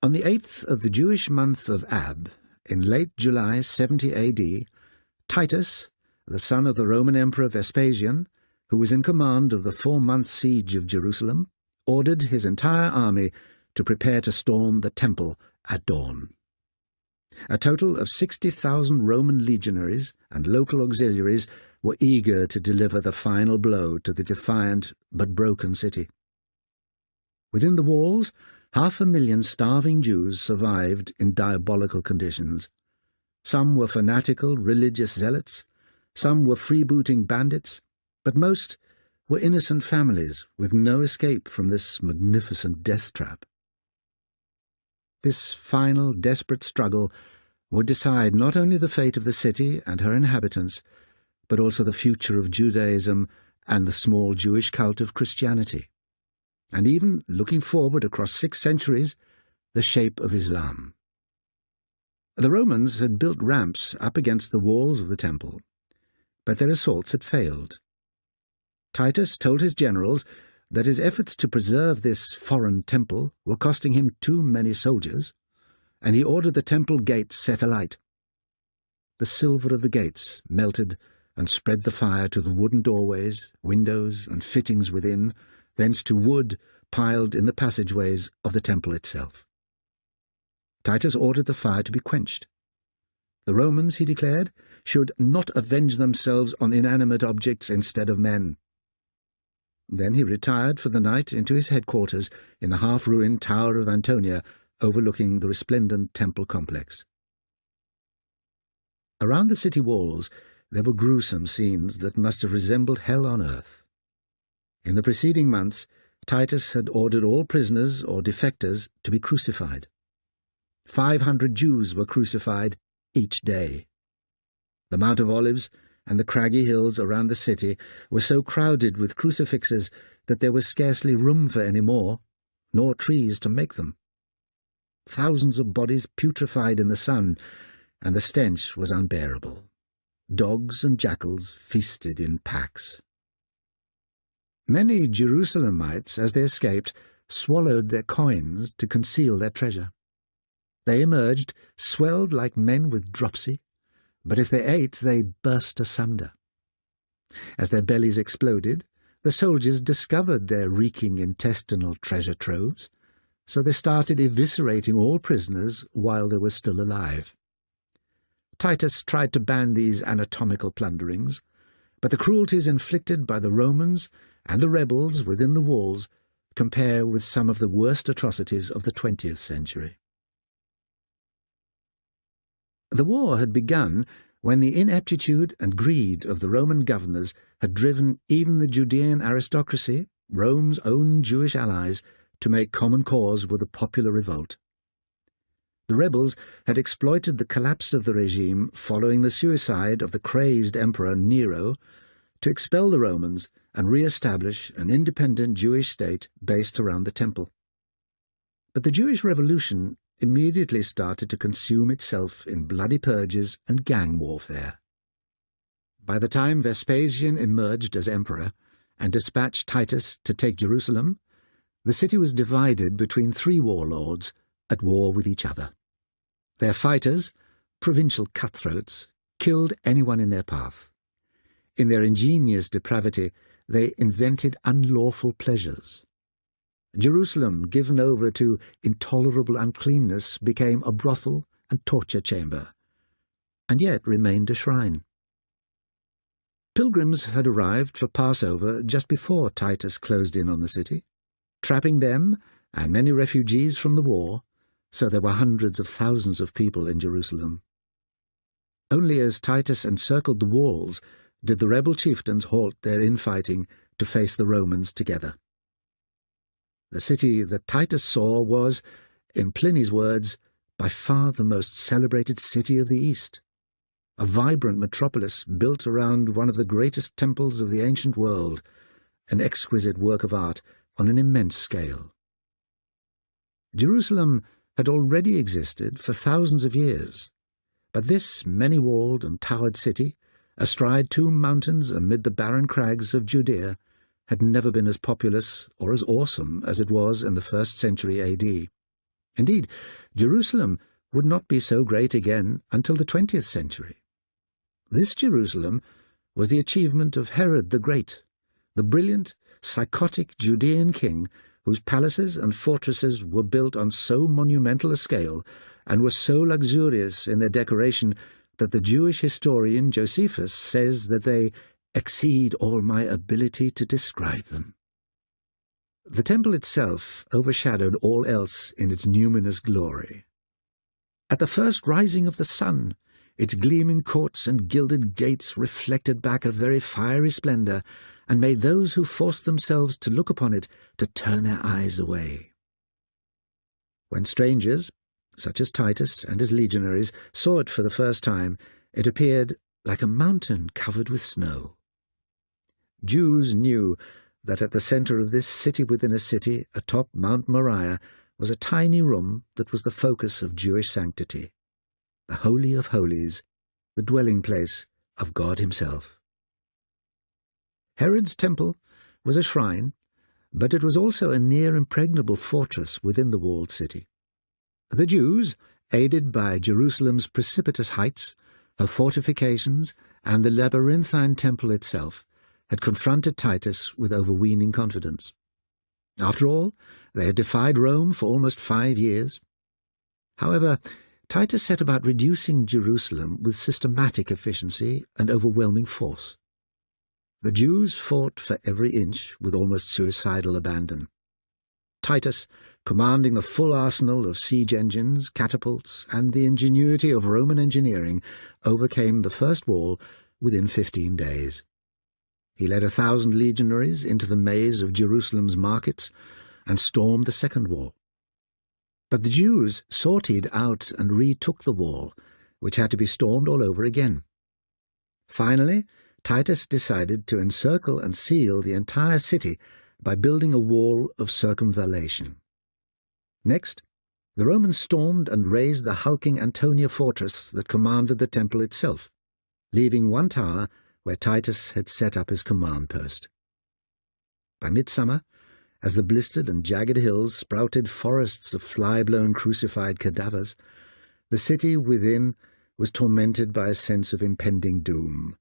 On the 8th of the Jewish month of Ab, in late July 70 AD, Titus, the son of the Roman Emperor Vespasian, who was in command of the 4-month siege of Jerusalem, ordered his entire army to prepare to storm the temple at dawn. A total of 60,000 Roman legionaries and local auxiliaries were eager to deliver the final blow to the defiant but broken city. Within the walls, 500,000 starving Jews survived in diabolical conditions. Some were fanatical religious zealots, some were freebooting bandits, but most were innocent families with no escape from this magnificent death trap. This final desperate struggle would decide not only the fate of the city and her inhabitants, but also the future of Judaism and the small Jewish cult of Christianity, and even, looking forward across 6 centuries, the shape of Islam. The Romans had built ramps up against the walls of the temple, but their assaults had failed. Titus told his generals that his efforts to preserve this foreign temple were costing him too many soldiers, and he ordered the temple gates set alight. The silver of the gates melted and spread the fire to the wooden doorways, windows, and fittings within, thence to wood piled in the passageways of the temple itself. Titus ordered the fire to be quenched. The Romans, he declared, should not avenge themselves on inanimate objects instead of men. Then he retired for the night into his headquarters in the half-ruined Tower of Antonia, overlooking the resplendent temple complex. Around the city walls there were gruesome scenes that must have resembled hell on earth. In the preceding months, Titus had ordered all prisoners or defectors to be crucified. 500 Jews were crucified each day. The Mount of Olives and the craggy hills around the city were so crowded with crucifixes that there was scarcely room for any more, nor trees to make them. Thousands of bodies putrefied in the sun, and the stench was unbearable. Dogs and jackals feasted in packs. Many Jerusalemites, as they escaped, swallowed their coins to conceal their treasure. They emerged, swelled like men with dropsy, but if they ate, they burst asunder. As their bellies exploded, the soldiers discovered their reeking intestinal treasure troves, so they started eviscerating all prisoners while they were still alive. Titus tried to ban these anatomical plunderings, but the cruelties inflicted by the Romans and the rebels within the walls compare with some of the worst atrocities of the 20th century. The war had begun when the ineptitude and greed of the Roman governors had driven even the Judean aristocracy, Rome's own Jewish allies, to make common cause with a popular revolt. The rebels had exploited the collapse of the regime following the suicide of the crazed Emperor Nero to expel the Romans and re-establish an independent Jewish state based around the temple. But the Jewish Revolution immediately started to consume itself in bloody purges and gang warfare. By the time Vespasian emerged as emperor and dispatched Titus to take Jerusalem, the city was divided between 3 warlords at war with each other. Their fighters, provincial cutthroats, killed anyone in their path. In their ingenious depravity, they invented unlawful pleasures. Jerusalem, given over to intolerable uncleanness, became a brothel and torture chamber, and yet remained a shrine. Pilgrims had arrived for Passover just before Titus closed in on the city, trapping them and many refugees from the war, so there were hundreds of thousands of people in Jerusalem. Only as Titus encircled the walls did the rebel chieftains halt their infighting to face the Romans together. The city that Titus saw was, in Pliny's words, by far the most celebrated city of the East, a vibrant metropolis built around one of the greatest temples of the ancient world, an exquisite work of art on an immense scale. Jerusalem had already existed for thousands of years, but this many-walled and towered city, astride 2 mountains amid the barren crags of Judea, had never been as populous or as awesome as it was in the 1st century AD, Indeed, Jerusalem would not be so great again until the 20th century. This Jerusalem was the achievement of Herod the Great, the brilliant, psychotic Judean king whose palaces and fortresses were built on so monumental a scale and were so luxurious in their decoration that the Jewish historian Josephus says that they exceed all my ability to describe them. The temple itself overshadowed all else in its numinous glory. At the first rising of the sun, its gleaming courts and gilded gates reflected back a very fiery splendor and made those who forced themselves to look upon it to turn their eyes away. When strangers, such as Titus and his legionaries, saw it for the first time, it appeared like a mountain covered with snow. Jews knew that at the center of this city within a city, atop Mount Moriah, was a tiny room that was the focus of Jewish sanctity, the Holy of Holies, the dwelling place of God himself. Herod's temple was a shrine, but it was also a near impregnable fortress within the walled city. The Jews, aided by Jerusalem's precipitous heights, her fortifications, and the labyrinthine temple itself, had confronted Titus with overweening confidence. After all, they had defied Rome for almost 5 years. However, Titus set about reducing Jerusalem with systematic efficiency and overwhelming force. The Jews fought for every inch with almost suicidal abandon. Titus, commanding the full arsenal of siege engines, catapults, and the ingenuity of Roman engineering, overcame the first wall within 15 days. He led 1,000 legionaries into the maze of Jerusalem's markets and stormed the second wall. But the Jews sortied out and retook the wall, which had to be stormed all over again. Finally, Titus decided to encircle and seal the entire city by building a wall of circumvallation. Next, the Romans stormed and razed the hulking Antonia fortress that commanded the temple itself, leaving one tower where Titus had set up his command post. By midsummer, as the blistered and jagged hills sprouted forests of fly-blown crucified cadavers, the city within was tormented by a sense of impending doom,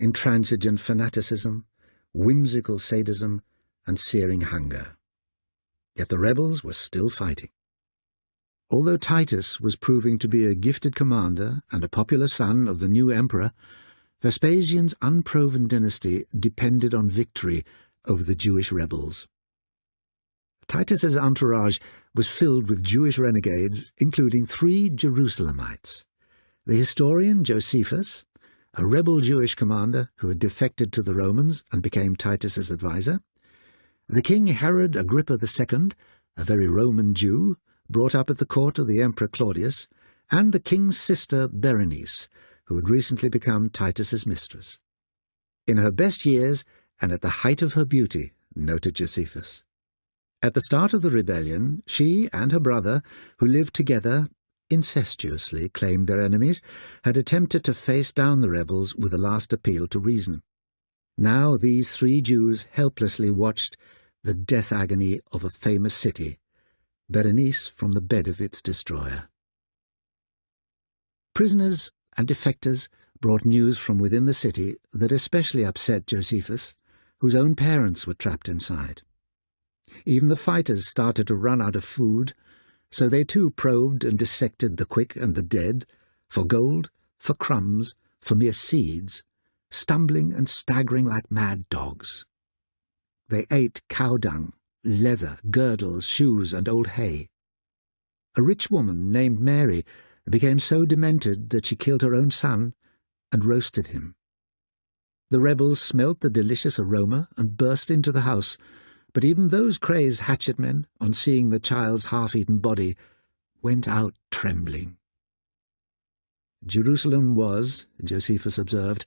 intransigent fanaticism, whimsical sadism, and searing hunger. Yet the rebels were still fighting. Although Titus was proving to be a gifted commander and a popular son of the new emperor, Vespasian's unproven dynasty depended on victory over the Jewish rebels. Titus's entourage was filled with Jewish renegades, including 3 Jerusalemites: the historian Josephus, a rebel Jewish commander who had defected to the Romans and became Titus's advisor; the King Herod Agrippa II, a very Roman Jew, brought up at the court of the Emperor Claudius; and the king's sister Berenice, who had recently become Titus's mistress. In her best years and at the height of her beauty, noted Josephus. At the start of the rebellion, she and her brother, who lived together, incestuously claimed their enemies, had attempted to face down the rebels with a last appeal to reason. Now these 3 Jews helplessly watched the death agony of a famous city, Berenice from the bed of its destroyer. Prisoners and defectors brought news from within the city that especially upset Josephus, whose own parents were trapped inside. Even the fighters started to run out of food, so they too probed and dissected the quick and the dead, for gold, for crumbs, for mere seeds, stumbling and staggering like mad dogs. They ate cow dung, leather, girdles, shoes, and old hay. A rich woman named Mary became so demented that she killed her own son and roasted him. The rebels smelt the delicious aroma and burst into the house, but even those crazed hatchetmen, on seeing the child's half-eaten body, went out trembling. Jerusalem was, Josephus observed,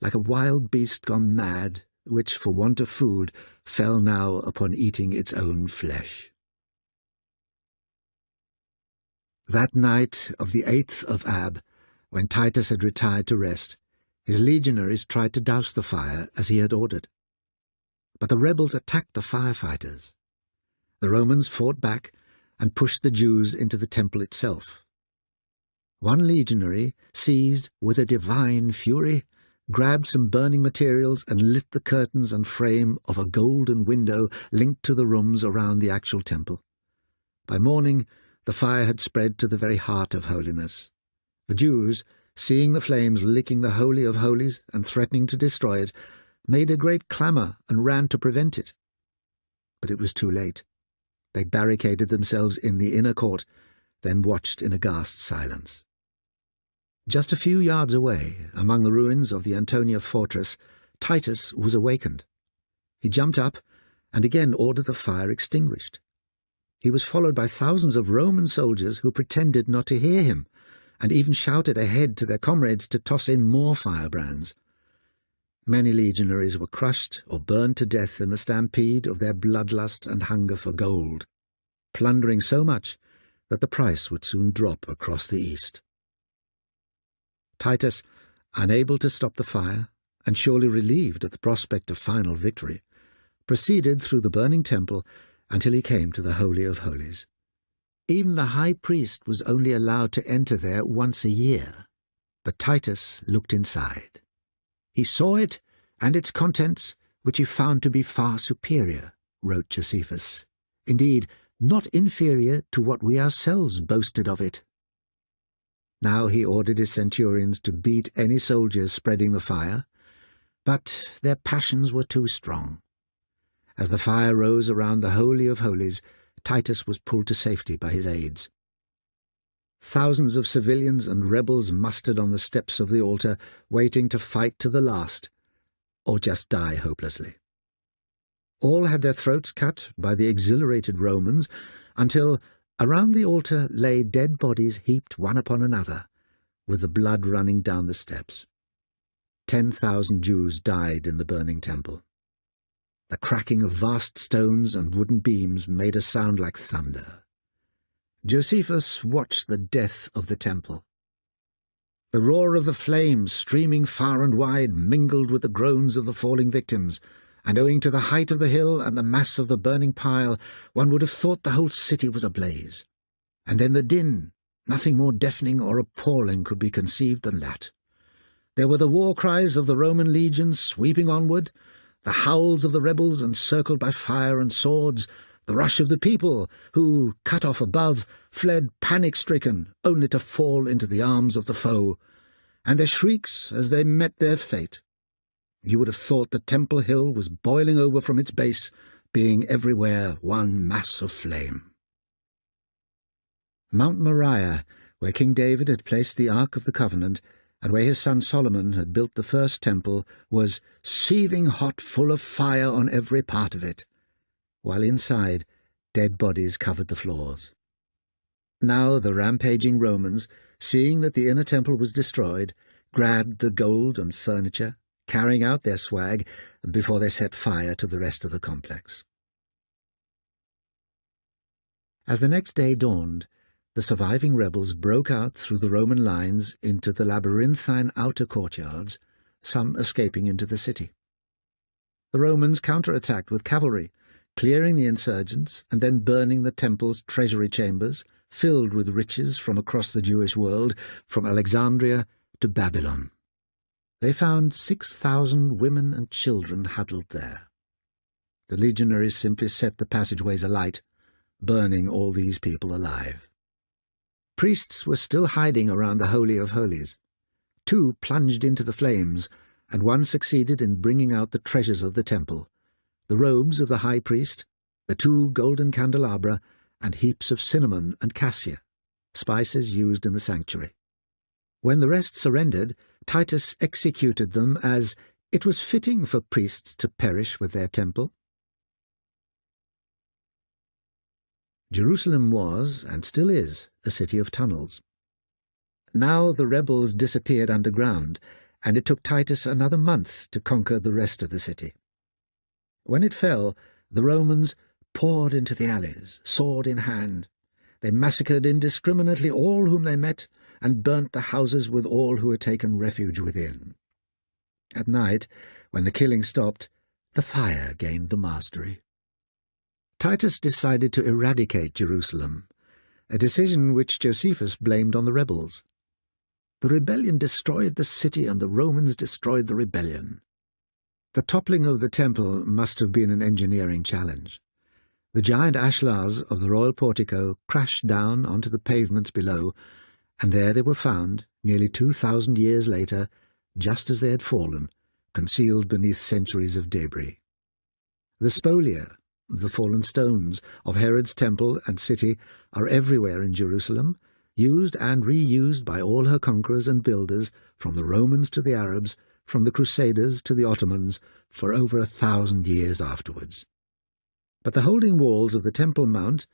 like a wild beast gone mad, which, for want of food, fell now upon eating its own flesh. That night of the 8th of Ab, when Titus had retired to rest, his legionaries tried to douse the fire as he had ordered. But the rebels attacked the firefighters. The Romans fought back, and pushed the Jews into the temple itself. One legionary, seized with a divine fury, grabbed some burning materials and lit the curtains and frame of a golden window linked to the rooms around the actual temple. By morning, the fire had spread to the very heart of holiness. The Jews, seeing the flames licking the Holy of Holies and threatening to destroy it, made a great clamour and ran to prevent it. But it was too late. They barricaded themselves in the inner court, then watched in aghast silence. Just a few yards away, among the ruins of the Antonia fortress, Titus was awakened. He jumped up and again ordered the fire extinguished. He was followed by thousands of Roman soldiers who pretended not to hear him, and even shouted ahead to their comrades to toss in more firebrands. Many legionaries were crushed or burned to death in the stampede of their bloodlust and hunger for gold, plundering so much that the price would soon drop across the east. Titus, unable to stop the fire, and surely relieved at the prospect of final victory, proceeded through the burning temple until he came to the Holy of Holies. Even the high priest was only allowed to enter there once a year, but Titus looked inside. He saw it and its contents, which he found to be far superior, wrote Josephus, indeed not inferior to what we ourselves boasted of it. Now he ordered his centurions to beat any soldiers spreading the fire, but their passions were too strong. As the fire rose around the Holy of Holies, Titus was pulled to safety by his aides. Thousands of civilians and rebels mustered on the steps of the altar, waiting to fight to the last, or just die hopelessly. All had their throats cut by the exhilarated Romans, until around the altar lay dead bodies heaped one upon another, with the blood running down the steps. 10,000 Jews died in the burning temple. The cracking of vast stones and wooden beams made a sound like thunder. Josephus watched the death of the temple. The roar of the flames, streaming far and wide, mingled with the groans of the falling victims, and owing to the height of the hill and the mass of the burning pile, one would have thought the whole city was ablaze. And then the din, nothing more deafening or appalling could be conceived than that. There were the war cries of the Roman legions sweeping onward, the howls of the rebels encircled by fire and swords, the rush of the people, who, cut off above, fled panic-stricken, only to fall into the arms of the foe, and their shrieks as they met their fate. You would have thought the Temple Hill was boiling over from its base, being everywhere one mass of flame. Mount Moriah, where King David had placed the Ark of the Covenant, and where his son Solomon had built the first temple, was seething hot, full of fire on every part of it, while inside dead bodies covered the floors. Now the rampaging Romans, seeing that the inner temple was destroyed, grabbed the gold and furniture, carrying out their swag before they set fire to the rest of the complex. As the next day dawned, the surviving rebels broke out through the Roman lines into the labyrinthine outer courtyards, some escaping into the city. The Romans counterattacked with cavalry, clearing the insurgents and then burning the temple's treasury chambers, filled with riches from across the Jewish world, from Alexandria to Babylon. They found 6,000 women and children huddled there. The legionaries simply set the passageways alight, burning all these people alive. Priests were still hiding around the Holy of Holies. 2 plunged into the flames, and 1 succeeded in bringing out the treasures of the temple, the robes of the high priest, the 2 golden candelabra, and heaps of cinnamon and cassia, spices used in the sanctuary. When the rest surrendered, Titus executed them as it was fitting for priests to perish with their temple. Jerusalem was, and still is, a city of tunnels. Now the rebels disappeared underground, and it took Titus another month to conquer the rest of the city. When it fell, the Romans poured into the alleys, sword in hand. They massacred indiscriminately all whom they met, and burnt the houses with all who had taken refuge within. At night, when the killing stopped, the fire gained the mastery. Titus decided to eradicate Jerusalem, a decision which Josephus blamed on the rebels. The rebellion destroyed the city and the Romans destroyed the rebellion. The toppling of the temple must have been an engineering challenge. The giant ashlars of the royal portico crashed down onto the pavements below, and there they were found, nearly 2,000 years later, just as they had fallen, concealed beneath centuries of debris. The spolia, the fallen stones, of Herod's temple and city are everywhere in Jerusalem, used and reused by all her conquerors and builders, from the Romans to the Arabs, from the Crusaders to the Ottomans, for over 1,000 years afterwards. But the holding walls of the Temple Mount,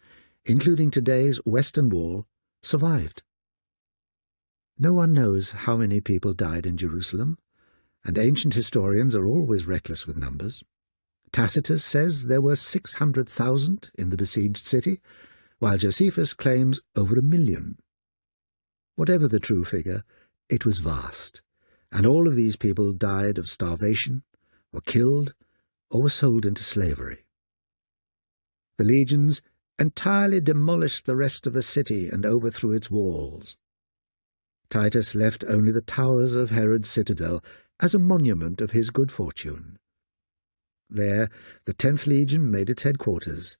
including today's Western Wall, survived. No one knows how many people died in Jerusalem, and ancient historians are always reckless with numbers. Tacitus says there were 600,000 in the besieged city, while Josephus claims over 1 million. Whatever the true figure, it was vast, and all of these people died of starvation, were killed, or were sold into slavery. The legions entirely demolished the rest of the city and overthrew its walls. Titus left only the towers of Herod's citadel as a monument of his good fortune. There, the 10th Legion made its headquarters.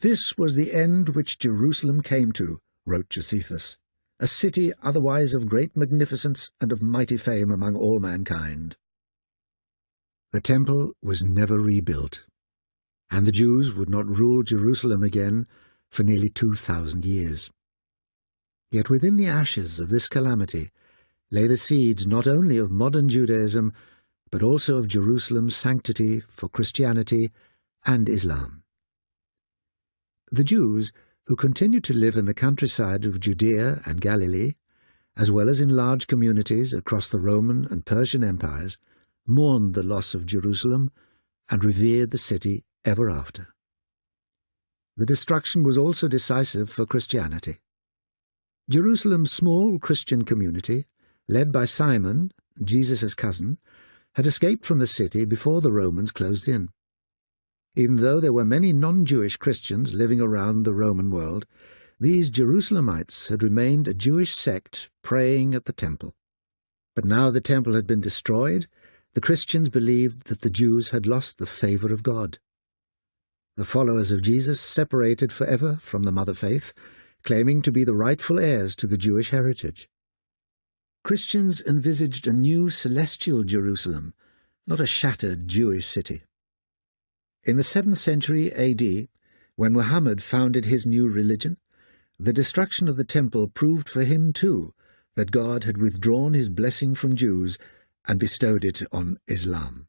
"This was the end which Jerusalem came to," wrote Josephus, "a city otherwise of great magnificence and of mighty fame among all mankind." The temple was never rebuilt, and the Jews would not rule Jerusalem again for nearly 2,000 years. Yet within the ashes of this calamity lay the seeds not only of modern Judaism, but also of Jerusalem's sanctity for Christianity and Islam. The Jews, who continued to live in the countryside of Judea and Galilee, as well as in large communities across the Roman and Persian empires, mourned the loss of Jerusalem and revered the city ever after. The destruction was also decisive for Christianity. Jerusalem's small Christian community, led by Simon, Jesus' cousin, had escaped from the city before the Romans closed in. Even though there were many non-Jewish Christians living around the Roman world, these Jerusalemites had remained a Jewish sect praying at the temple. But now the temple had been destroyed, the Christians believed that the Jews had lost the favor of God. The followers of Jesus separated forever from the mother faith, claiming to be the rightful heirs to the Jewish heritage. Christians envisaged a new celestial Jerusalem, not a shattered Jewish city. In the 7th century AD, when Muhammad founded his new religion, the destruction of the temple proved for him too that God had withdrawn his blessing from Jews and bestowed it on Islam.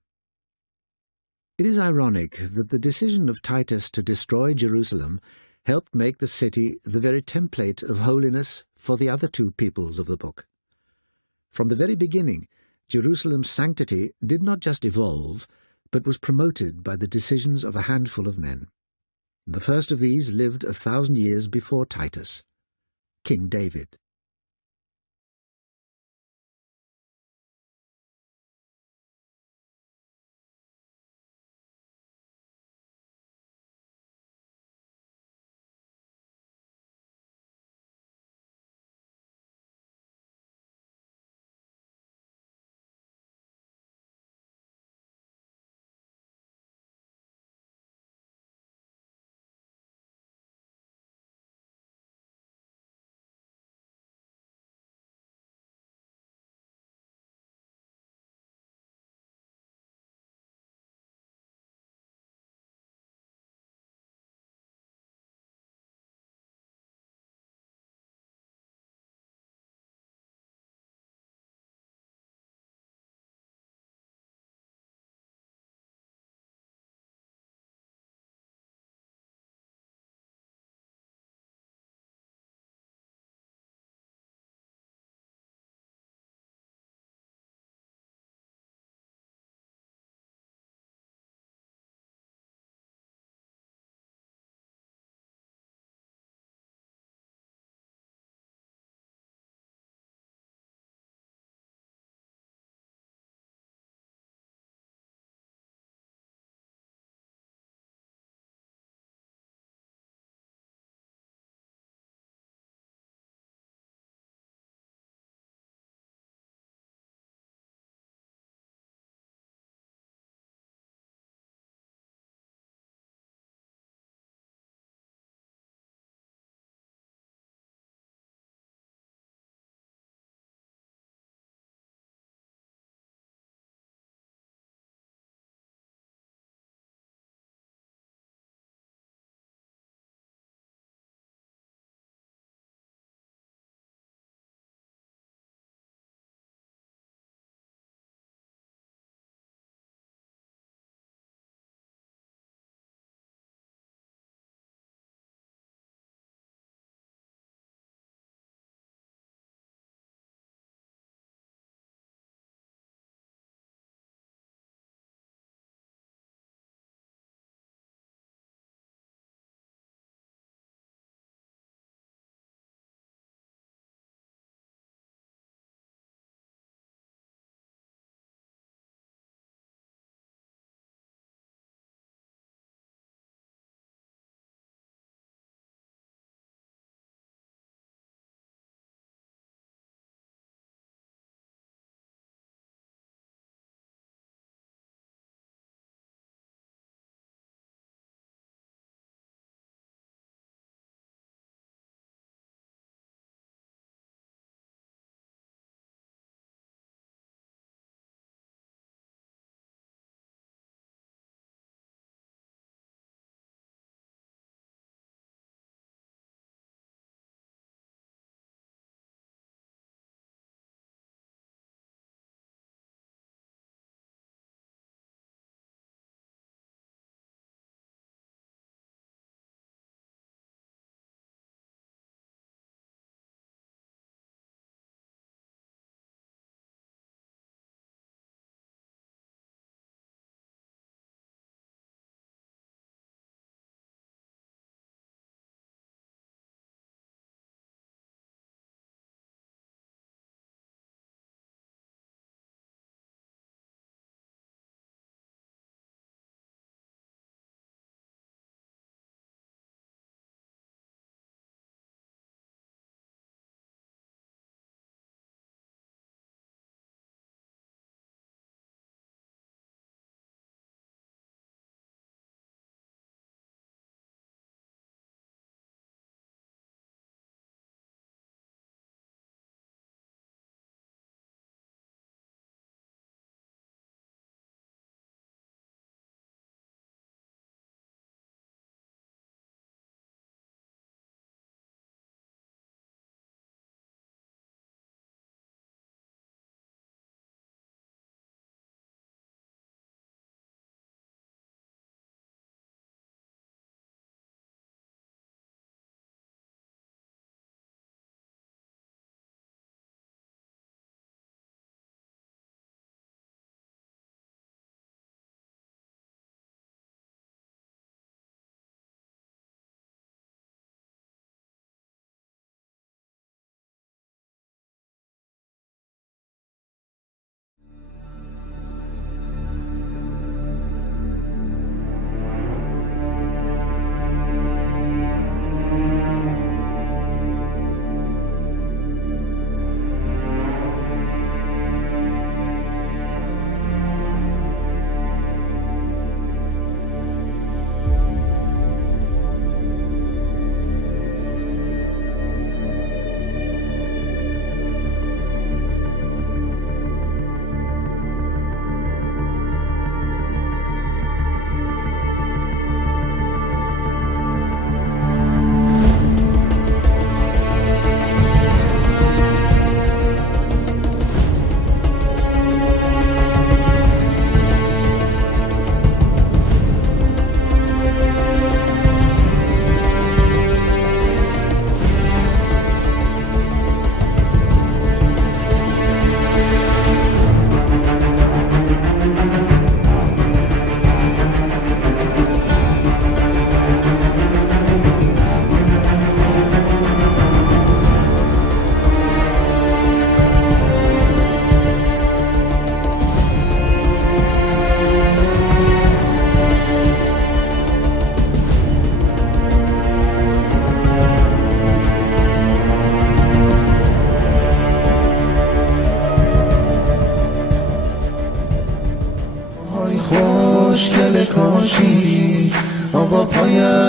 It is ironic that the decision of Titus to destroy Jerusalem helped make the city the very template of holiness for the other two peoples of the book. From the very beginning, Jerusalem's sanctity did not just evolve, but was promoted by the decisions of a handful of men. The first of these lived 1,000 years before Titus, King David.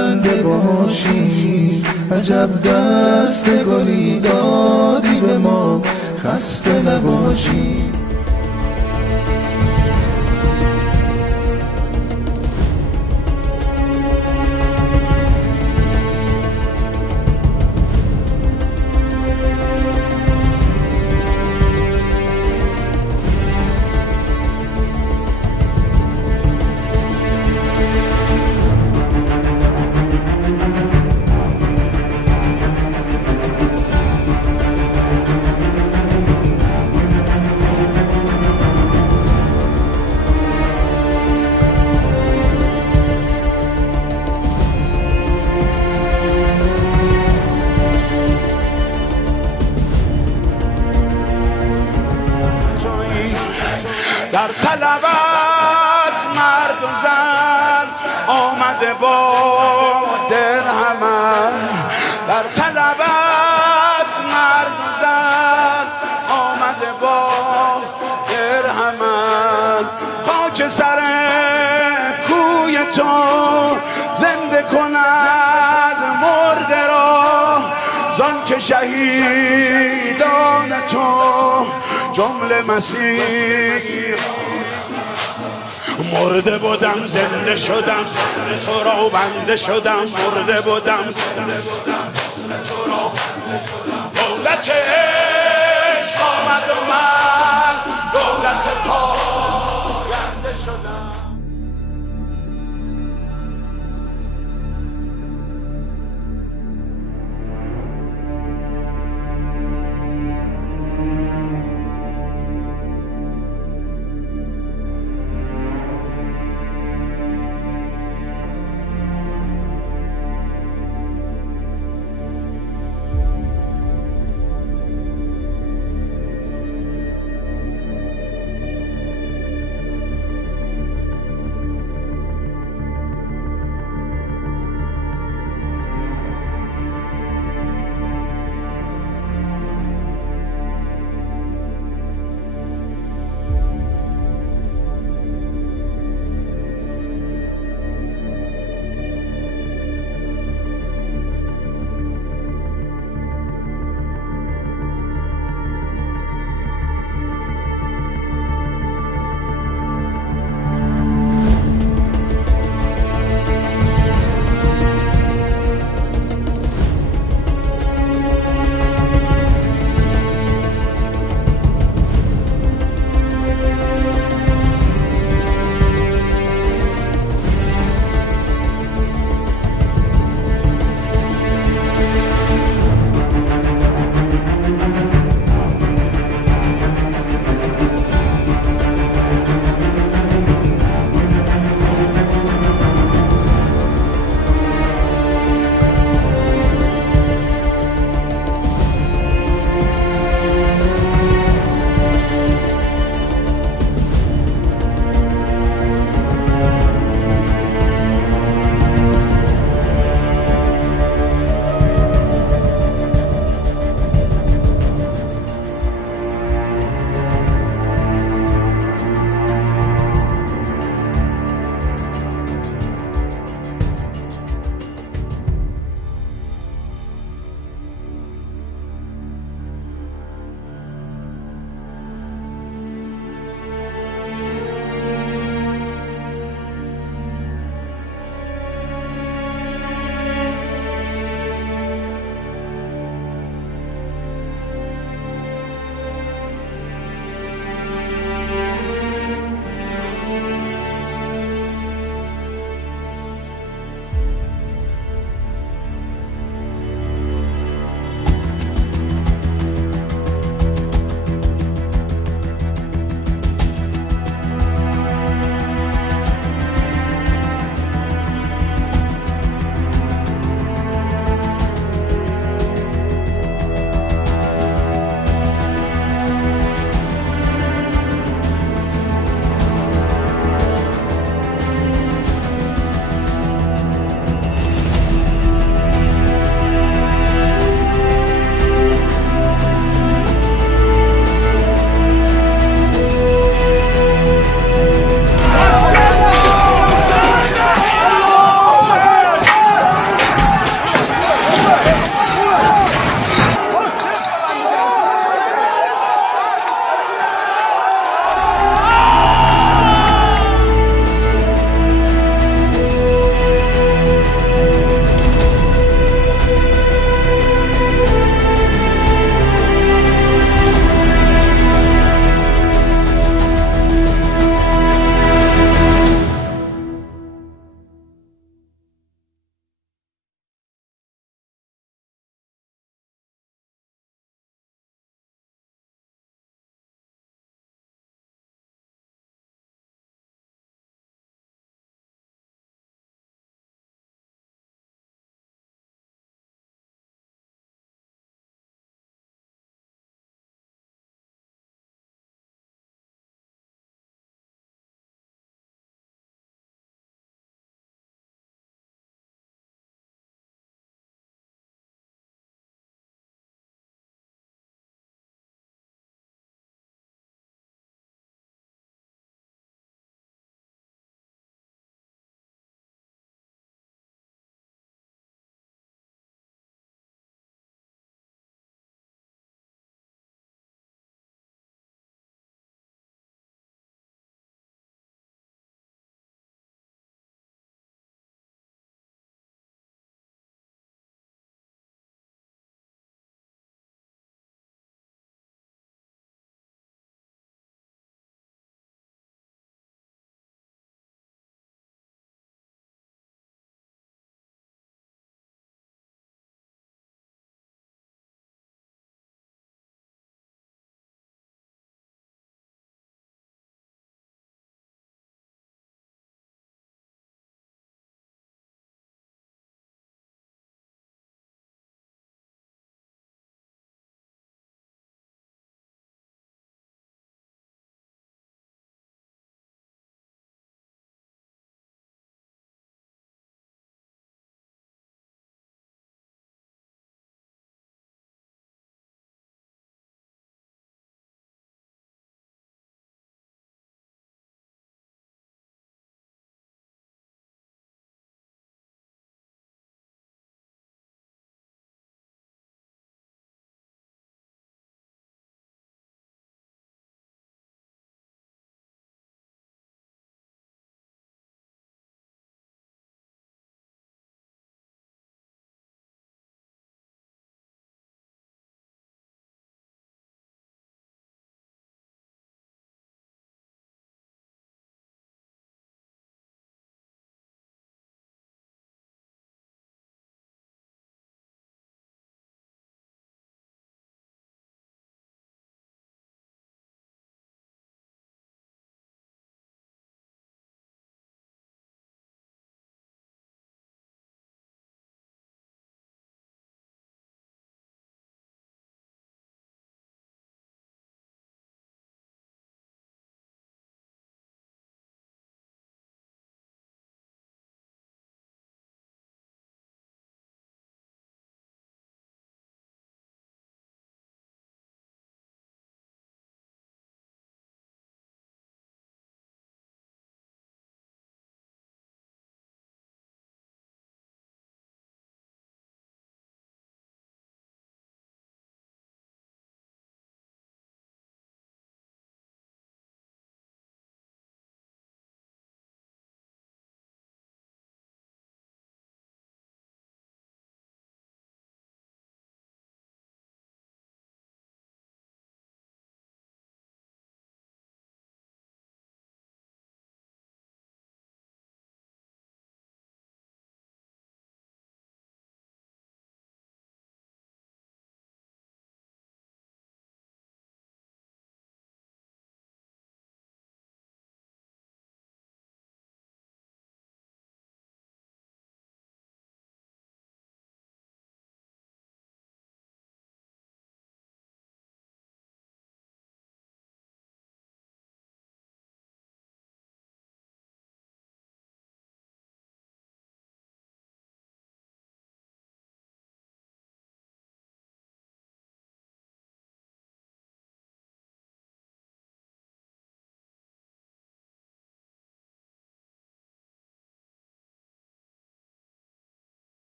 رنگ باشی، عجب دست گلی دادی به ما، خسته نباشی. در طلبت مرد و زن آمده با درهمن، در طلبت مرد و زن آمده با درهمن. خاک سر کوی تو زنده کند مرده را، زان که شهیدان تو جمله مسیح. مرده بودم زنده شدم، تو را بنده شدم. مرده بودم تو را دولت عشق آمد و من دولت پاینده شدم.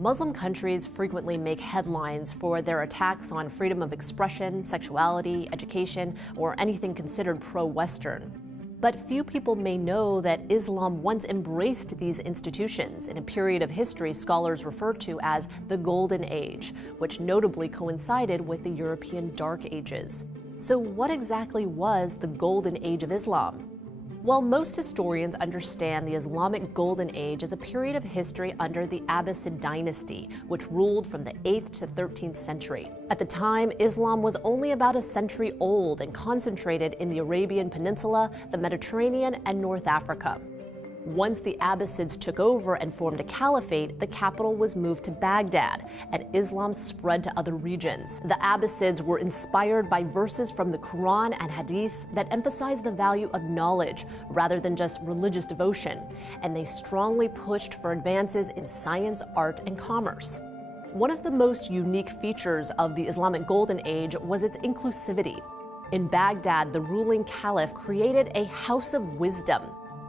Muslim countries frequently make headlines for their attacks on freedom of expression, sexuality, education, or anything considered pro-Western. But few people may know that Islam once embraced these institutions in a period of history scholars refer to as the Golden Age, which notably coincided with the European Dark Ages. So what exactly was the Golden Age of Islam? Well, most historians understand the Islamic Golden Age as a period of history under the Abbasid dynasty, which ruled from the 8th to 13th century. At the time, Islam was only about a century old and concentrated in the Arabian Peninsula, the Mediterranean, and North Africa. Once the Abbasids took over and formed a caliphate, the capital was moved to Baghdad, and Islam spread to other regions. The Abbasids were inspired by verses from the Quran and Hadith that emphasized the value of knowledge rather than just religious devotion, and they strongly pushed for advances in science, art, and commerce. One of the most unique features of the Islamic Golden Age was its inclusivity. In Baghdad, the ruling caliph created a house of wisdom.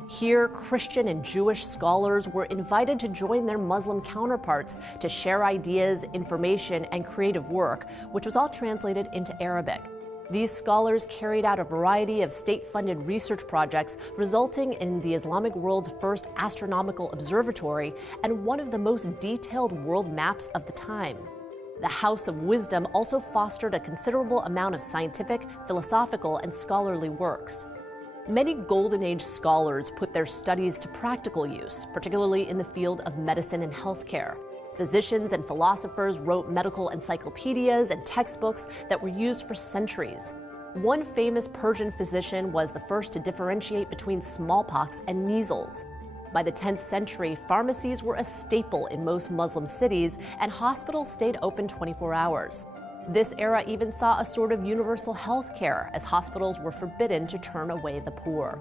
Here, Christian and Jewish scholars were invited to join their Muslim counterparts to share ideas, information, and creative work, which was all translated into Arabic. These scholars carried out a variety of state-funded research projects, resulting in the Islamic world's first astronomical observatory and one of the most detailed world maps of the time. The House of Wisdom also fostered a considerable amount of scientific, philosophical, and scholarly works. Many Golden Age scholars put their studies to practical use, particularly in the field of medicine and healthcare. Physicians and philosophers wrote medical encyclopedias and textbooks that were used for centuries. One famous Persian physician was the first to differentiate between smallpox and measles. By the 10th century, pharmacies were a staple in most Muslim cities, and hospitals stayed open 24 hours. This era even saw a sort of universal health care, as hospitals were forbidden to turn away the poor.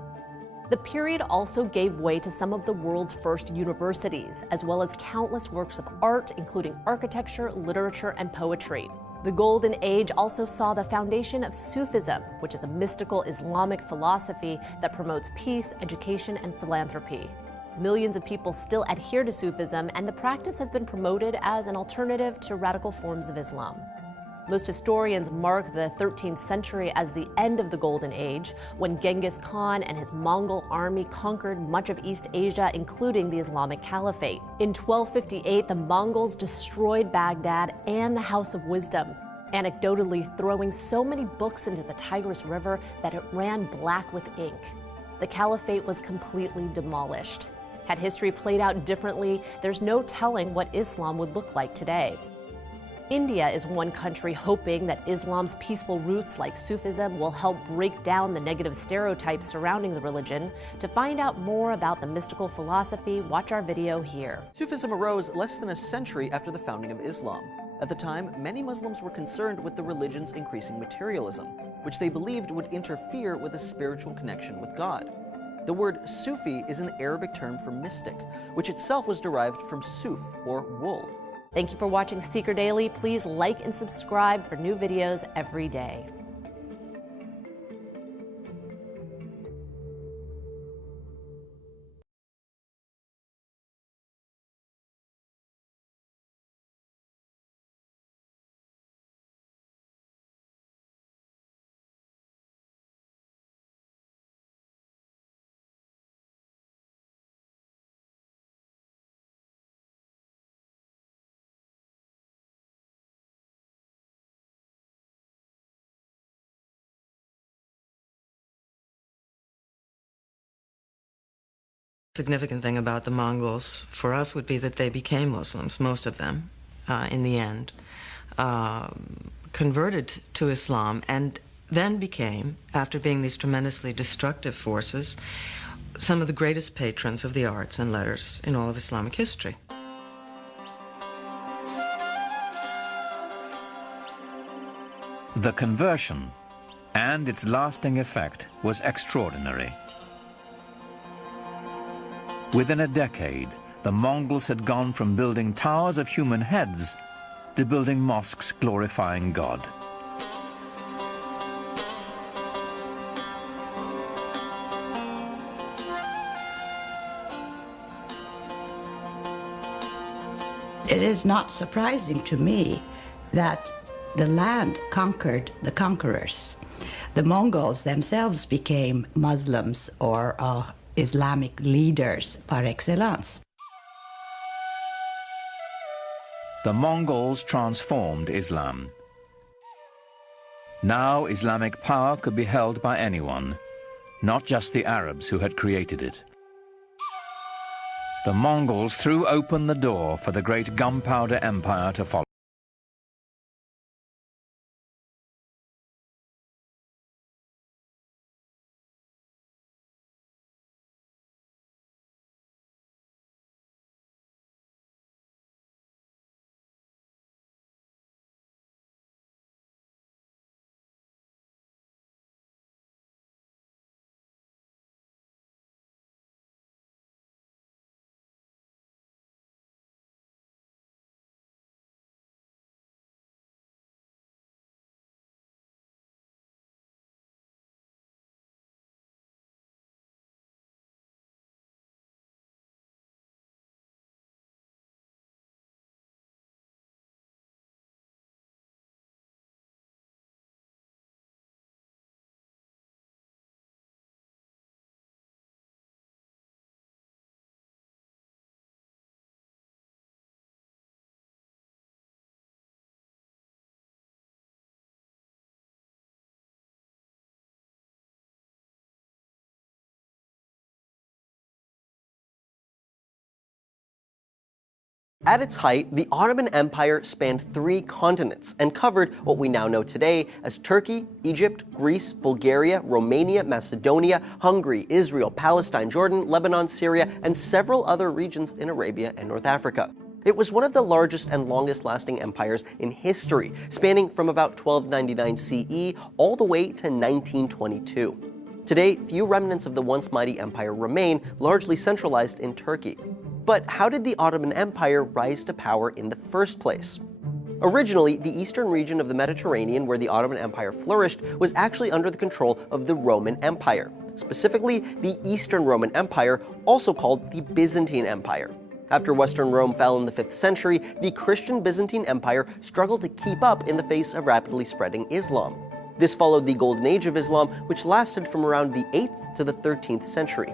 The period also gave way to some of the world's first universities, as well as countless works of art, including architecture, literature, and poetry. The Golden Age also saw the foundation of Sufism, which is a mystical Islamic philosophy that promotes peace, education, and philanthropy. Millions of people still adhere to Sufism, and the practice has been promoted as an alternative to radical forms of Islam. Most historians mark the 13th century as the end of the Golden Age, when Genghis Khan and his Mongol army conquered much of East Asia, including the Islamic Caliphate. In 1258, the Mongols destroyed Baghdad and the House of Wisdom, anecdotally throwing so many books into the Tigris River that it ran black with ink. The Caliphate was completely demolished. Had history played out differently, there's no telling what Islam would look like today. India is one country hoping that Islam's peaceful roots like Sufism will help break down the negative stereotypes surrounding the religion. To find out more about the mystical philosophy, watch our video here. Sufism arose less than a century after the founding of Islam. At the time, many Muslims were concerned with the religion's increasing materialism, which they believed would interfere with a spiritual connection with God. The word Sufi is an Arabic term for mystic, which itself was derived from suf, or wool. Thank you for watching Seeker Daily. Please like and subscribe for new videos every day. Significant thing about the Mongols for us would be that they became Muslims, most of them, in the end, converted to Islam, and then became, after being these tremendously destructive forces, some of the greatest patrons of the arts and letters in all of Islamic history. The conversion and its lasting effect was extraordinary. Within a decade, the Mongols had gone from building towers of human heads to building mosques glorifying God. It is not surprising to me that the land conquered the conquerors. The Mongols themselves became Muslims or Islamic leaders par excellence. The Mongols transformed Islam. Now Islamic power could be held by anyone, not just the Arabs who had created it. The Mongols threw open the door for the great gunpowder empire to follow. At its height, the Ottoman Empire spanned 3 continents and covered what we now know today as Turkey, Egypt, Greece, Bulgaria, Romania, Macedonia, Hungary, Israel, Palestine, Jordan, Lebanon, Syria, and several other regions in Arabia and North Africa. It was one of the largest and longest-lasting empires in history, spanning from about 1299 CE all the way to 1922. Today, few remnants of the once mighty empire remain, largely centralized in Turkey. But how did the Ottoman Empire rise to power in the first place? Originally, the eastern region of the Mediterranean where the Ottoman Empire flourished was actually under the control of the Roman Empire, specifically the Eastern Roman Empire, also called the Byzantine Empire. After Western Rome fell in the 5th century, the Christian Byzantine Empire struggled to keep up in the face of rapidly spreading Islam. This followed the Golden Age of Islam, which lasted from around the 8th to the 13th century.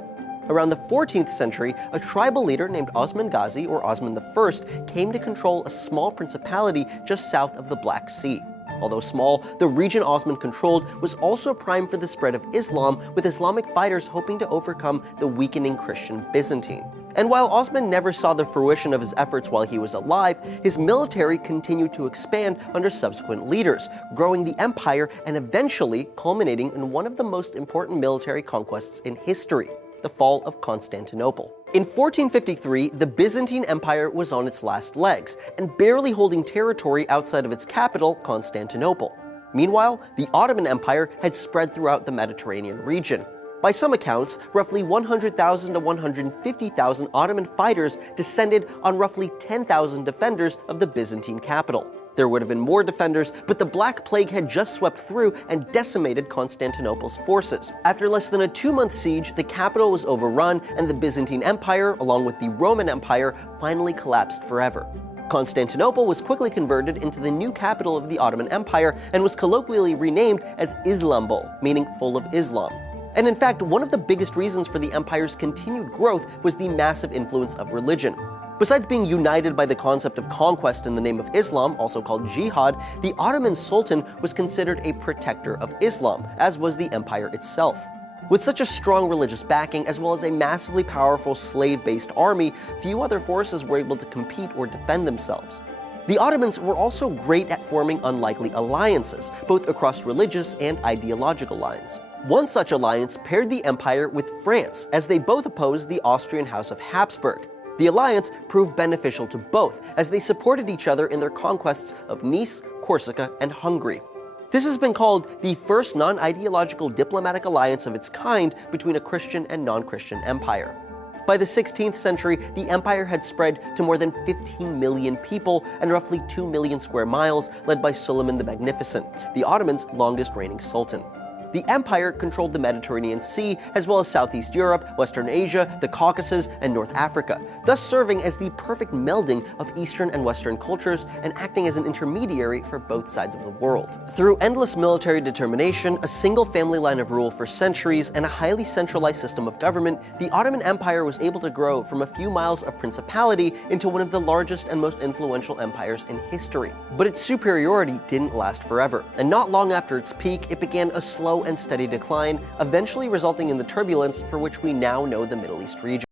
Around the 14th century, a tribal leader named Osman Ghazi, or Osman I, came to control a small principality just south of the Black Sea. Although small, the region Osman controlled was also primed for the spread of Islam, with Islamic fighters hoping to overcome the weakening Christian Byzantine. And while Osman never saw the fruition of his efforts while he was alive, his military continued to expand under subsequent leaders, growing the empire and eventually culminating in one of the most important military conquests in history: the fall of Constantinople. In 1453, the Byzantine Empire was on its last legs and barely holding territory outside of its capital, Constantinople. Meanwhile, the Ottoman Empire had spread throughout the Mediterranean region. By some accounts, roughly 100,000 to 150,000 Ottoman fighters descended on roughly 10,000 defenders of the Byzantine capital. There would have been more defenders, but the Black Plague had just swept through and decimated Constantinople's forces. After less than a 2-month siege, the capital was overrun, and the Byzantine Empire, along with the Roman Empire, finally collapsed forever. Constantinople was quickly converted into the new capital of the Ottoman Empire and was colloquially renamed as Islambol, meaning full of Islam. And in fact, one of the biggest reasons for the empire's continued growth was the massive influence of religion. Besides being united by the concept of conquest in the name of Islam, also called jihad, the Ottoman Sultan was considered a protector of Islam, as was the empire itself. With such a strong religious backing, as well as a massively powerful slave-based army, few other forces were able to compete or defend themselves. The Ottomans were also great at forming unlikely alliances, both across religious and ideological lines. One such alliance paired the empire with France, as they both opposed the Austrian House of Habsburg. The alliance proved beneficial to both, as they supported each other in their conquests of Nice, Corsica, and Hungary. This has been called the first non-ideological diplomatic alliance of its kind between a Christian and non-Christian empire. By the 16th century, the empire had spread to more than 15 million people and roughly 2 million square miles, led by Suleiman the Magnificent, the Ottomans' longest reigning sultan. The empire controlled the Mediterranean Sea, as well as Southeast Europe, Western Asia, the Caucasus, and North Africa, thus serving as the perfect melding of Eastern and Western cultures and acting as an intermediary for both sides of the world. Through endless military determination, a single family line of rule for centuries, and a highly centralized system of government, the Ottoman Empire was able to grow from a few miles of principality into one of the largest and most influential empires in history. But its superiority didn't last forever, and not long after its peak, it began a slow and steady decline, eventually resulting in the turbulence for which we now know the Middle East region.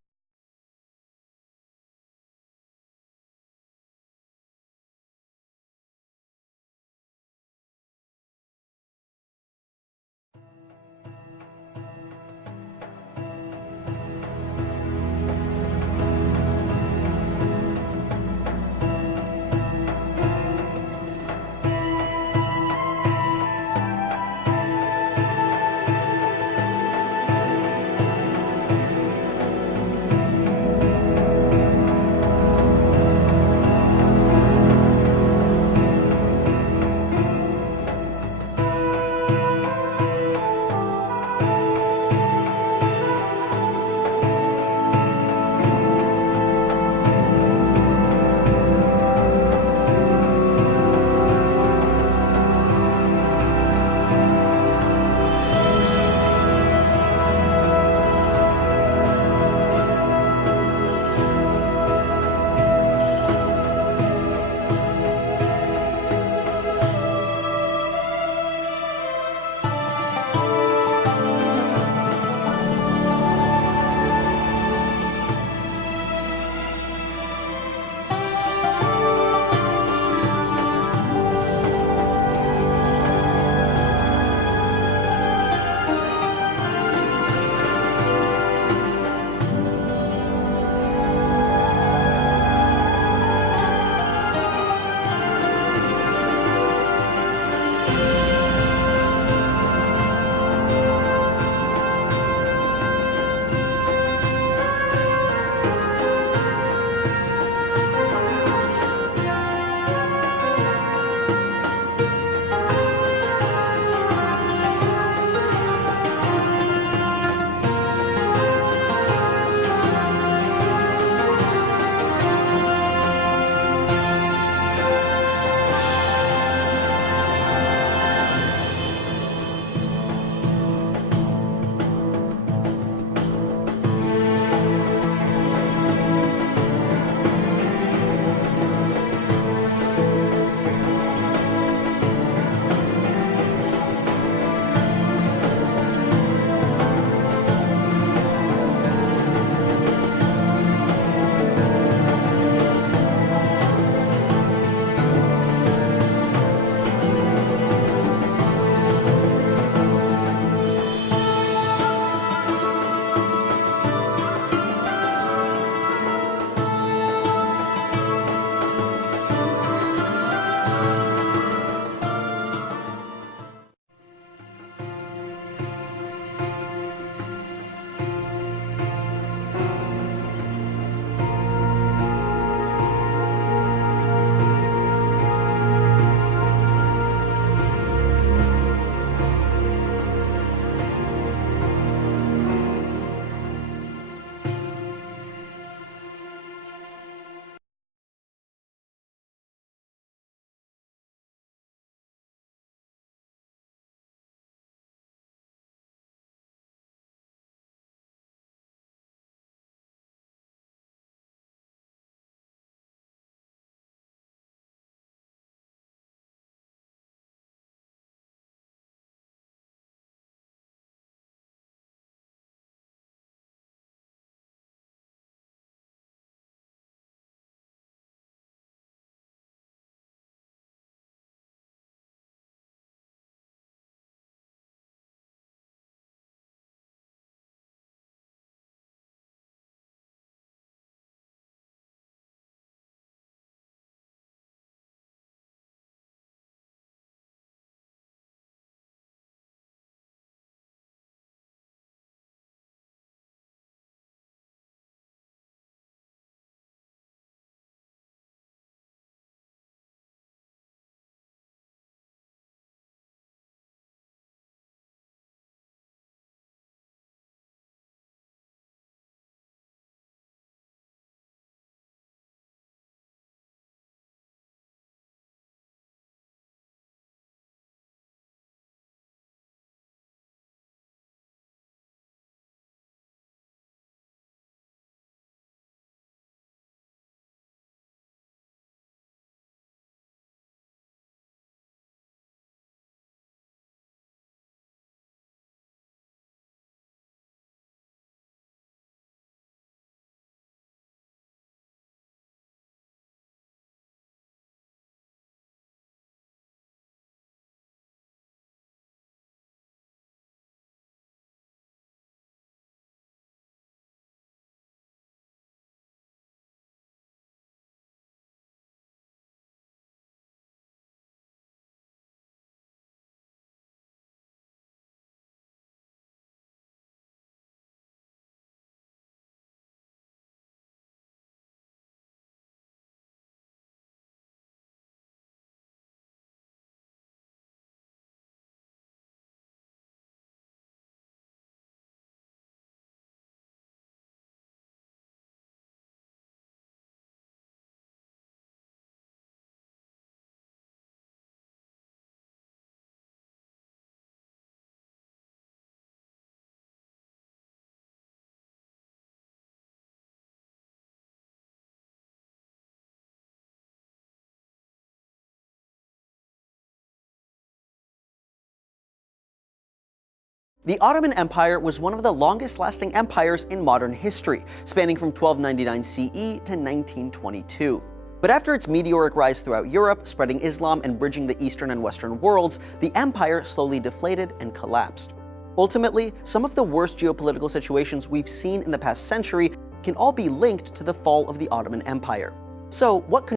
The Ottoman Empire was one of the longest-lasting empires in modern history, spanning from 1299 CE to 1922. But after its meteoric rise throughout Europe, spreading Islam and bridging the Eastern and Western worlds, the empire slowly deflated and collapsed. Ultimately, some of the worst geopolitical situations we've seen in the past century can all be linked to the fall of the Ottoman Empire. So, what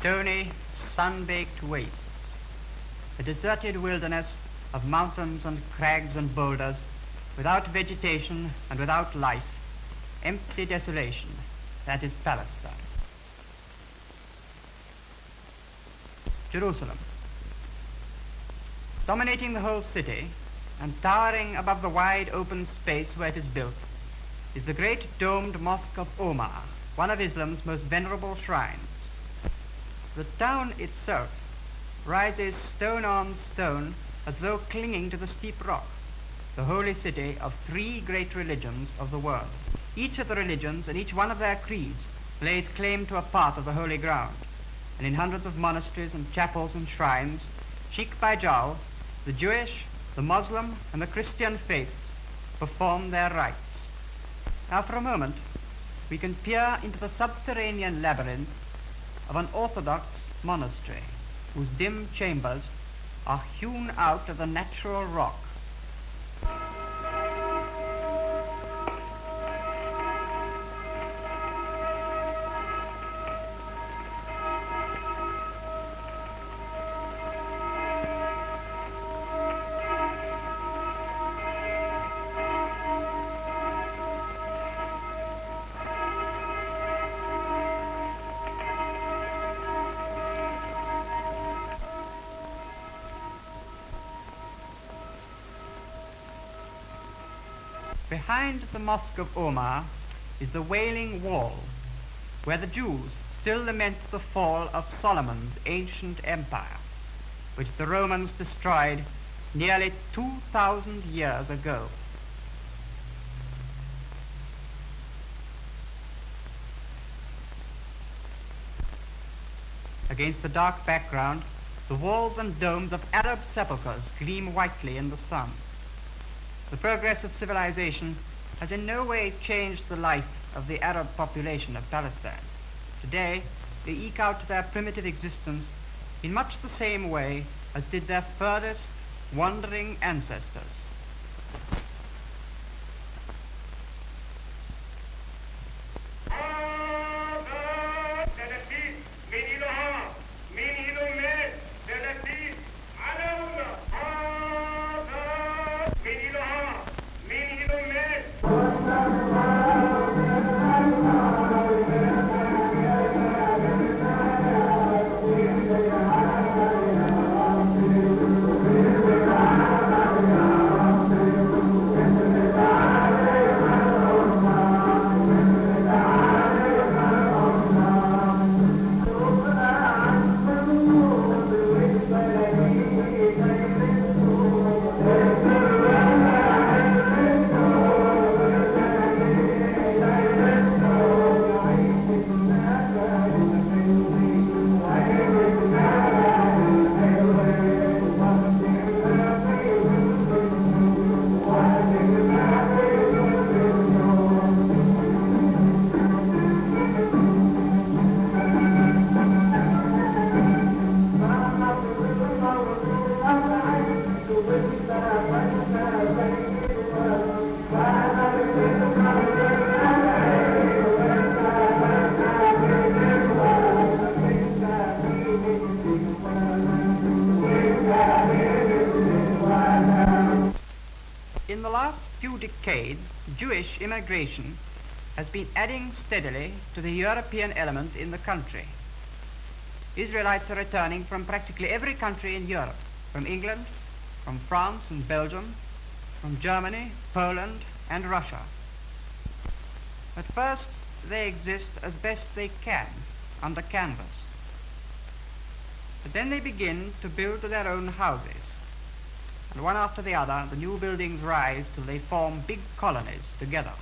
stony, sun-baked wastes, a deserted wilderness of mountains and crags and boulders, without vegetation and without life, empty desolation, that is Palestine. Jerusalem. Dominating the whole city and towering above the wide open space where it is built is the great domed Mosque of Omar, one of Islam's most venerable shrines. The town itself rises stone on stone as though clinging to the steep rock, the holy city of three great religions of the world. Each of the religions and each one of their creeds lays claim to a part of the holy ground, and in hundreds of monasteries and chapels and shrines, cheek by jowl, the Jewish, the Muslim, and the Christian faiths perform their rites. Now for a moment, we can peer into the subterranean labyrinth of an Orthodox monastery, whose dim chambers are hewn out of the natural rock. Behind the Mosque of Omar is the Wailing Wall, where the Jews still lament the fall of Solomon's ancient empire, which the Romans destroyed nearly 2,000 years ago. Against the dark background, the walls and domes of Arab sepulchres gleam whitely in the sun. The progress of civilization has in no way changed the life of the Arab population of Palestine. Today, they eke out their primitive existence in much the same way as did their furthest wandering ancestors. In the last few decades, Jewish immigration has been adding steadily to the European element in the country. Israelites are returning from practically every country in Europe, from England, from France and Belgium, from Germany, Poland, and Russia. At first, they exist as best they can under canvas. But then they begin to build their own houses. And one after the other, the new buildings rise till they form big colonies together.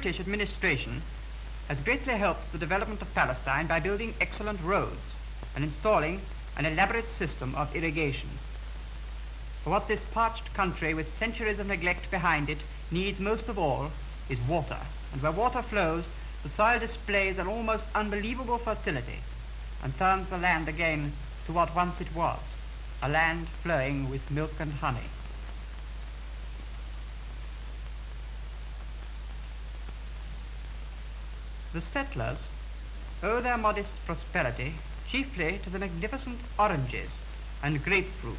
British administration has greatly helped the development of Palestine by building excellent roads and installing an elaborate system of irrigation. For what this parched country with centuries of neglect behind it needs most of all is water. And where water flows, the soil displays an almost unbelievable fertility and turns the land again to what once it was, a land flowing with milk and honey. The settlers owe their modest prosperity chiefly to the magnificent oranges and grapefruit.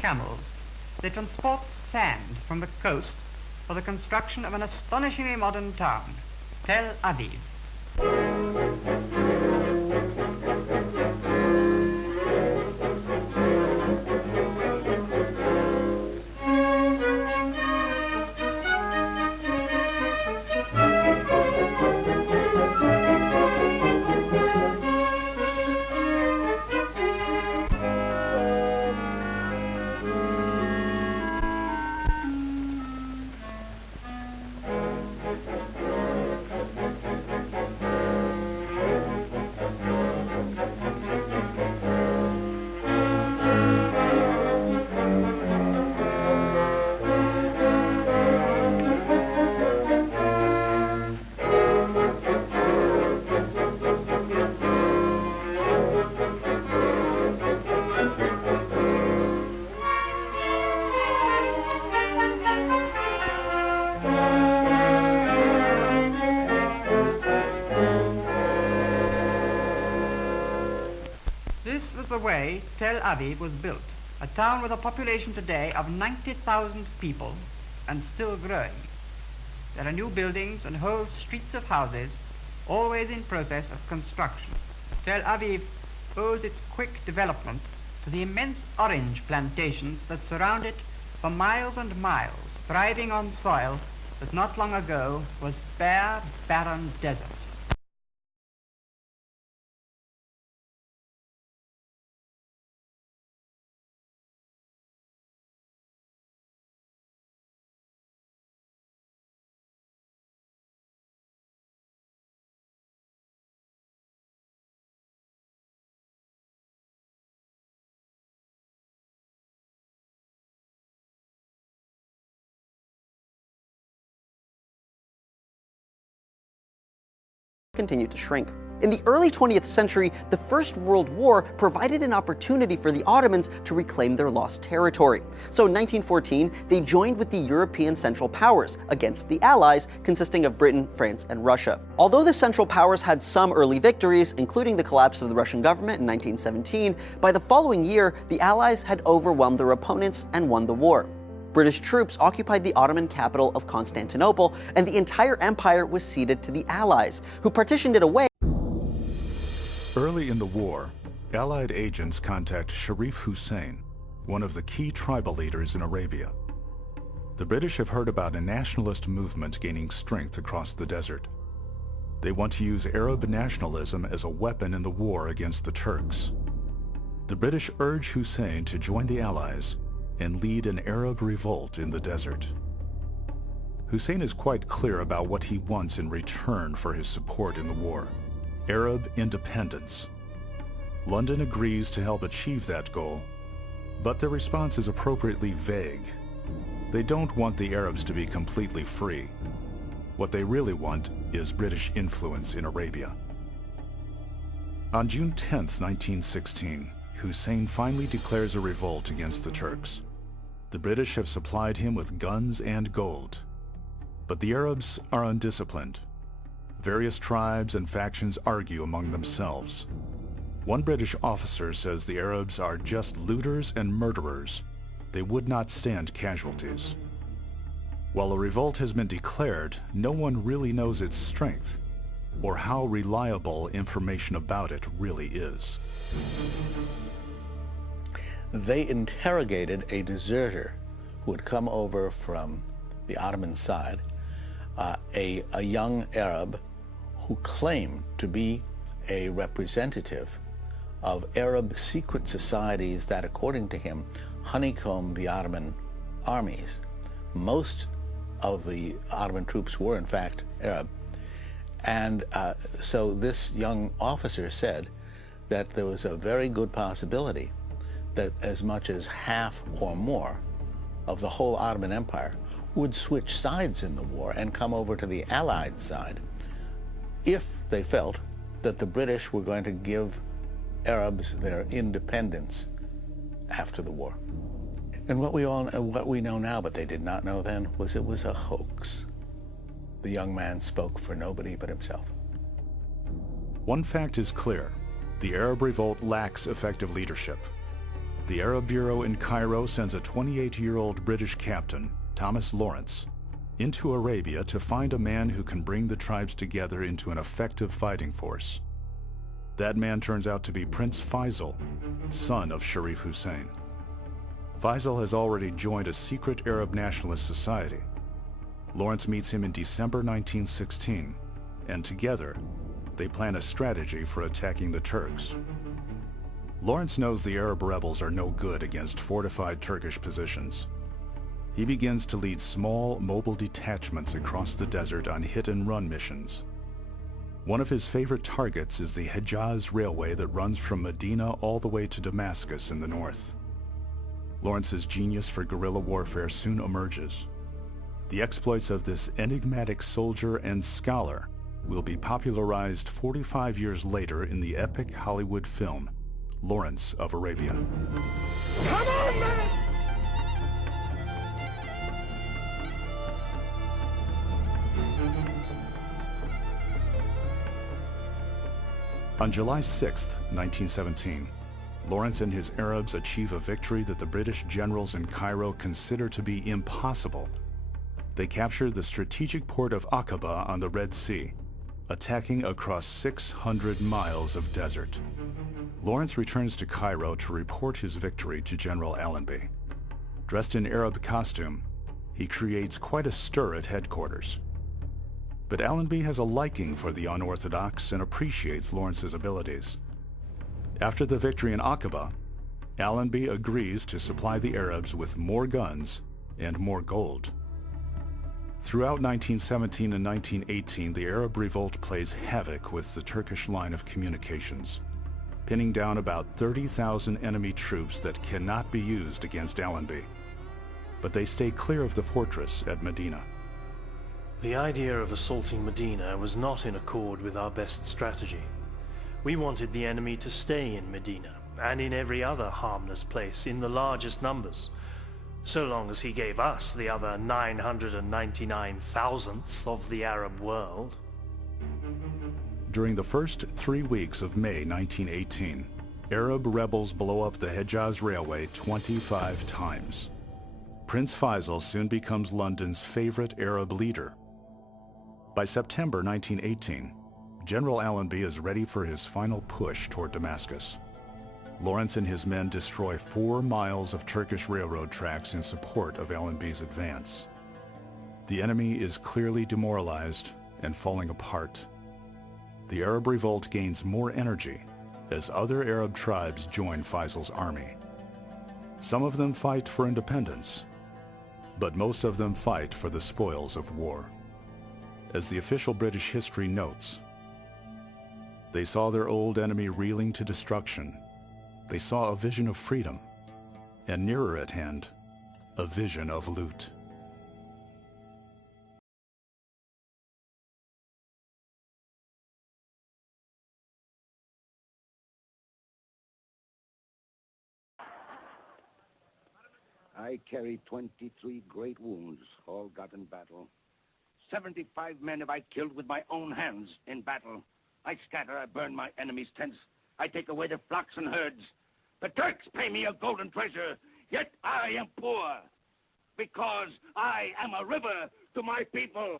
Camels. They transport sand from the coast for the construction of an astonishingly modern town, Tel Aviv. The way Tel Aviv was built, a town with a population today of 90,000 people and still growing. There are new buildings and whole streets of houses, always in process of construction. Tel Aviv owes its quick development to the immense orange plantations that surround it for miles and miles, thriving on soil that not long ago was bare, barren desert. Continued to shrink. In the early 20th century, the First World War provided an opportunity for the Ottomans to reclaim their lost territory. So in 1914, they joined with the European Central Powers against the Allies, consisting of Britain, France, and Russia. Although the Central Powers had some early victories, including the collapse of the Russian government in 1917, by the following year, the Allies had overwhelmed their opponents and won the war. British troops occupied the Ottoman capital of Constantinople, and the entire empire was ceded to the Allies, who partitioned it away. Early in the war, Allied agents contact Sharif Hussein, one of the key tribal leaders in Arabia. The British have heard about a nationalist movement gaining strength across the desert. They want to use Arab nationalism as a weapon in the war against the Turks. The British urge Hussein to join the Allies and lead an Arab revolt in the desert. Hussein is quite clear about what he wants in return for his support in the war: Arab independence. London agrees to help achieve that goal, but their response is appropriately vague. They don't want the Arabs to be completely free. What they really want is British influence in Arabia. On June 10, 1916, Hussein finally declares a revolt against the Turks. The British have supplied him with guns and gold. But the Arabs are undisciplined. Various tribes and factions argue among themselves. One British officer says the Arabs are just looters and murderers. They would not stand casualties. While a revolt has been declared, no one really knows its strength or how reliable information about it really is. They interrogated a deserter who had come over from the Ottoman side, a young Arab who claimed to be a representative of Arab secret societies that, according to him, honeycombed the Ottoman armies. Most of the Ottoman troops were, in fact, Arab. And so this young officer said that there was a very good possibility that as much as half or more of the whole Ottoman Empire would switch sides in the war and come over to the Allied side if they felt that the British were going to give Arabs their independence after the war. And what we know now, but they did not know then, was it was a hoax. The young man spoke for nobody but himself. One fact is clear: the Arab revolt lacks effective leadership. The Arab Bureau in Cairo sends a 28-year-old British captain, Thomas Lawrence, into Arabia to find a man who can bring the tribes together into an effective fighting force. That man turns out to be Prince Faisal, son of Sharif Hussein. Faisal has already joined a secret Arab nationalist society. Lawrence meets him in December 1916, and together, they plan a strategy for attacking the Turks. Lawrence knows the Arab rebels are no good against fortified Turkish positions. He begins to lead small, mobile detachments across the desert on hit-and-run missions. One of his favorite targets is the Hejaz Railway that runs from Medina all the way to Damascus in the north. Lawrence's genius for guerrilla warfare soon emerges. The exploits of this enigmatic soldier and scholar will be popularized 45 years later in the epic Hollywood film, Lawrence of Arabia. Come on, man! On July 6, 1917, Lawrence and his Arabs achieve a victory that the British generals in Cairo consider to be impossible. They capture the strategic port of Aqaba on the Red Sea, attacking across 600 miles of desert. Lawrence returns to Cairo to report his victory to General Allenby. Dressed in Arab costume, he creates quite a stir at headquarters. But Allenby has a liking for the unorthodox and appreciates Lawrence's abilities. After the victory in Aqaba, Allenby agrees to supply the Arabs with more guns and more gold. Throughout 1917 and 1918, the Arab revolt plays havoc with the Turkish line of communications, pinning down about 30,000 enemy troops that cannot be used against Allenby. But they stay clear of the fortress at Medina. The idea of assaulting Medina was not in accord with our best strategy. We wanted the enemy to stay in Medina, and in every other harmless place in the largest numbers, so long as he gave us the other 999 thousandths of the Arab world. During the first 3 weeks of May 1918, Arab rebels blow up the Hejaz Railway 25 times. Prince Faisal soon becomes London's favorite Arab leader. By September 1918, General Allenby is ready for his final push toward Damascus. Lawrence and his men destroy 4 miles of Turkish railroad tracks in support of Allenby's advance. The enemy is clearly demoralized and falling apart. The Arab revolt gains more energy as other Arab tribes join Faisal's army. Some of them fight for independence, but most of them fight for the spoils of war. As the official British history notes, they saw their old enemy reeling to destruction. They saw a vision of freedom, and nearer at hand, a vision of loot. I carry 23 great wounds, all got in battle. 75 men have I killed with my own hands in battle. I scatter, I burn my enemies' tents. I take away the flocks and herds. The Turks pay me a golden treasure, yet I am poor, because I am a river to my people.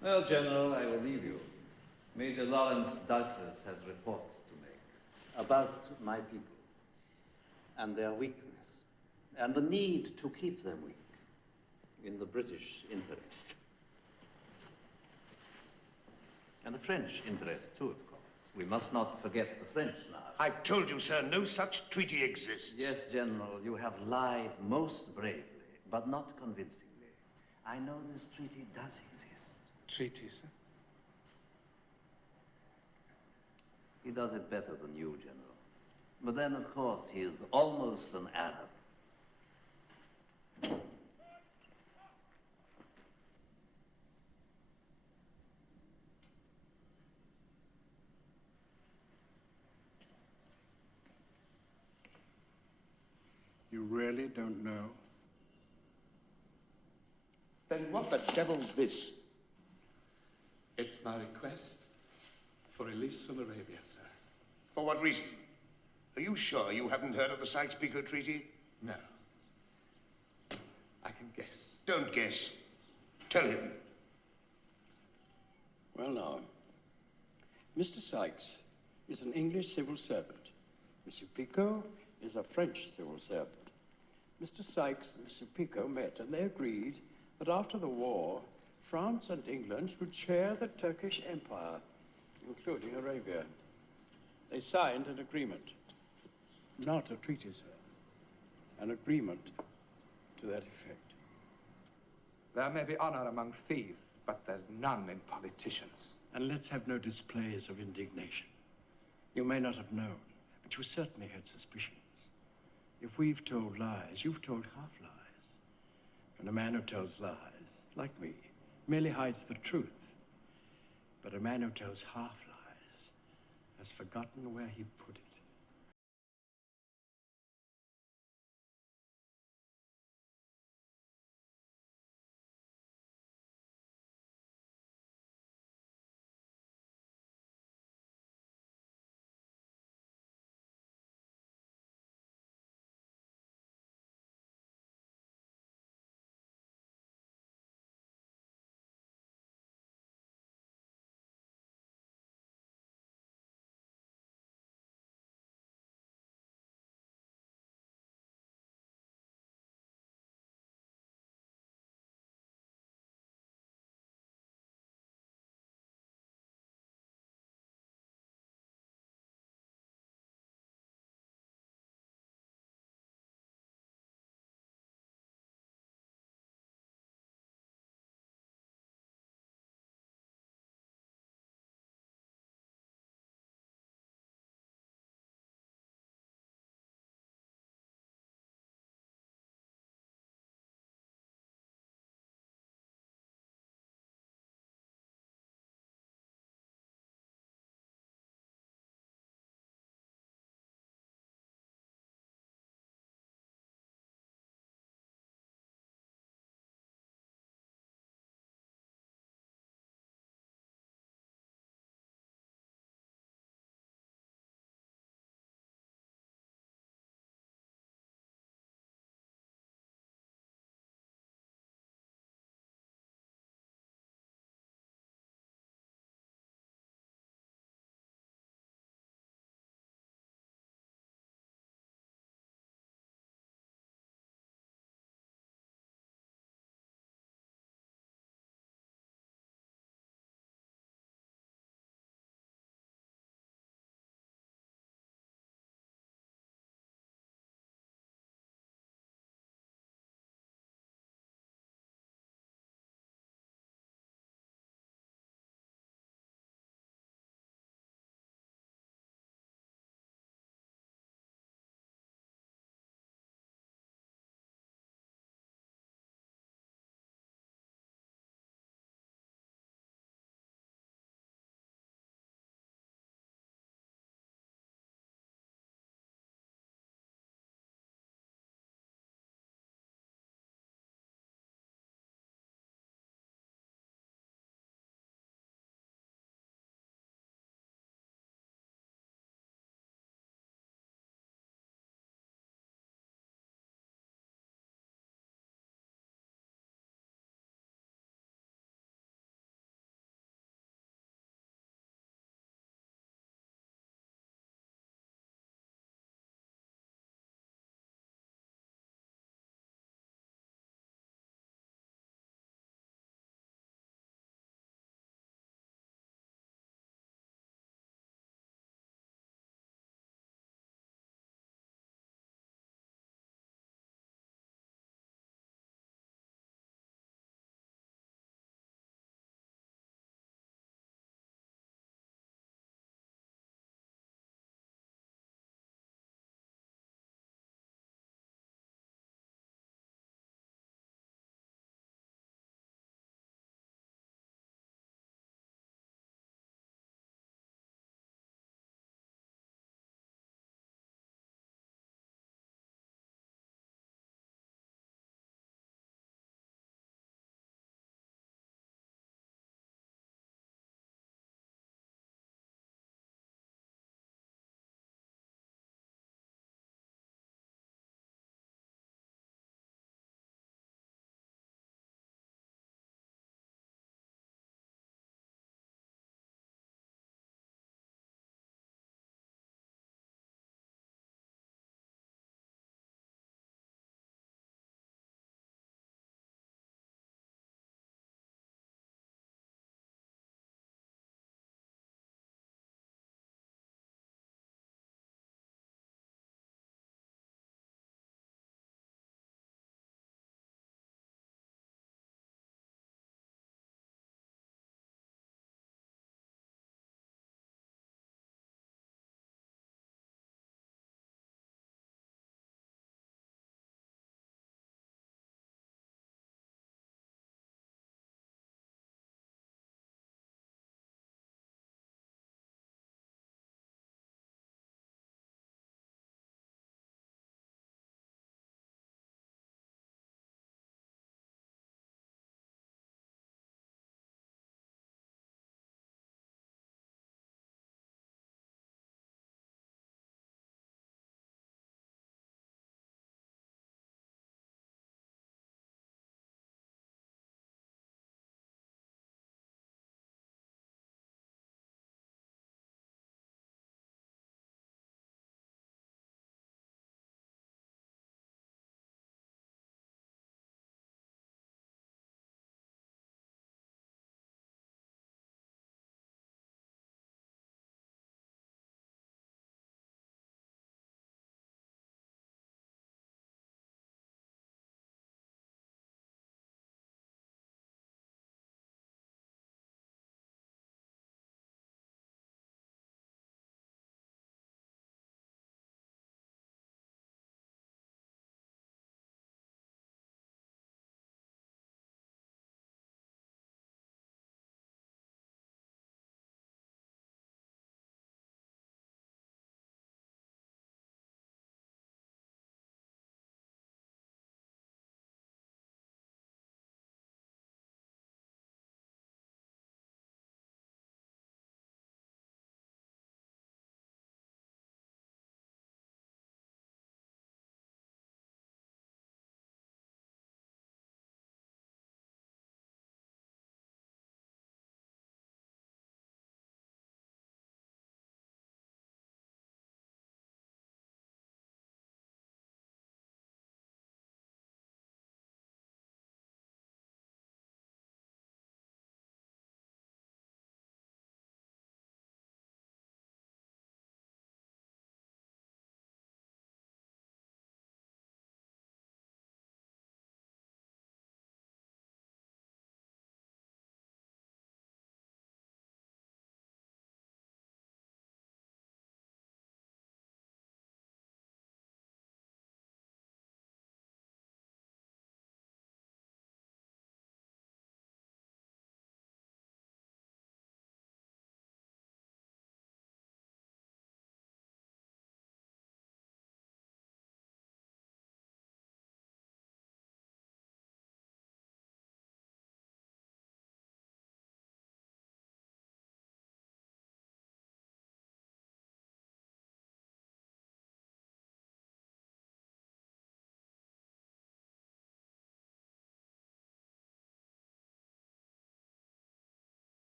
Well, General, I will leave you. Major Lawrence Douglas has reports to make. About my people and their weakness and the need to keep them weak in the British interest. And the French interest, too, of course. We must not forget the French now. I've told you, sir, no such treaty exists. Yes, General, you have lied most bravely, but not convincingly. I know this treaty does exist. Treaty, sir? He does it better than you, General. But then, of course, he is almost an Arab. You really don't know? Then what the devil's this? It's my request for release from Arabia, sir. For what reason? Are you sure you haven't heard of the Sykes-Picot Treaty? No. I can guess. Don't guess. Tell him. Well, now, Mr. Sykes is an English civil servant. Monsieur Picot is a French civil servant. Mr. Sykes and Monsieur Picot met, and they agreed that after the war, France and England should share the Turkish Empire, including Arabia. They signed an agreement. Not a treaty, sir. An agreement to that effect. There may be honor among thieves, but there's none in politicians. And let's have no displays of indignation. You may not have known, but you certainly had suspicions. If we've told lies, you've told half-lies. And a man who tells lies, like me, merely hides the truth. But a man who tells half-lies has forgotten where he put it.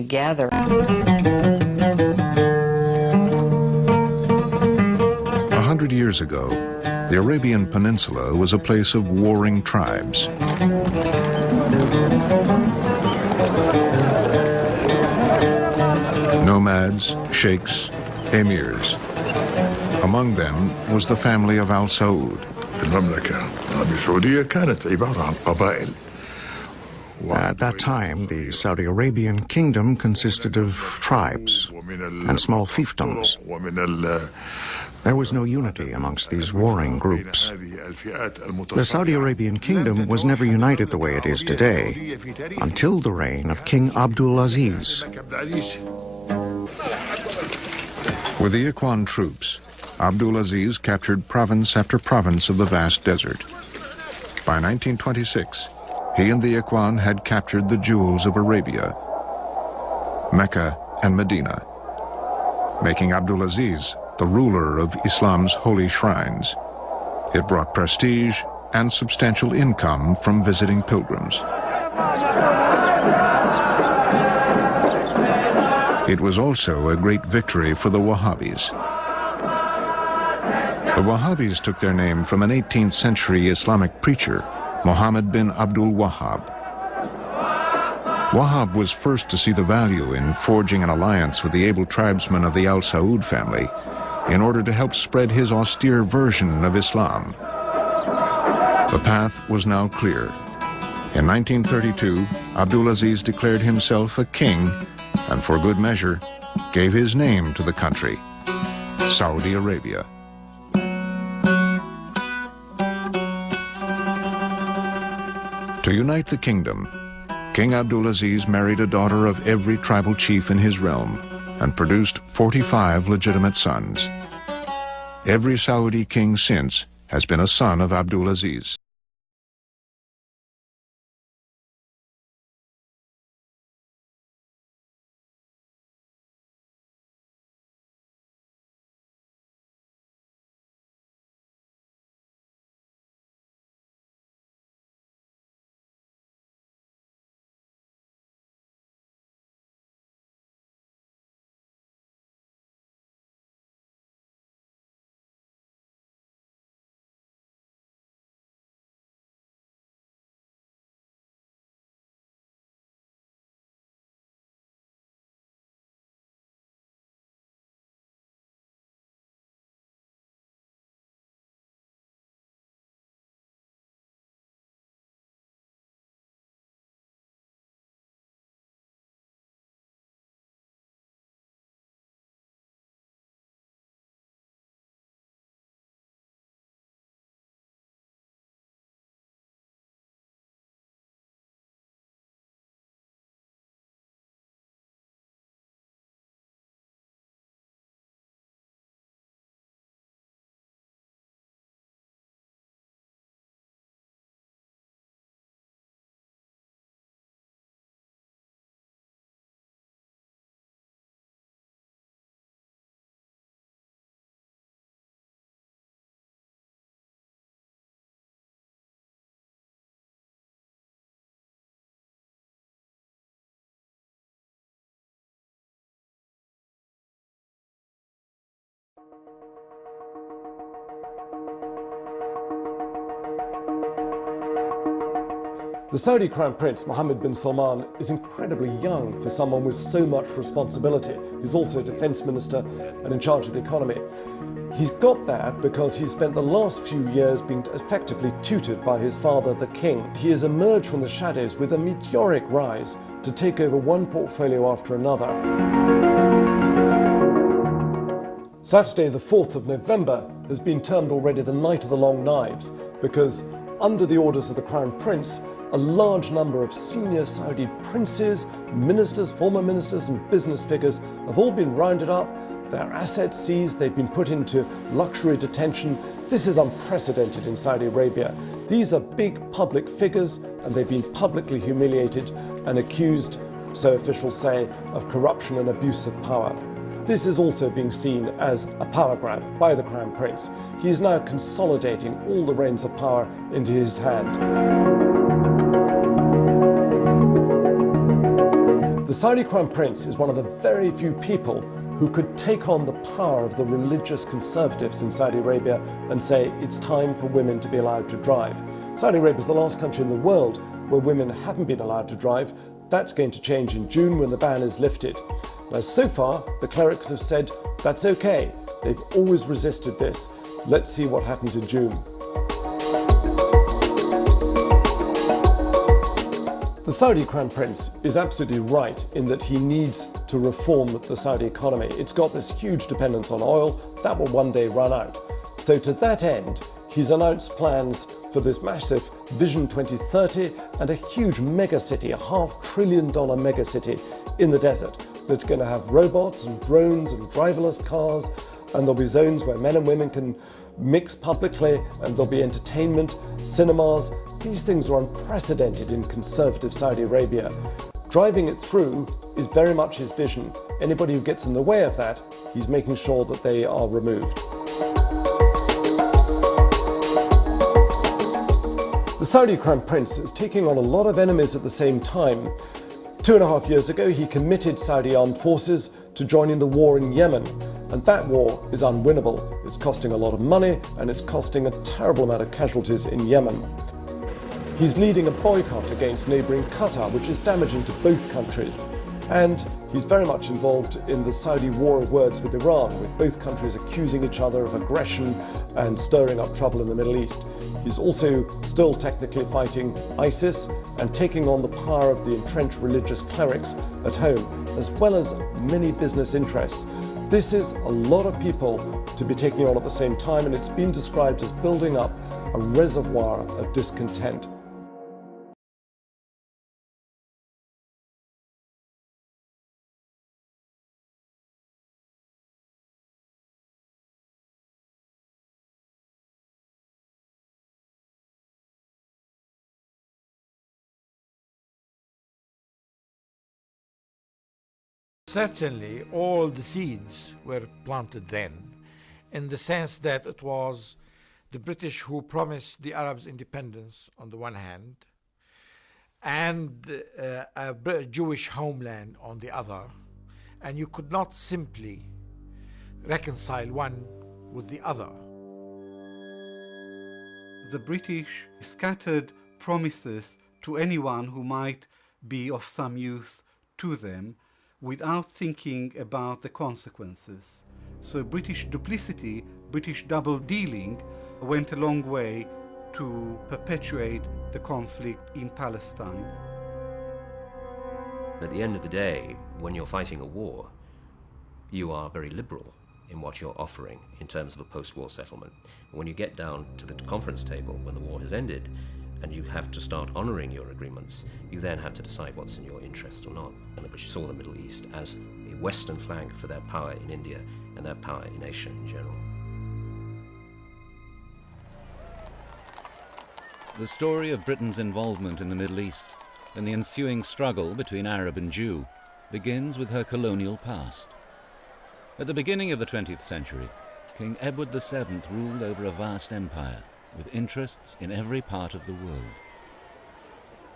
gather. 100 years ago, the Arabian Peninsula was a place of warring tribes. Nomads, sheikhs, emirs. Among them was the family of Al Saud. At that time, the Saudi Arabian kingdom consisted of tribes and small fiefdoms. There was no unity amongst these warring groups. The Saudi Arabian kingdom was never united the way it is today until the reign of King Abdul Aziz. With the Ikhwan troops, Abdul Aziz captured province after province of the vast desert. By 1926, he and the Ikhwan had captured the jewels of Arabia, Mecca and Medina, making Abdul Aziz the ruler of Islam's holy shrines. It brought prestige and substantial income from visiting pilgrims. It was also a great victory for the Wahhabis. The Wahhabis took their name from an 18th century Islamic preacher, Muhammad bin Abdul Wahhab. Wahhab was first to see the value in forging an alliance with the able tribesmen of the Al Saud family in order to help spread his austere version of Islam. The path was now clear. In 1932, Abdul Aziz declared himself a king and, for good measure, gave his name to the country, Saudi Arabia. To unite the kingdom, King Abdul Aziz married a daughter of every tribal chief in his realm and produced 45 legitimate sons. Every Saudi king since has been a son of Abdul Aziz. The Saudi Crown Prince, Mohammed bin Salman, is incredibly young for someone with so much responsibility. He's also Defense Minister and in charge of the economy. He's got there because he spent the last few years being effectively tutored by his father, the king. He has emerged from the shadows with a meteoric rise to take over one portfolio after another. Saturday, the 4th of November, has been termed already the Night of the Long Knives because, under the orders of the Crown Prince, a large number of senior Saudi princes, ministers, former ministers and business figures have all been rounded up, their assets seized, they've been put into luxury detention. This is unprecedented in Saudi Arabia. These are big public figures and they've been publicly humiliated and accused, so officials say, of corruption and abuse of power. This is also being seen as a power grab by the Crown Prince. He is now consolidating all the reins of power into his hand. The Saudi Crown Prince is one of the very few people who could take on the power of the religious conservatives in Saudi Arabia and say it's time for women to be allowed to drive. Saudi Arabia is the last country in the world where women haven't been allowed to drive. That's going to change in June when the ban is lifted. Now, so far, the clerics have said that's okay. They've always resisted this. Let's see what happens in June. The Saudi Crown Prince is absolutely right in that he needs to reform the Saudi economy. It's got this huge dependence on oil that will one day run out. So to that end, he's announced plans for this massive Vision 2030 and a huge megacity, a $500 billion megacity in the desert that's going to have robots and drones and driverless cars, and there'll be zones where men and women can mix publicly, and there'll be entertainment, cinemas. These things are unprecedented in conservative Saudi Arabia. Driving it through is very much his vision. Anybody who gets in the way of that, he's making sure that they are removed. The Saudi Crown Prince is taking on a lot of enemies at the same time. 2.5 years ago, he committed Saudi armed forces to joining the war in Yemen, and that war is unwinnable. It's costing a lot of money, and it's costing a terrible amount of casualties in Yemen. He's leading a boycott against neighbouring Qatar, which is damaging to both countries. And he's very much involved in the Saudi war of words with Iran, with both countries accusing each other of aggression and stirring up trouble in the Middle East. He's also still technically fighting ISIS and taking on the power of the entrenched religious clerics at home, as well as many business interests. This is a lot of people to be taking on at the same time, and it's been described as building up a reservoir of discontent. Certainly, all the seeds were planted then, in the sense that it was the British who promised the Arabs independence on the one hand, and a Jewish homeland on the other, and you could not simply reconcile one with the other. The British scattered promises to anyone who might be of some use to them, without thinking about the consequences. So British duplicity, British double-dealing went a long way to perpetuate the conflict in Palestine. At the end of the day, when you're fighting a war, you are very liberal in what you're offering in terms of a post-war settlement. When you get down to the conference table when the war has ended, and you have to start honouring your agreements, you then have to decide what's in your interest or not. And the British saw the Middle East as a Western flank for their power in India and their power in Asia in general. The story of Britain's involvement in the Middle East and the ensuing struggle between Arab and Jew begins with her colonial past. At the beginning of the 20th century, King Edward VII ruled over a vast empire, with interests in every part of the world.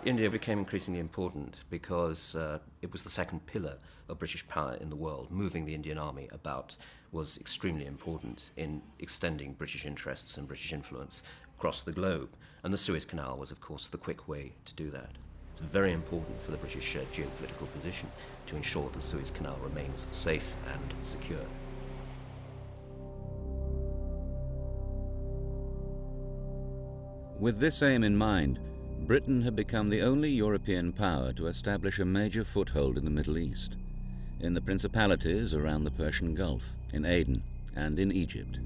India became increasingly important because it was the second pillar of British power in the world. Moving the Indian Army about was extremely important in extending British interests and British influence across the globe. And the Suez Canal was, of course, the quick way to do that. It's very important for the British geopolitical position to ensure the Suez Canal remains safe and secure. With this aim in mind, Britain had become the only European power to establish a major foothold in the Middle East, in the principalities around the Persian Gulf, in Aden, and in Egypt.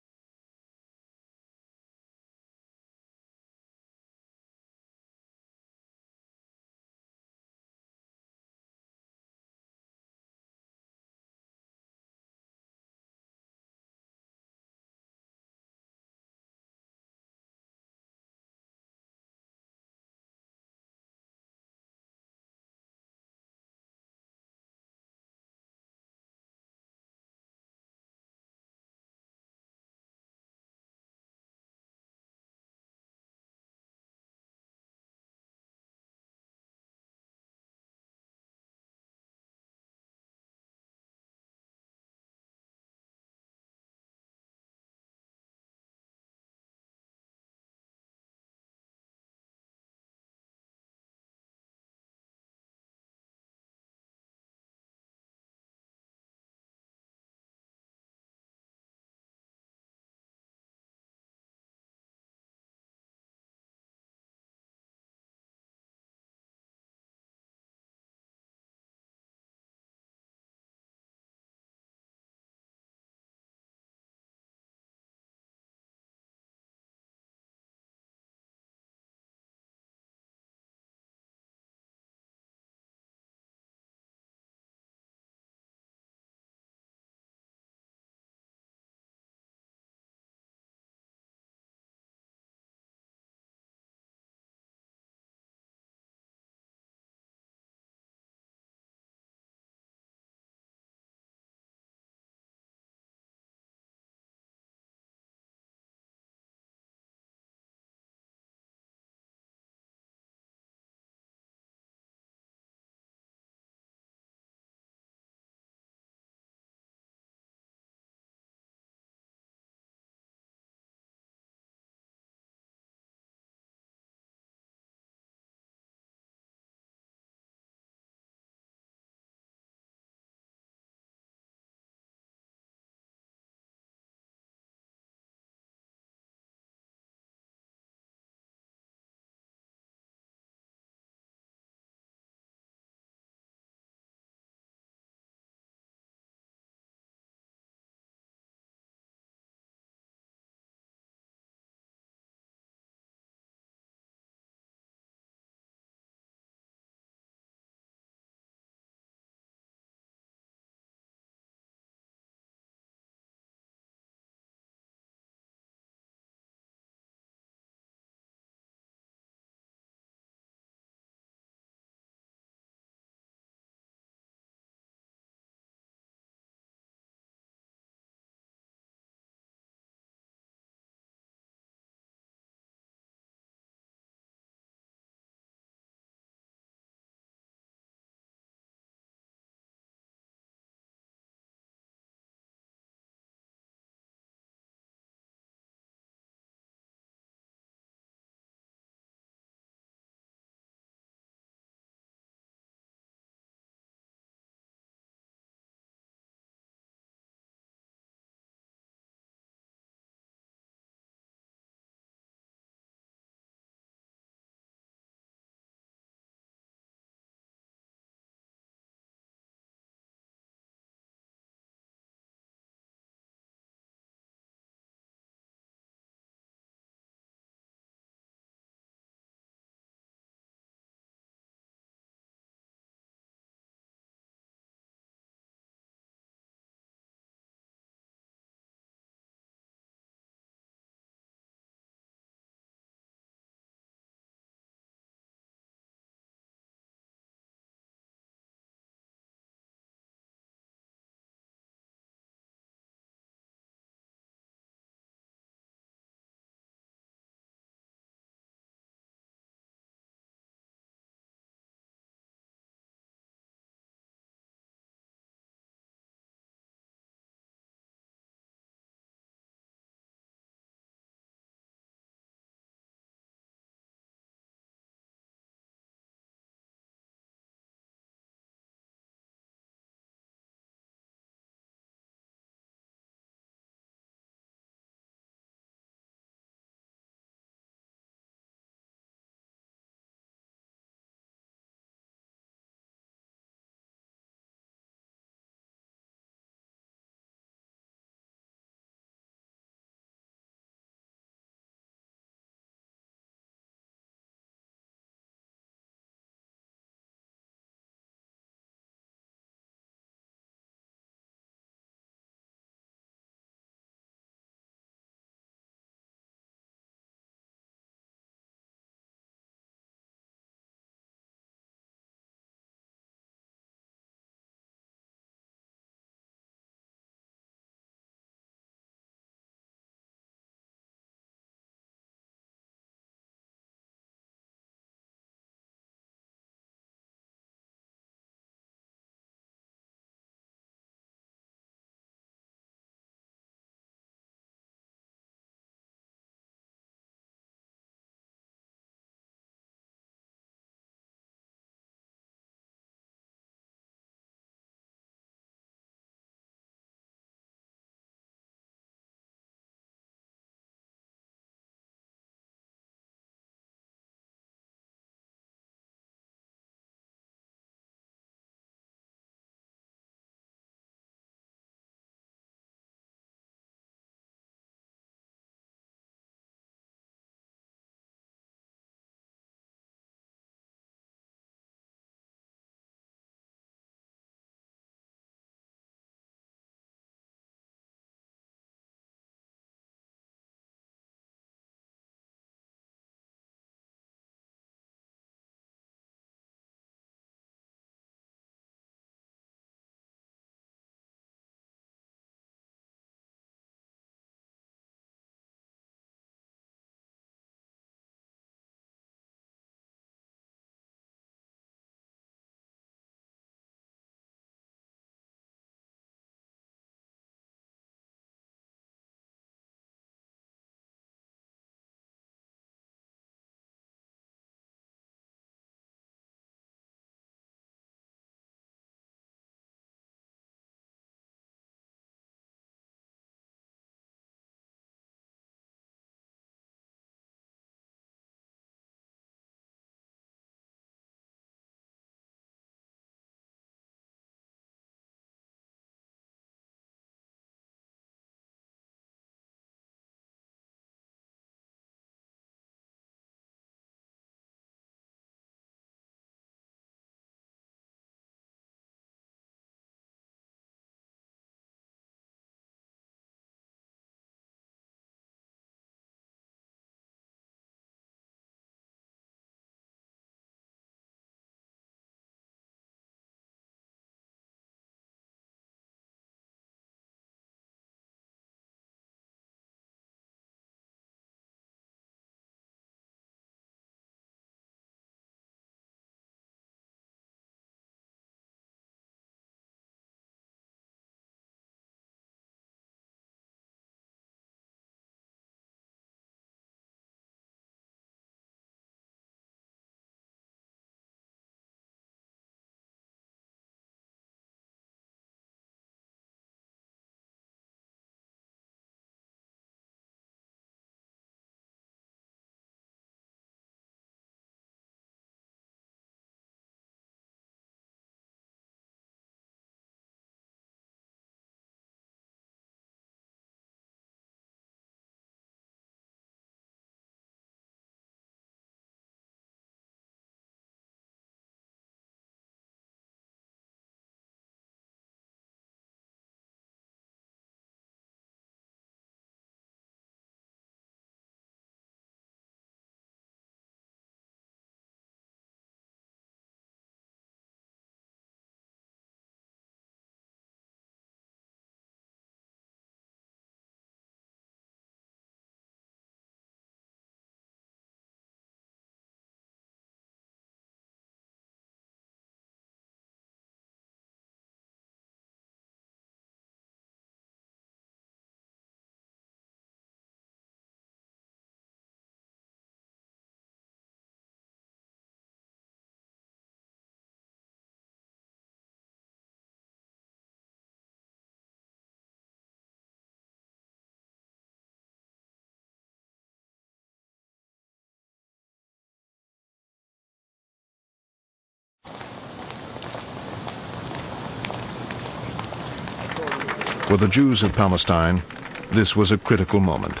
For the Jews of Palestine, this was a critical moment.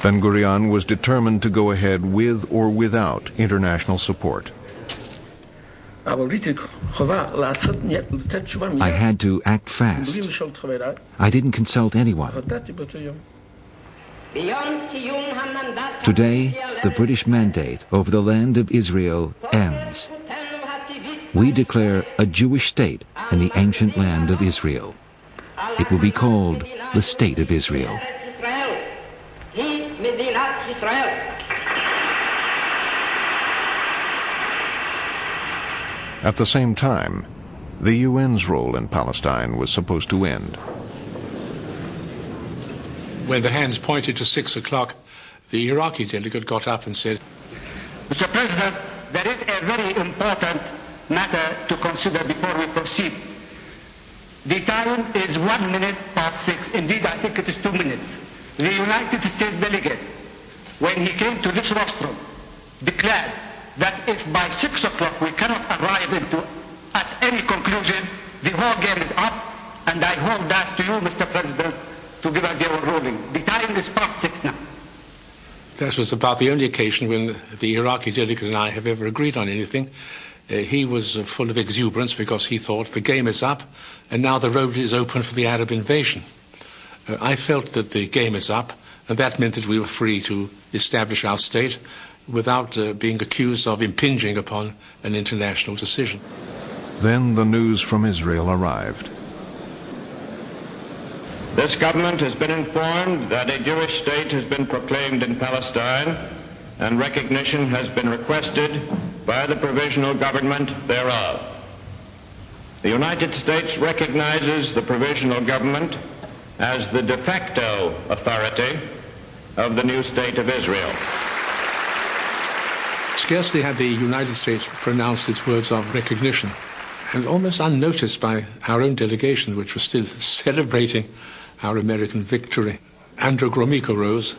Ben-Gurion was determined to go ahead with or without international support. I had to act fast. I didn't consult anyone. Today, the British mandate over the land of Israel ends. We declare a Jewish state in the ancient land of Israel. It will be called the State of Israel. At the same time, the UN's role in Palestine was supposed to end. When the hands pointed to 6 o'clock, the Iraqi delegate got up and said, Mr. President, there is a very important matter to consider before we proceed. The time is 1 minute past 6. Indeed, I think it is 2 minutes. The United States delegate, when he came to this rostrum, declared that if by 6 o'clock we cannot arrive at any conclusion, the whole game is up, and I hold that to you, Mr. President, to give us your ruling. The time is past 6 now. That was about the only occasion when the Iraqi delegate and I have ever agreed on anything. He was full of exuberance because he thought the game is up and now the road is open for the Arab invasion. I felt that the game is up, and that meant that we were free to establish our state without being accused of impinging upon an international decision. Then the news from Israel arrived. This government has been informed that a Jewish state has been proclaimed in Palestine, and recognition has been requested by the provisional government thereof. The United States recognizes the provisional government as the de facto authority of the new state of Israel. Scarcely had the United States pronounced its words of recognition, and almost unnoticed by our own delegation, which was still celebrating our American victory, Andrew Gromyko rose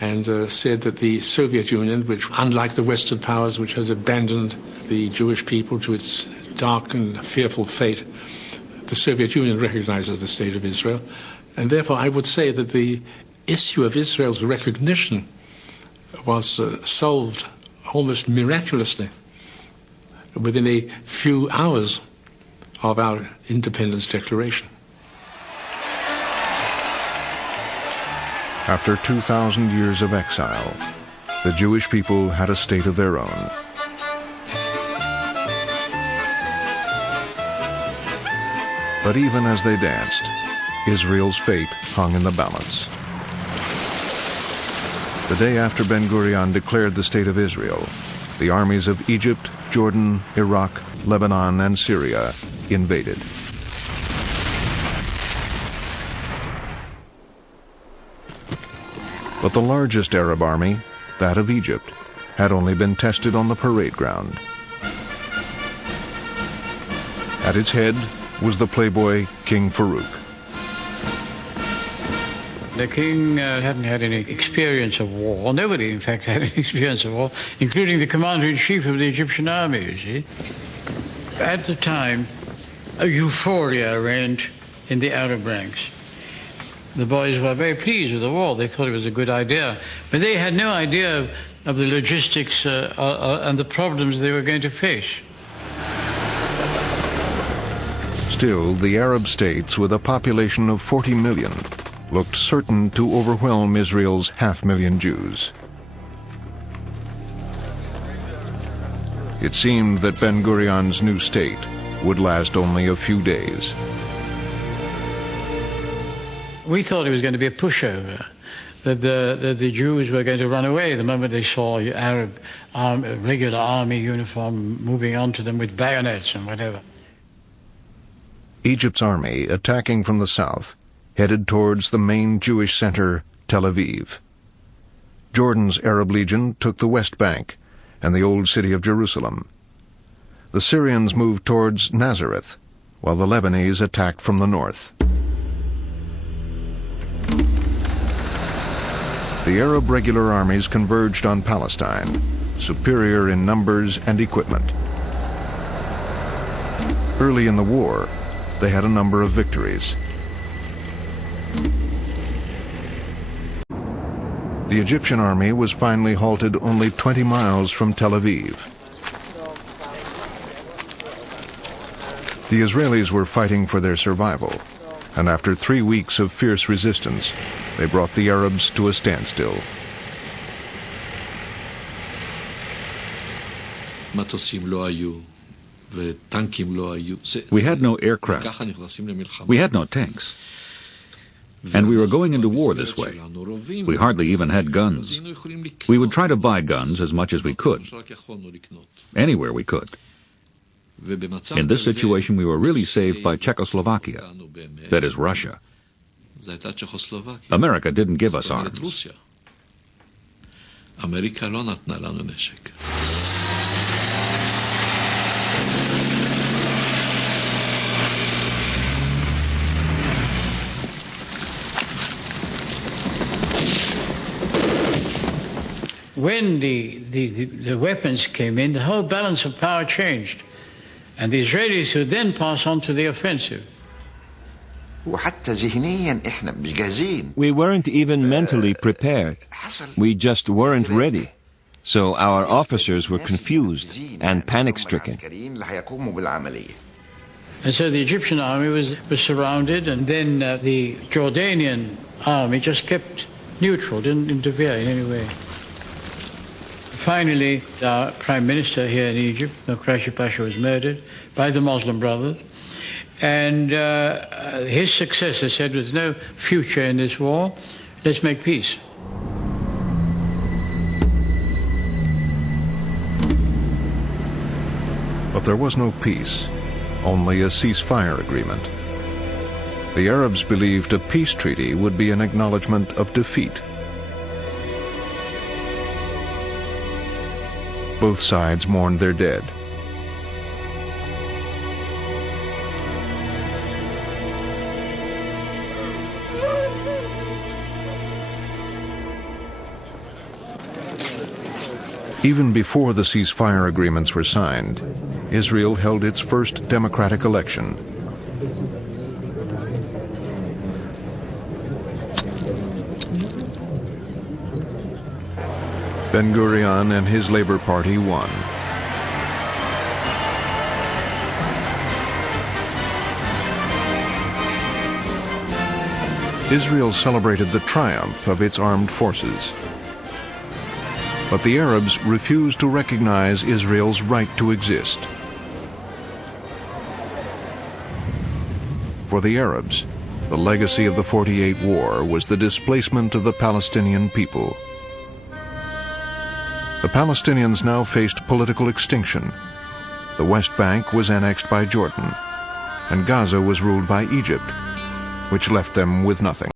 and said that the Soviet Union, which, unlike the Western powers which had abandoned the Jewish people to its dark and fearful fate, the Soviet Union recognizes the State of Israel. And therefore I would say that the issue of Israel's recognition was solved almost miraculously within a few hours of our independence declaration. After 2,000 years of exile, the Jewish people had a state of their own. But even as they danced, Israel's fate hung in the balance. The day after Ben-Gurion declared the State of Israel, the armies of Egypt, Jordan, Iraq, Lebanon, and Syria invaded. But the largest Arab army, that of Egypt, had only been tested on the parade ground. At its head was the playboy King Farouk. The king hadn't had any experience of war. Nobody, in fact, had any experience of war, including the commander-in-chief of the Egyptian army, you see. At the time, a euphoria reigned in the Arab ranks. The boys were very pleased with the war. They thought it was a good idea. But they had no idea of the logistics and the problems they were going to face. Still, the Arab states, with a population of 40 million, looked certain to overwhelm Israel's 500,000 Jews. It seemed that Ben-Gurion's new state would last only a few days. We thought it was going to be a pushover, that the Jews were going to run away the moment they saw Arab regular army uniform moving onto them with bayonets and whatever. Egypt's army, attacking from the south, headed towards the main Jewish center, Tel Aviv. Jordan's Arab Legion took the West Bank and the old city of Jerusalem. The Syrians moved towards Nazareth, while the Lebanese attacked from the north. The Arab regular armies converged on Palestine, superior in numbers and equipment. Early in the war, they had a number of victories. The Egyptian army was finally halted only 20 miles from Tel Aviv. The Israelis were fighting for their survival, and after 3 weeks of fierce resistance, they brought the Arabs to a standstill. We had no aircraft. We had no tanks. And we were going into war this way. We hardly even had guns. We would try to buy guns as much as we could, anywhere we could. In this situation, we were really saved by Czechoslovakia, that is Russia. America didn't give us arms. When the weapons came in, the whole balance of power changed. And the Israelis would then pass on to the offensive. We weren't even mentally prepared. We just weren't ready. So our officers were confused and panic-stricken. And so the Egyptian army was surrounded, and then the Jordanian army just kept neutral, didn't interfere in any way. Finally, our prime minister here in Egypt, Krashi Pasha, was murdered by the Muslim Brothers. And his successor said, there's no future in this war, let's make peace. But there was no peace, only a ceasefire agreement. The Arabs believed a peace treaty would be an acknowledgement of defeat. Both sides mourned their dead. Even before the ceasefire agreements were signed, Israel held its first democratic election. Ben-Gurion and his Labor Party won. Israel celebrated the triumph of its armed forces. But the Arabs refused to recognize Israel's right to exist. For the Arabs, the legacy of the 48 War was the displacement of the Palestinian people. The Palestinians now faced political extinction. The West Bank was annexed by Jordan, and Gaza was ruled by Egypt, which left them with nothing.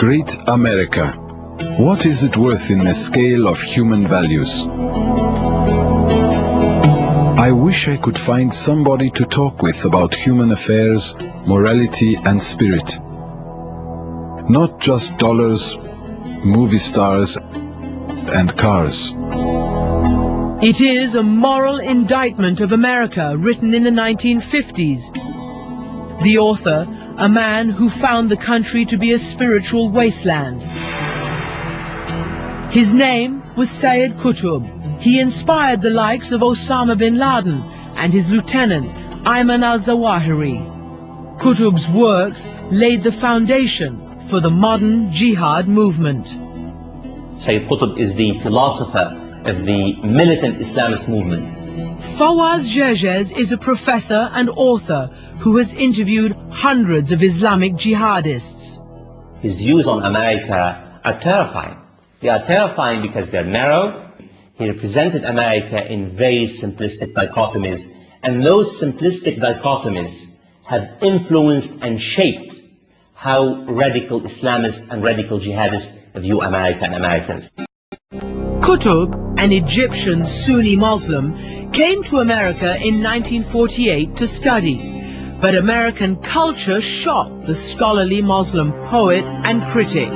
Great America, what is it worth in the scale of human values? I wish I could find somebody to talk with about human affairs, morality and spirit. Not just dollars, movie stars and cars. It is a moral indictment of America written in the 1950s. The author, a man who found the country to be a spiritual wasteland. His name was Sayyid Qutb. He inspired the likes of Osama bin Laden and his lieutenant, Ayman al-Zawahiri. Qutb's works laid the foundation for the modern jihad movement. Sayyid Qutb is the philosopher of the militant Islamist movement. Fawaz Gerges is a professor and author who has interviewed hundreds of Islamic jihadists. His views on America are terrifying. They are terrifying because they're narrow. He represented America in very simplistic dichotomies, and those simplistic dichotomies have influenced and shaped how radical Islamists and radical jihadists view America and Americans. Qutb, an Egyptian Sunni Muslim, came to America in 1948 to study. But American culture shocked the scholarly Muslim poet and critic.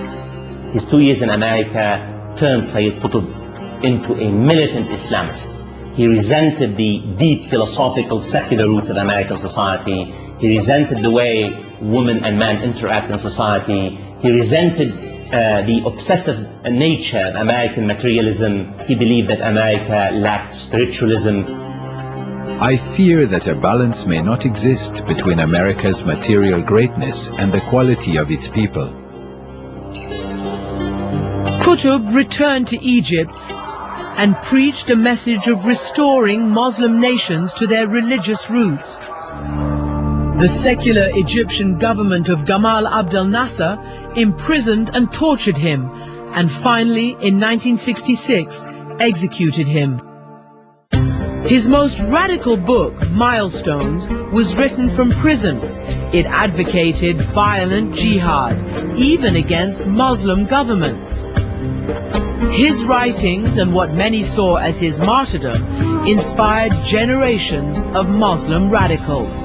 His 2 years in America turned Sayyid Qutb into a militant Islamist. He resented the deep philosophical secular roots of American society. He resented the way women and men interact in society. He resented the obsessive nature of American materialism. He believed that America lacked spiritualism. I fear that a balance may not exist between America's material greatness and the quality of its people. Qutb returned to Egypt and preached a message of restoring Muslim nations to their religious roots. The secular Egyptian government of Gamal Abdel Nasser imprisoned and tortured him, and finally in 1966 executed him. His most radical book, Milestones, was written from prison. It advocated violent jihad, even against Muslim governments. His writings and what many saw as his martyrdom inspired generations of Muslim radicals.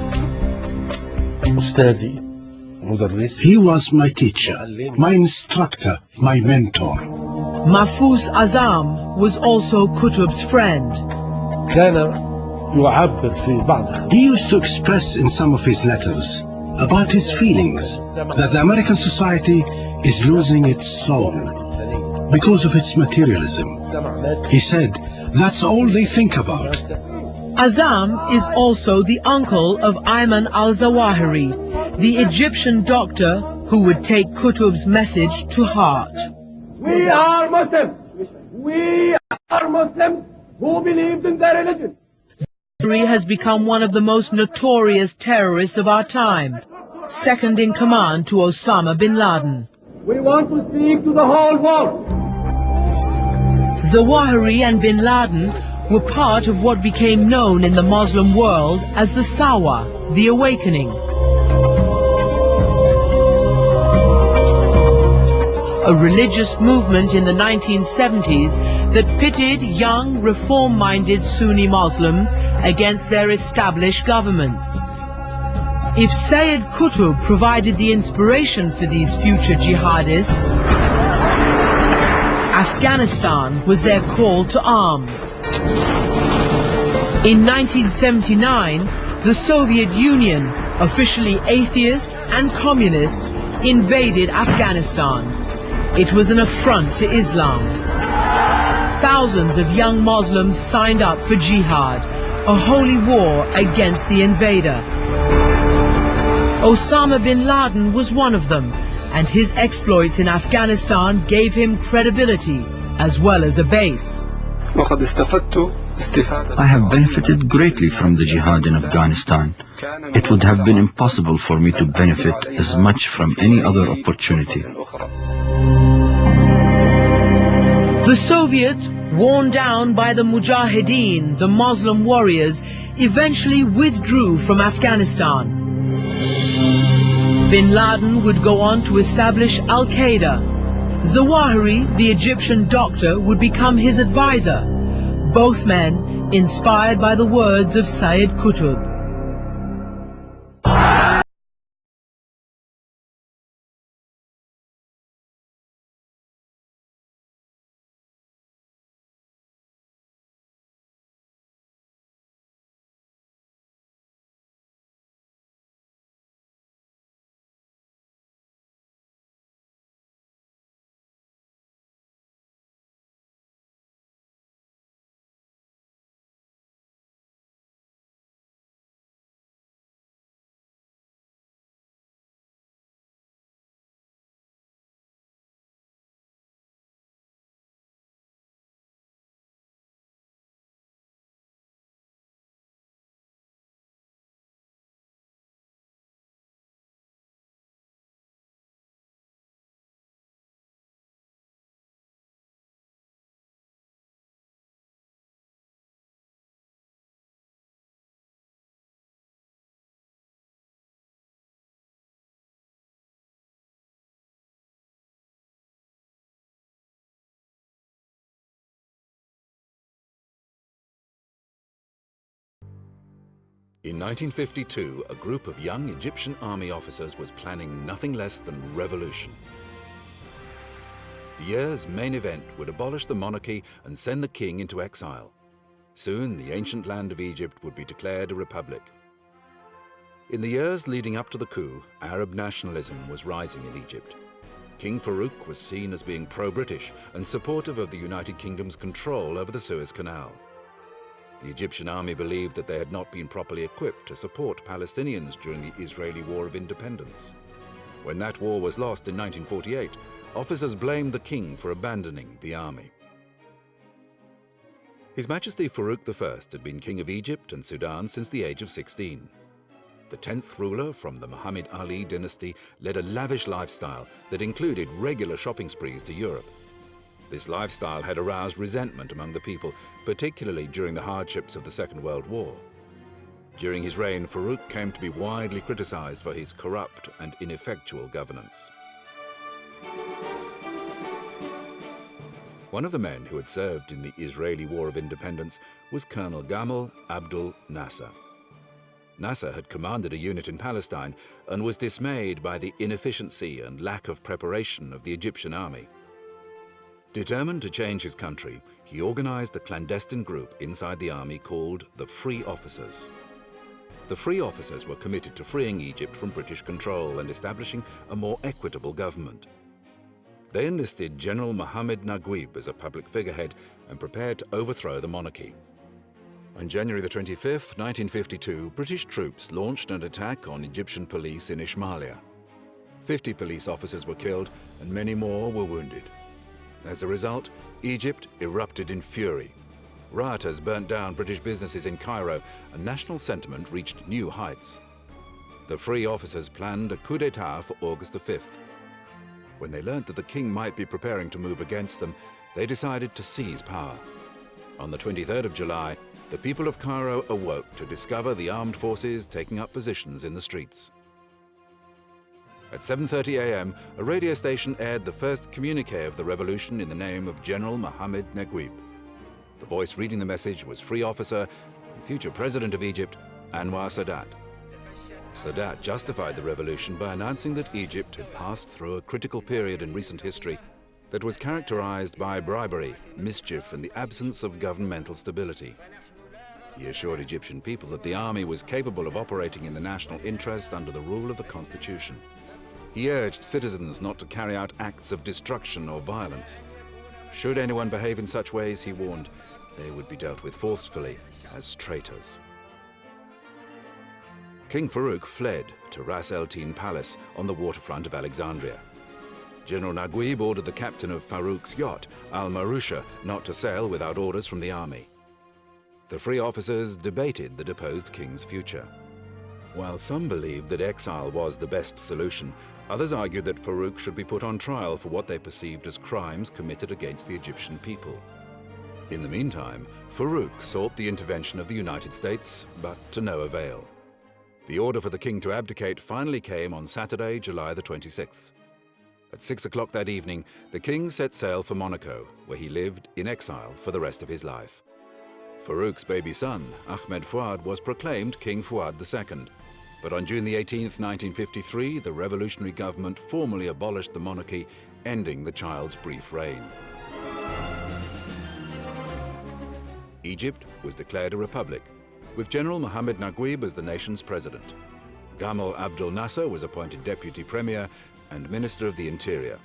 He was my teacher, my instructor, my mentor. Mahfouz Azam was also Qutb's friend. He used to express in some of his letters about his feelings that the American society is losing its soul because of its materialism. He said, that's all they think about. Azam is also the uncle of Ayman al-Zawahiri, the Egyptian doctor who would take Qutb's message to heart. We are Muslims. We are Muslims who believed in their religion. Zawahiri has become one of the most notorious terrorists of our time, second in command to Osama bin Laden. We want to speak to the whole world. Zawahiri and bin Laden were part of what became known in the Muslim world as the Sawa, the Awakening. A religious movement in the 1970s that pitted young, reform-minded Sunni Muslims against their established governments. If Sayyid Qutb provided the inspiration for these future jihadists, Afghanistan was their call to arms. In 1979, the Soviet Union, officially atheist and communist, invaded Afghanistan. It was an affront to Islam. Thousands of young Muslims signed up for jihad, a holy war against the invader. Osama bin Laden was one of them, and his exploits in Afghanistan gave him credibility as well as a base. I have benefited greatly from the jihad in Afghanistan. It would have been impossible for me to benefit as much from any other opportunity. The Soviets, worn down by the Mujahideen, the Muslim warriors, eventually withdrew from Afghanistan. Bin Laden would go on to establish Al-Qaeda. Zawahiri, the Egyptian doctor, would become his advisor. Both men inspired by the words of Sayyid Qutb. In 1952, a group of young Egyptian army officers was planning nothing less than revolution. The year's main event would abolish the monarchy and send the king into exile. Soon, the ancient land of Egypt would be declared a republic. In the years leading up to the coup, Arab nationalism was rising in Egypt. King Farouk was seen as being pro-British and supportive of the United Kingdom's control over the Suez Canal. The Egyptian army believed that they had not been properly equipped to support Palestinians during the Israeli War of Independence. When that war was lost in 1948, officers blamed the king for abandoning the army. His Majesty Farouk I had been king of Egypt and Sudan since the age of 16. The 10th ruler from the Muhammad Ali dynasty led a lavish lifestyle that included regular shopping sprees to Europe. This lifestyle had aroused resentment among the people, particularly during the hardships of the Second World War. During his reign, Farouk came to be widely criticized for his corrupt and ineffectual governance. One of the men who had served in the Israeli War of Independence was Colonel Gamal Abdul Nasser. Nasser had commanded a unit in Palestine and was dismayed by the inefficiency and lack of preparation of the Egyptian army. Determined to change his country, he organized a clandestine group inside the army called the Free Officers. The Free Officers were committed to freeing Egypt from British control and establishing a more equitable government. They enlisted General Mohammed Naguib as a public figurehead and prepared to overthrow the monarchy. On January the 25th, 1952, British troops launched an attack on Egyptian police in Ismailia. 50 police officers were killed and many more were wounded. As a result, Egypt erupted in fury. Rioters burnt down British businesses in Cairo, and national sentiment reached new heights. The Free Officers planned a coup d'etat for August the 5th. When they learnt that the king might be preparing to move against them, they decided to seize power. On the 23rd of July, the people of Cairo awoke to discover the armed forces taking up positions in the streets. At 7:30 a.m., a radio station aired the first communique of the revolution in the name of General Mohammed Naguib. The voice reading the message was Free Officer and future President of Egypt, Anwar Sadat. Sadat justified the revolution by announcing that Egypt had passed through a critical period in recent history that was characterized by bribery, mischief, and the absence of governmental stability. He assured Egyptian people that the army was capable of operating in the national interest under the rule of the constitution. He urged citizens not to carry out acts of destruction or violence. Should anyone behave in such ways, he warned, they would be dealt with forcefully as traitors. King Farouk fled to Ras El Tin Palace on the waterfront of Alexandria. General Naguib ordered the captain of Farouk's yacht, Al-Marusha, not to sail without orders from the army. The Free Officers debated the deposed king's future. While some believed that exile was the best solution, others argued that Farouk should be put on trial for what they perceived as crimes committed against the Egyptian people. In the meantime, Farouk sought the intervention of the United States, but to no avail. The order for the king to abdicate finally came on Saturday, July the 26th. At 6 o'clock that evening, the king set sail for Monaco, where he lived in exile for the rest of his life. Farouk's baby son, Ahmed Fuad, was proclaimed King Fuad II. But on June the 18th, 1953, the revolutionary government formally abolished the monarchy, ending the child's brief reign. Egypt was declared a republic, with General Mohammed Naguib as the nation's president. Gamal Abdel Nasser was appointed deputy premier and minister of the interior.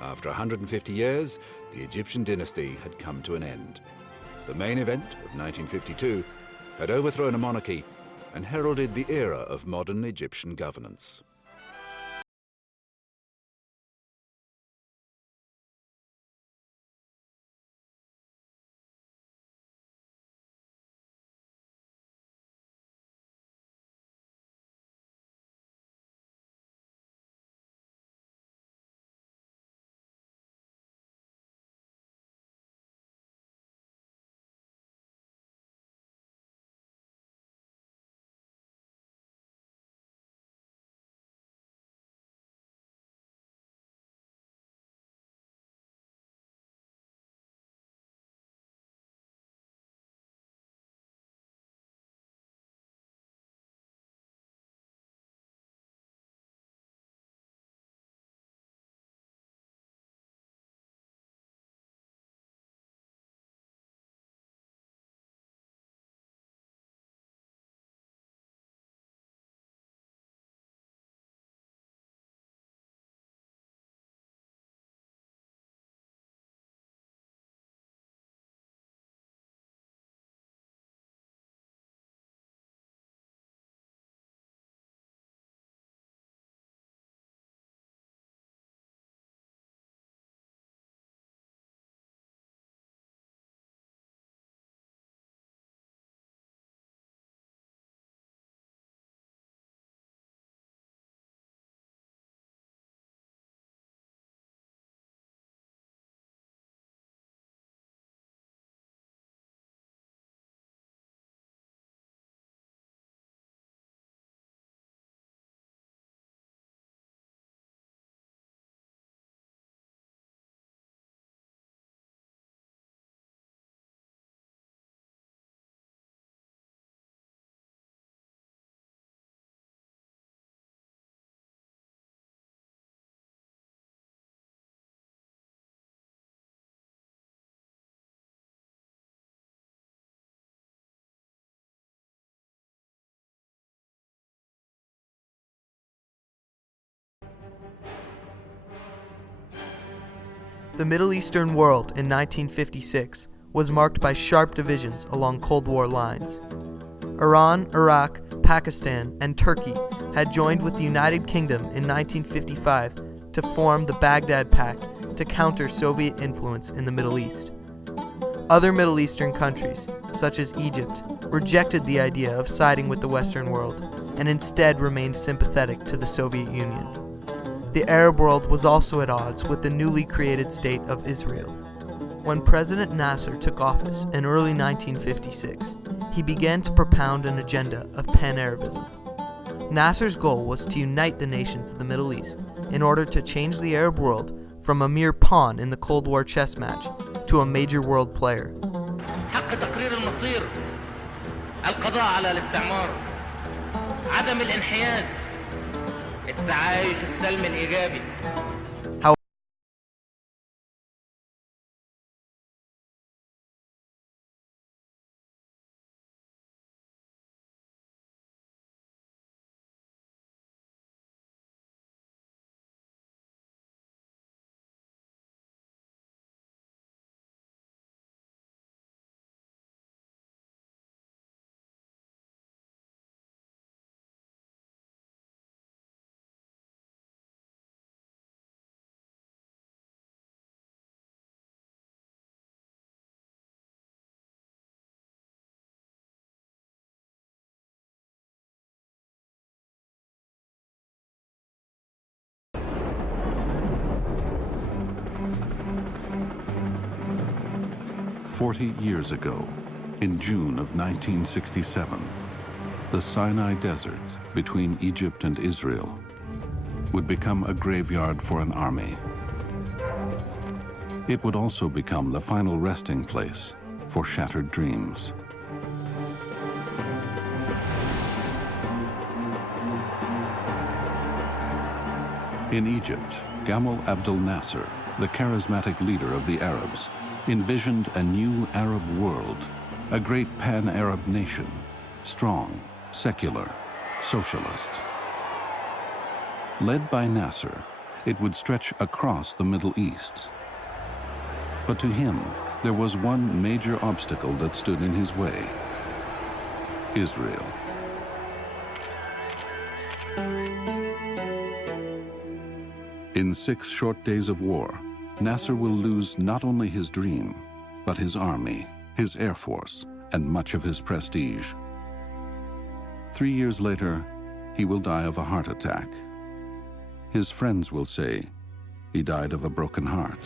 After 150 years, the Egyptian dynasty had come to an end. The main event of 1952 had overthrown a monarchy and heralded the era of modern Egyptian governance. The Middle Eastern world in 1956 was marked by sharp divisions along Cold War lines. Iran, Iraq, Pakistan, and Turkey had joined with the United Kingdom in 1955 to form the Baghdad Pact to counter Soviet influence in the Middle East. Other Middle Eastern countries, such as Egypt, rejected the idea of siding with the Western world and instead remained sympathetic to the Soviet Union. The Arab world was also at odds with the newly created state of Israel. When President Nasser took office in early 1956, he began to propound an agenda of pan-Arabism. Nasser's goal was to unite the nations of the Middle East in order to change the Arab world from a mere pawn in the Cold War chess match to a major world player. حق تقرير المصير، القضاء على الاستعمار، عدم الانحياز، التعايش السلمي الإيجابي. "40 years ago, in June of 1967, the Sinai Desert between Egypt and Israel would become a graveyard for an army. It would also become the final resting place for shattered dreams. In Egypt, Gamal Abdel Nasser, the charismatic leader of the Arabs, envisioned a new Arab world, a great pan-Arab nation, strong, secular, socialist. Led by Nasser, it would stretch across the Middle East. But to him, there was one major obstacle that stood in his way: Israel. In 6 short days of war, Nasser will lose not only his dream, but his army, his air force, and much of his prestige. 3 years later, he will die of a heart attack. His friends will say he died of a broken heart.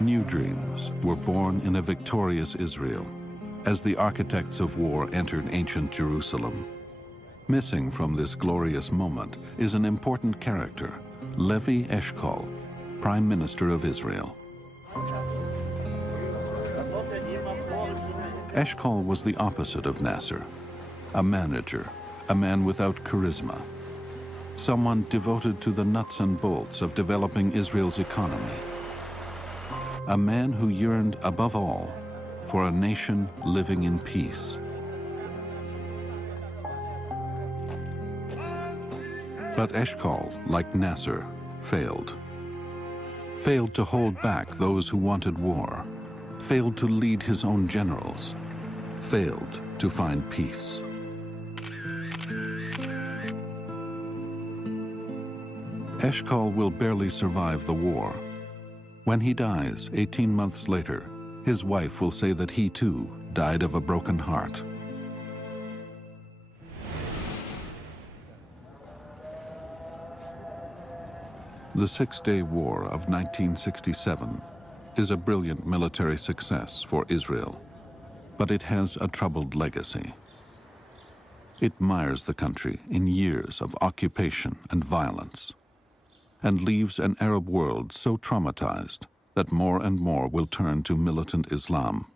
New dreams were born in a victorious Israel as the architects of war entered ancient Jerusalem. Missing from this glorious moment is an important character, Levi Eshkol, Prime Minister of Israel. Eshkol was the opposite of Nasser, a manager, a man without charisma, someone devoted to the nuts and bolts of developing Israel's economy. A man who yearned above all for a nation living in peace. But Eshkol, like Nasser, failed. Failed to hold back those who wanted war. Failed to lead his own generals. Failed to find peace. Eshkol will barely survive the war. When he dies 18 months later, his wife will say that he too died of a broken heart. The Six-Day War of 1967 is a brilliant military success for Israel, but it has a troubled legacy. It mires the country in years of occupation and violence, and leaves an Arab world so traumatized that more and more will turn to militant Islam.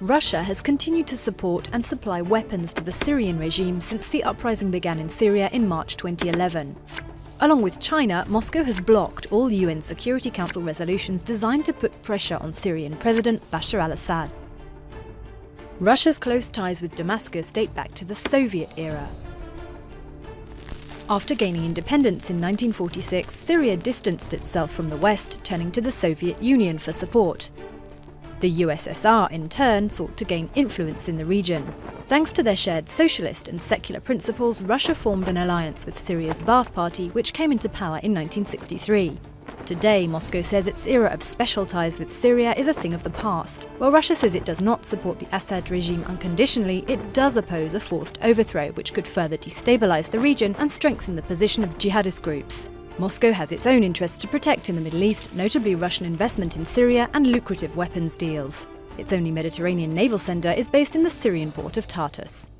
Russia has continued to support and supply weapons to the Syrian regime since the uprising began in Syria in March 2011. Along with China, Moscow has blocked all UN Security Council resolutions designed to put pressure on Syrian President Bashar al-Assad. Russia's close ties with Damascus date back to the Soviet era. After gaining independence in 1946, Syria distanced itself from the West, turning to the Soviet Union for support. The USSR, in turn, sought to gain influence in the region. Thanks to their shared socialist and secular principles, Russia formed an alliance with Syria's Ba'ath Party, which came into power in 1963. Today, Moscow says its era of special ties with Syria is a thing of the past. While Russia says it does not support the Assad regime unconditionally, it does oppose a forced overthrow, which could further destabilize the region and strengthen the position of jihadist groups. Moscow has its own interests to protect in the Middle East, notably Russian investment in Syria and lucrative weapons deals. Its only Mediterranean naval centre is based in the Syrian port of Tartus.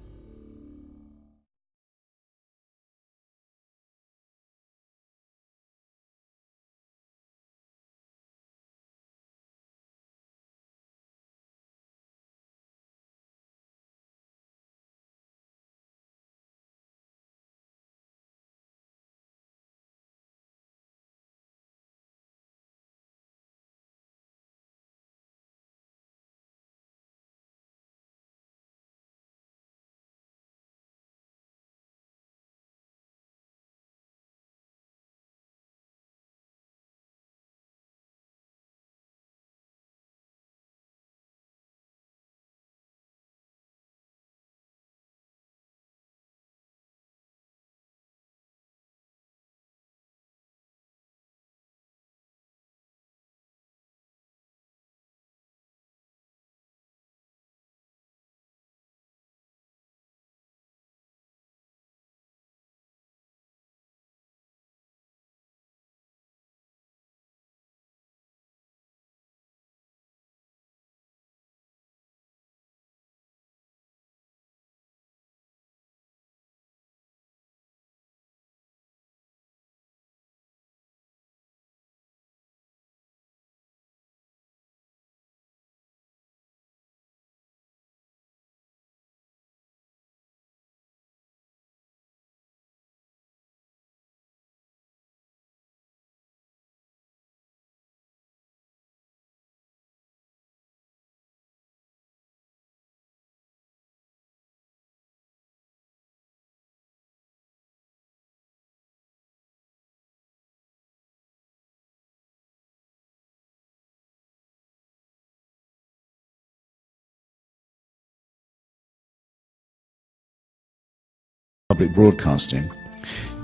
Public broadcasting,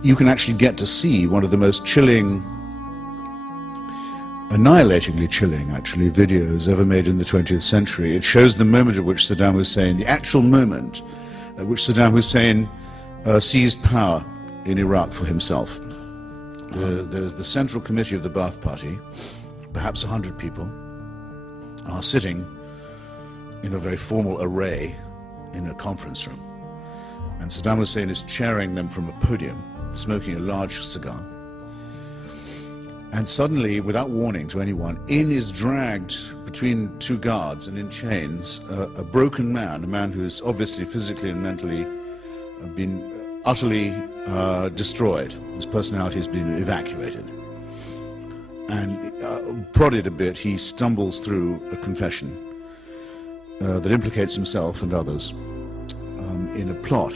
you can actually get to see one of the most chilling, annihilatingly chilling actually, videos ever made in the 20th century. It shows the moment at which Saddam Hussein, the actual moment at which Saddam Hussein seized power in Iraq for himself. There's the Central Committee of the Ba'ath Party, perhaps 100 people, are sitting in a very formal array in a conference room. And Saddam Hussein is chairing them from a podium, smoking a large cigar. And suddenly, without warning to anyone, in is dragged between two guards and in chains, a broken man, a man who's obviously physically and mentally been utterly destroyed. His personality has been evacuated. And prodded a bit, he stumbles through a confession that implicates himself and others in a plot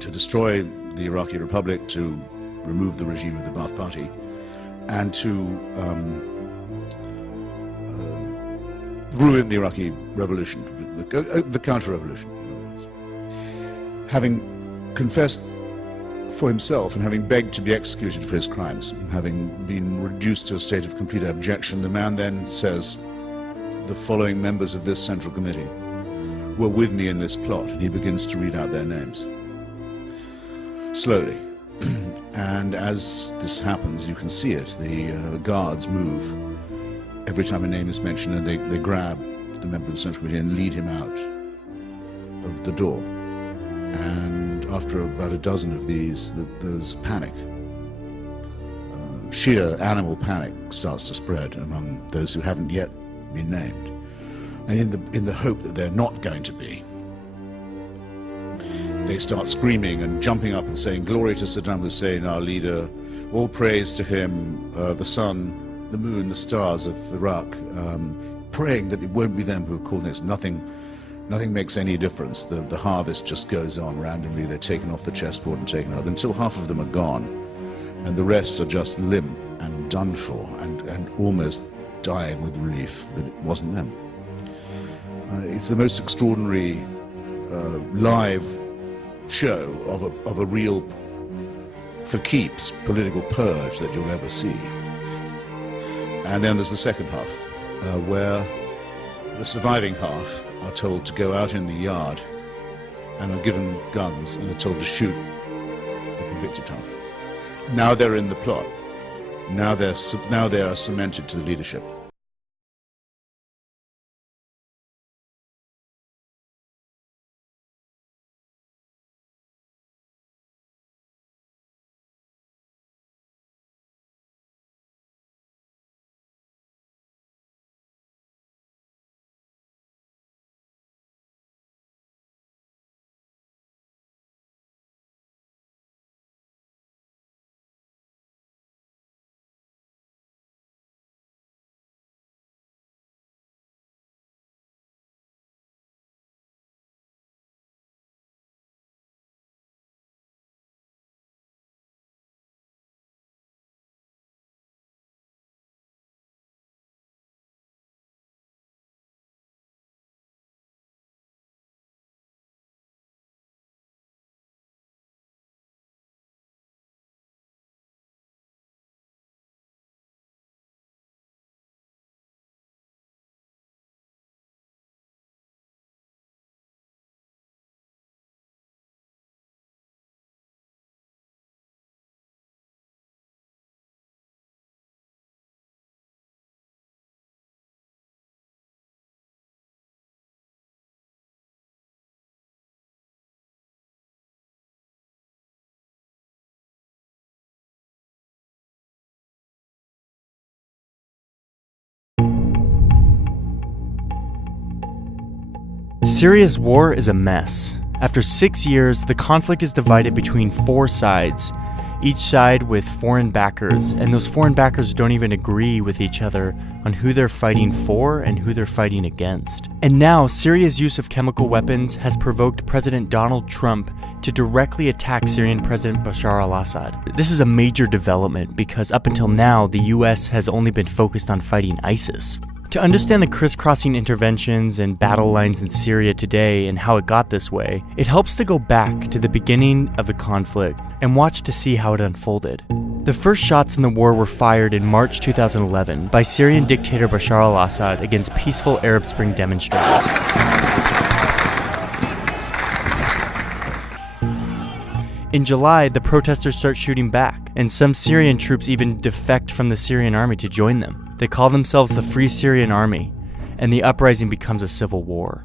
to destroy the Iraqi Republic, to remove the regime of the Ba'ath Party, and to ruin the Iraqi revolution, the counter-revolution, in other words. Having confessed for himself and having begged to be executed for his crimes, having been reduced to a state of complete abjection, the man then says, the following members of this Central Committee were with me in this plot, and he begins to read out their names. Slowly. And as this happens, you can see it, the guards move every time a name is mentioned, and they grab the member of the Central Committee and lead him out of the door. And after about a dozen of these, there's panic. Sheer animal panic starts to spread among those who haven't yet been named. And in the hope that they're not going to be, they start screaming and jumping up and saying, "Glory to Saddam Hussein, our leader, all praise to him, the sun, the moon, the stars of Iraq," praying that it won't be them who are called next. Nothing Nothing makes any difference. The harvest just goes on randomly. They're taken off the chessboard and taken out until half of them are gone, and the rest are just limp and done for and almost dying with relief that it wasn't them. It's the most extraordinary live show of a real, for keeps, political purge that you'll ever see. And then there's the second half, where the surviving half are told to go out in the yard and are given guns and are told to shoot the convicted half. Now they're in the plot. Now they are cemented to the leadership. Syria's war is a mess. After 6 years, the conflict is divided between 4 sides, each side with foreign backers, and those foreign backers don't even agree with each other on who they're fighting for and who they're fighting against. And now, Syria's use of chemical weapons has provoked President Donald Trump to directly attack Syrian President Bashar al-Assad. This is a major development because up until now, the US has only been focused on fighting ISIS. To understand the crisscrossing interventions and battle lines in Syria today and how it got this way, it helps to go back to the beginning of the conflict and watch to see how it unfolded. The first shots in the war were fired in March 2011 by Syrian dictator Bashar al-Assad against peaceful Arab Spring demonstrators. In July, the protesters start shooting back, and some Syrian troops even defect from the Syrian army to join them. They call themselves the Free Syrian Army, and the uprising becomes a civil war.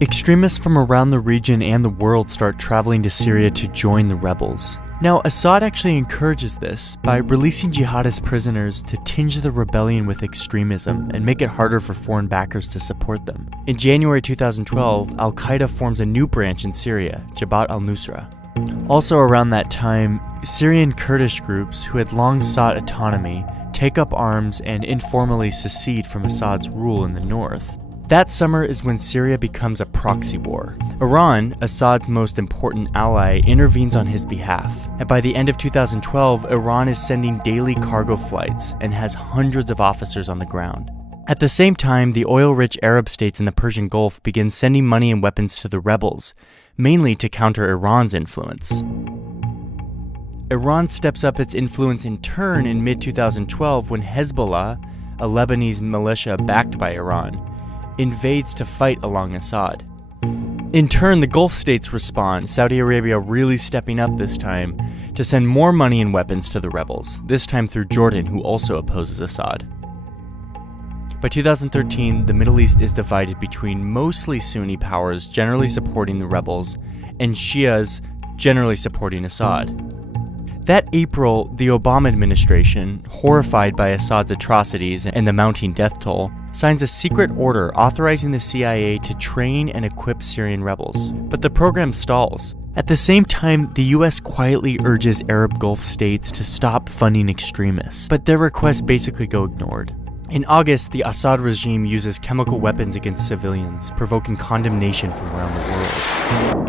Extremists from around the region and the world start traveling to Syria to join the rebels. Now, Assad actually encourages this by releasing jihadist prisoners to tinge the rebellion with extremism and make it harder for foreign backers to support them. In January 2012, Al-Qaeda forms a new branch in Syria, Jabhat al-Nusra. Also around that time, Syrian Kurdish groups who had long sought autonomy take up arms and informally secede from Assad's rule in the north. That summer is when Syria becomes a proxy war. Iran, Assad's most important ally, intervenes on his behalf. And by the end of 2012, Iran is sending daily cargo flights and has hundreds of officers on the ground. At the same time, the oil-rich Arab states in the Persian Gulf begin sending money and weapons to the rebels, mainly to counter Iran's influence. Iran steps up its influence in turn in mid-2012 when Hezbollah, a Lebanese militia backed by Iran, invades to fight along Assad. In turn, the Gulf states respond, Saudi Arabia really stepping up this time to send more money and weapons to the rebels, this time through Jordan, who also opposes Assad. By 2013, the Middle East is divided between mostly Sunni powers generally supporting the rebels and Shias generally supporting Assad. That April, the Obama administration, horrified by Assad's atrocities and the mounting death toll, signs a secret order authorizing the CIA to train and equip Syrian rebels. But the program stalls. At the same time, the US quietly urges Arab Gulf states to stop funding extremists, but their requests basically go ignored. In August, the Assad regime uses chemical weapons against civilians, provoking condemnation from around the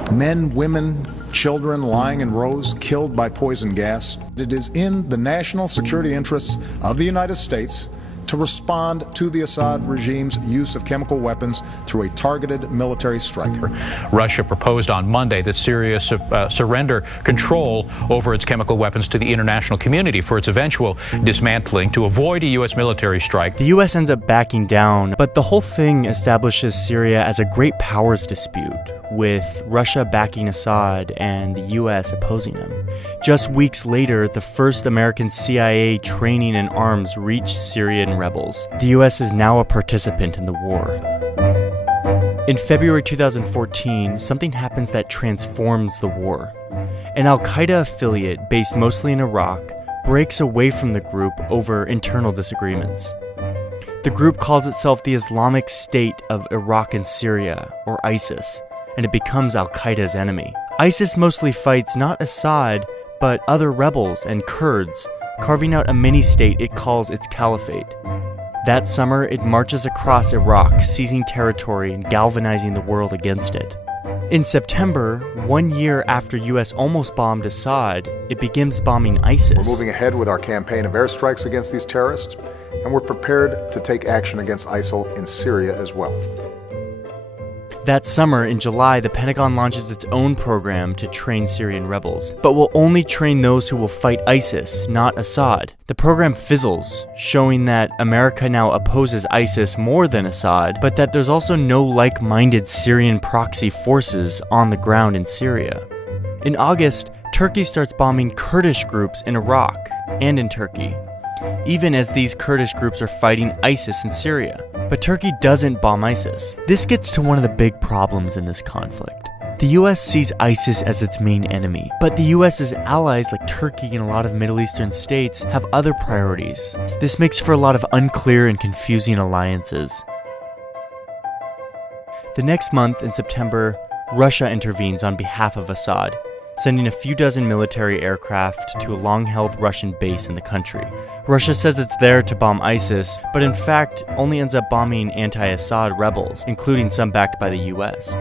world. Men, women, children lying in rows, killed by poison gas. It is in the national security interests of the United States to respond to the Assad regime's use of chemical weapons through a targeted military strike. Russia proposed on Monday that Syria surrender control over its chemical weapons to the international community for its eventual dismantling to avoid a U.S. military strike. The U.S. ends up backing down, but the whole thing establishes Syria as a great powers dispute, with Russia backing Assad and the U.S. opposing him. Just weeks later, the first American CIA training in arms reached Syrian rebels. The U.S. is now a participant in the war. In February 2014, something happens that transforms the war. An al-Qaeda affiliate based mostly in Iraq breaks away from the group over internal disagreements. The group calls itself the Islamic State of Iraq and Syria, or ISIS, and it becomes al-Qaeda's enemy. ISIS mostly fights not Assad, but other rebels and Kurds, carving out a mini-state it calls its caliphate. That summer, it marches across Iraq, seizing territory and galvanizing the world against it. In September, 1 year after US almost bombed Assad, it begins bombing ISIS. We're moving ahead with our campaign of airstrikes against these terrorists, and we're prepared to take action against ISIL in Syria as well. That summer, in July, the Pentagon launches its own program to train Syrian rebels, but will only train those who will fight ISIS, not Assad. The program fizzles, showing that America now opposes ISIS more than Assad, but that there's also no like-minded Syrian proxy forces on the ground in Syria. In August, Turkey starts bombing Kurdish groups in Iraq and in Turkey, even as these Kurdish groups are fighting ISIS in Syria. But Turkey doesn't bomb ISIS. This gets to one of the big problems in this conflict. The US sees ISIS as its main enemy, but the US's allies like Turkey and a lot of Middle Eastern states have other priorities. This makes for a lot of unclear and confusing alliances. The next month, in September, Russia intervenes on behalf of Assad, sending a few dozen military aircraft to a long-held Russian base in the country. Russia says it's there to bomb ISIS, but in fact only ends up bombing anti-Assad rebels, including some backed by the US.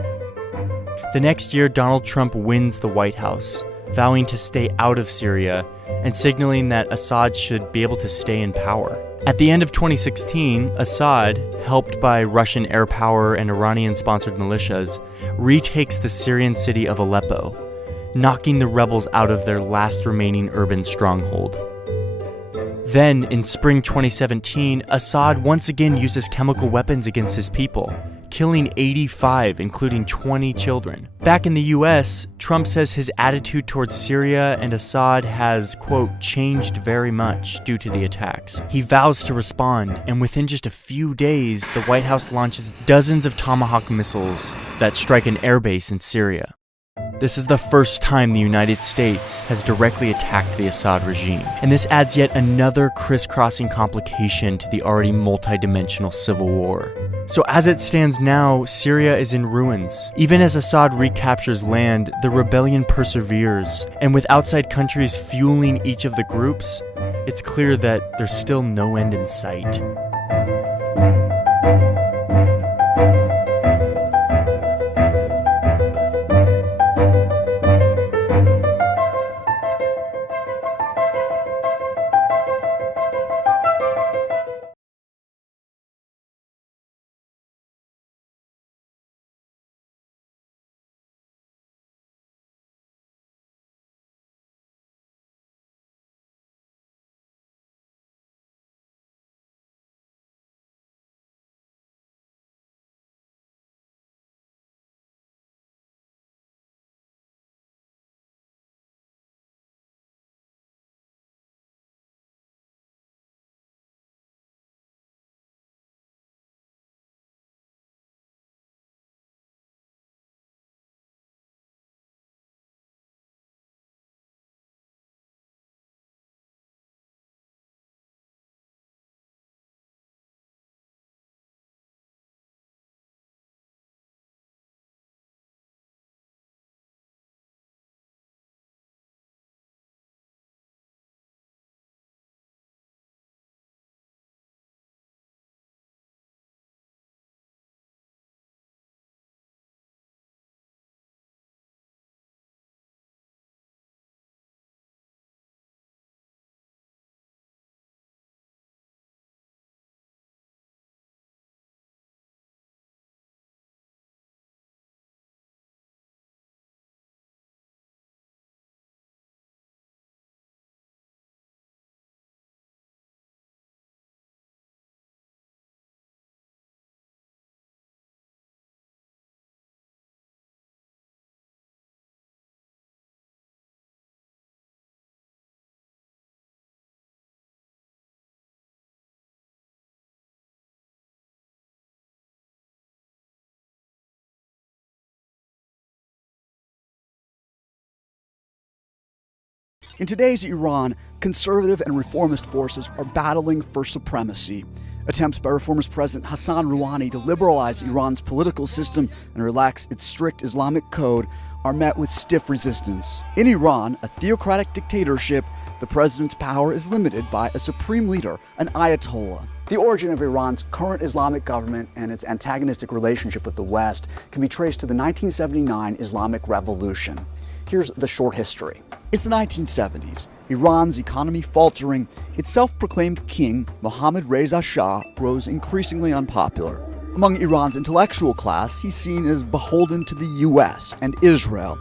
The next year, Donald Trump wins the White House, vowing to stay out of Syria and signaling that Assad should be able to stay in power. At the end of 2016, Assad, helped by Russian air power and Iranian-sponsored militias, retakes the Syrian city of Aleppo, knocking the rebels out of their last remaining urban stronghold. Then, in spring 2017, Assad once again uses chemical weapons against his people, killing 85, including 20 children. Back in the US, Trump says his attitude towards Syria and Assad has, quote, changed very much due to the attacks. He vows to respond, and within just a few days, the White House launches dozens of Tomahawk missiles that strike an airbase in Syria. This is the first time the United States has directly attacked the Assad regime, and this adds yet another crisscrossing complication to the already multi-dimensional civil war. So as it stands now, Syria is in ruins. Even as Assad recaptures land, the rebellion perseveres, and with outside countries fueling each of the groups, it's clear that there's still no end in sight. In today's Iran, conservative and reformist forces are battling for supremacy. Attempts by reformist President Hassan Rouhani to liberalize Iran's political system and relax its strict Islamic code are met with stiff resistance. In Iran, a theocratic dictatorship, the president's power is limited by a supreme leader, an Ayatollah. The origin of Iran's current Islamic government and its antagonistic relationship with the West can be traced to the 1979 Islamic Revolution. Here's the short history. It's the 1970s. Iran's economy faltering, its self-proclaimed king, Mohammad Reza Shah, grows increasingly unpopular. Among Iran's intellectual class, he's seen as beholden to the US and Israel.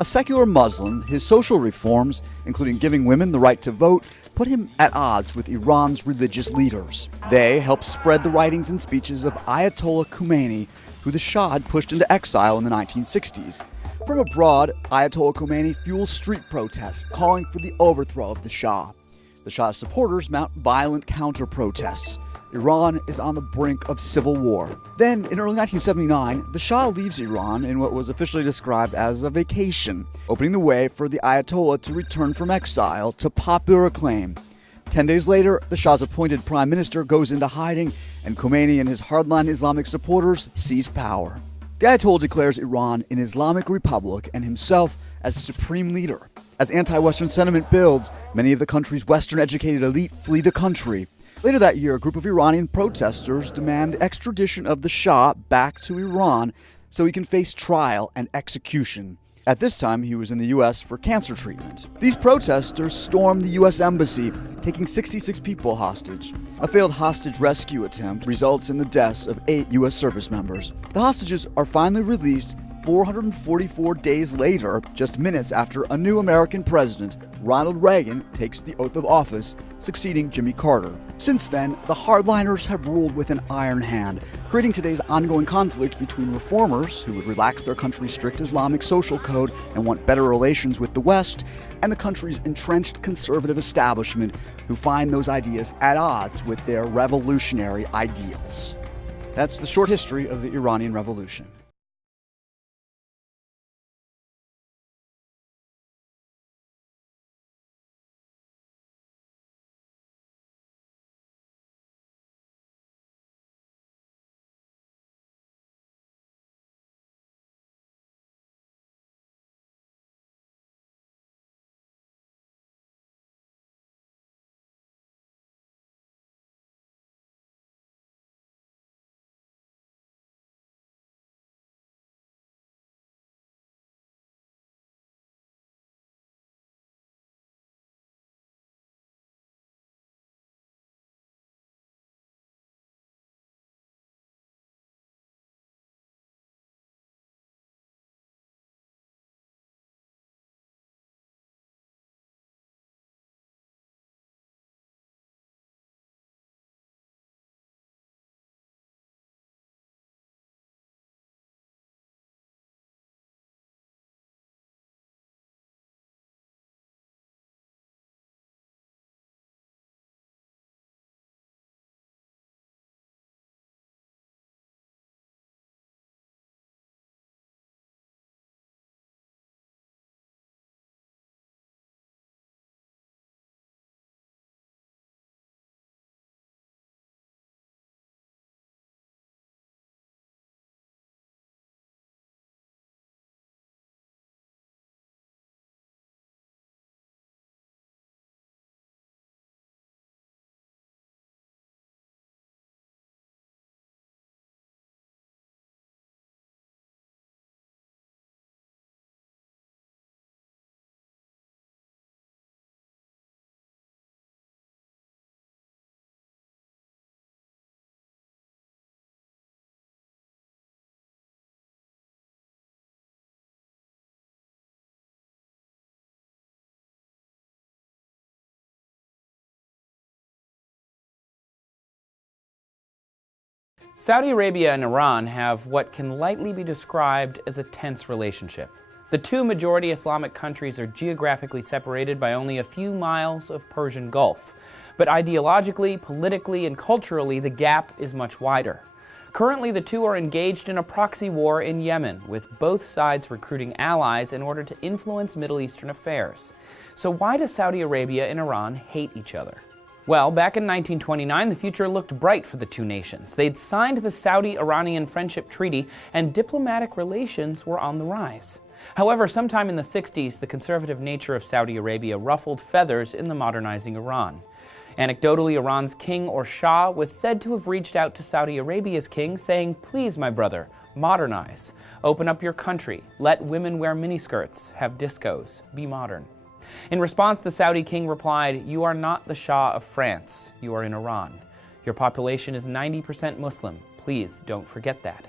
A secular Muslim, his social reforms, including giving women the right to vote, put him at odds with Iran's religious leaders. They helped spread the writings and speeches of Ayatollah Khomeini, who the Shah had pushed into exile in the 1960s. From abroad, Ayatollah Khomeini fuels street protests, calling for the overthrow of the Shah. The Shah's supporters mount violent counter-protests. Iran is on the brink of civil war. Then, in early 1979, the Shah leaves Iran in what was officially described as a vacation, opening the way for the Ayatollah to return from exile to popular acclaim. 10 days later, the Shah's appointed prime minister goes into hiding, and Khomeini and his hardline Islamic supporters seize power. The Ayatollah declares Iran an Islamic republic and himself as supreme leader. As anti-Western sentiment builds, many of the country's Western-educated elite flee the country. Later that year, a group of Iranian protesters demand extradition of the Shah back to Iran so he can face trial and execution. At this time, he was in the U.S. for cancer treatment. These protesters stormed the U.S. Embassy, taking 66 people hostage. A failed hostage rescue attempt results in the deaths of 8 U.S. service members. The hostages are finally released 444 days later, just minutes after a new American president, Ronald Reagan, takes the oath of office, succeeding Jimmy Carter. Since then, the hardliners have ruled with an iron hand, creating today's ongoing conflict between reformers, who would relax their country's strict Islamic social code and want better relations with the West, and the country's entrenched conservative establishment, who find those ideas at odds with their revolutionary ideals. That's the short history of the Iranian Revolution. Saudi Arabia and Iran have what can lightly be described as a tense relationship. The two majority Islamic countries are geographically separated by only a few miles of Persian Gulf, but ideologically, politically, and culturally the gap is much wider. Currently, the two are engaged in a proxy war in Yemen, with both sides recruiting allies in order to influence Middle Eastern affairs. So why do Saudi Arabia and Iran hate each other? Well, back in 1929, the future looked bright for the two nations. They'd signed the Saudi-Iranian Friendship Treaty, and diplomatic relations were on the rise. However, sometime in the 60s, the conservative nature of Saudi Arabia ruffled feathers in the modernizing Iran. Anecdotally, Iran's king or Shah was said to have reached out to Saudi Arabia's king saying, "Please, my brother, modernize. Open up your country. Let women wear miniskirts, have discos, be modern." In response, the Saudi king replied, "You are not the Shah of France. You are in Iran. Your population is 90% Muslim. Please don't forget that."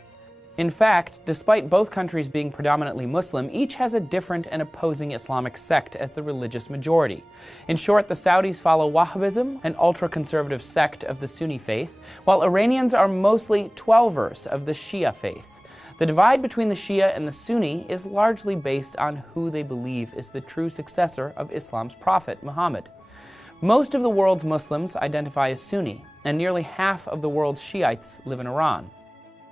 In fact, despite both countries being predominantly Muslim, each has a different and opposing Islamic sect as the religious majority. In short, the Saudis follow Wahhabism, an ultra-conservative sect of the Sunni faith, while Iranians are mostly Twelvers of the Shia faith. The divide between the Shia and the Sunni is largely based on who they believe is the true successor of Islam's prophet, Muhammad. Most of the world's Muslims identify as Sunni, and nearly half of the world's Shiites live in Iran.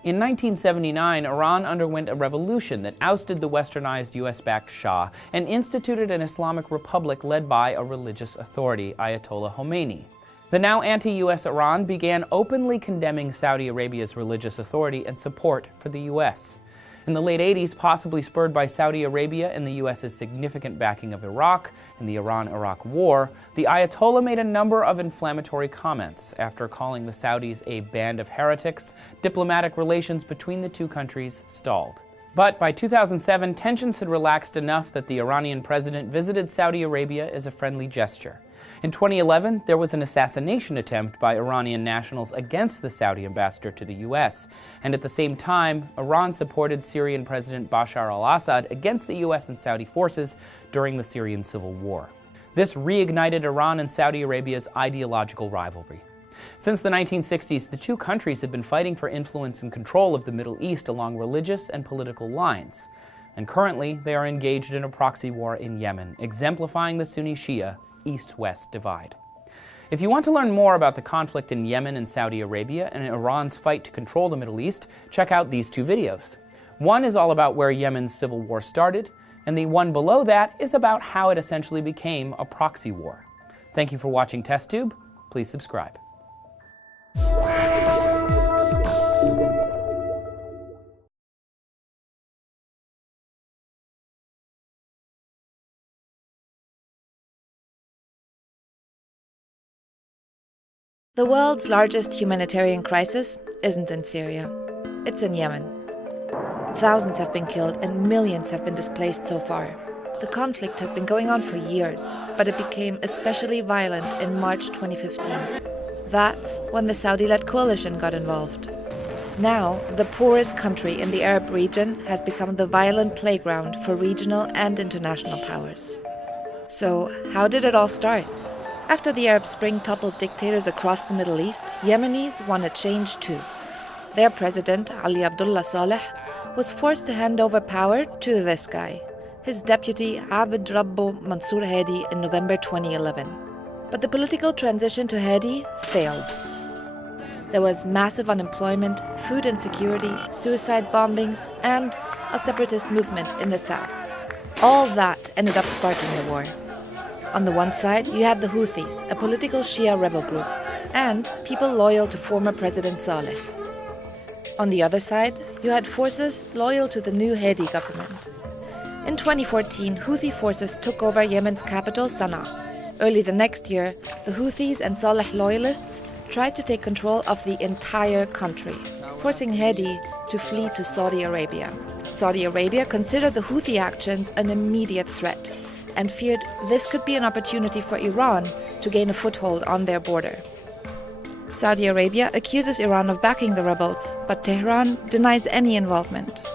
In 1979, Iran underwent a revolution that ousted the westernized US-backed Shah and instituted an Islamic republic led by a religious authority, Ayatollah Khomeini. The now anti-US Iran began openly condemning Saudi Arabia's religious authority and support for the US. In the late 80s, possibly spurred by Saudi Arabia and the US's significant backing of Iraq in the Iran-Iraq War, the Ayatollah made a number of inflammatory comments. After calling the Saudis a band of heretics, diplomatic relations between the two countries stalled. But by 2007, tensions had relaxed enough that the Iranian president visited Saudi Arabia as a friendly gesture. In 2011, there was an assassination attempt by Iranian nationals against the Saudi ambassador to the US. And at the same time, Iran supported Syrian President Bashar al-Assad against the US and Saudi forces during the Syrian civil war. This reignited Iran and Saudi Arabia's ideological rivalry. Since the 1960s, the two countries have been fighting for influence and control of the Middle East along religious and political lines. And currently, they are engaged in a proxy war in Yemen, exemplifying the Sunni-Shia East-West divide. If you want to learn more about the conflict in Yemen and Saudi Arabia and Iran's fight to control the Middle East, check out these two videos. One is all about where Yemen's civil war started, and the one below that is about how it essentially became a proxy war. Thank you for watching TestTube. Please subscribe. The world's largest humanitarian crisis isn't in Syria. It's in Yemen. Thousands have been killed and millions have been displaced so far. The conflict has been going on for years, but it became especially violent in March 2015. That's when the Saudi-led coalition got involved. Now, the poorest country in the Arab region has become the violent playground for regional and international powers. So, how did it all start? After the Arab Spring toppled dictators across the Middle East, Yemenis wanted change too. Their president, Ali Abdullah Saleh, was forced to hand over power to this guy, his deputy Abd Rabbo Mansour Hadi, in November 2011. But the political transition to Hadi failed. There was massive unemployment, food insecurity, suicide bombings, and a separatist movement in the south. All that ended up sparking the war. On the one side, you had the Houthis, a political Shia rebel group, and people loyal to former President Saleh. On the other side, you had forces loyal to the new Hadi government. In 2014, Houthi forces took over Yemen's capital, Sana'a. Early the next year, the Houthis and Saleh loyalists tried to take control of the entire country, forcing Hadi to flee to Saudi Arabia. Saudi Arabia considered the Houthi actions an immediate threat and feared this could be an opportunity for Iran to gain a foothold on their border. Saudi Arabia accuses Iran of backing the rebels, but Tehran denies any involvement.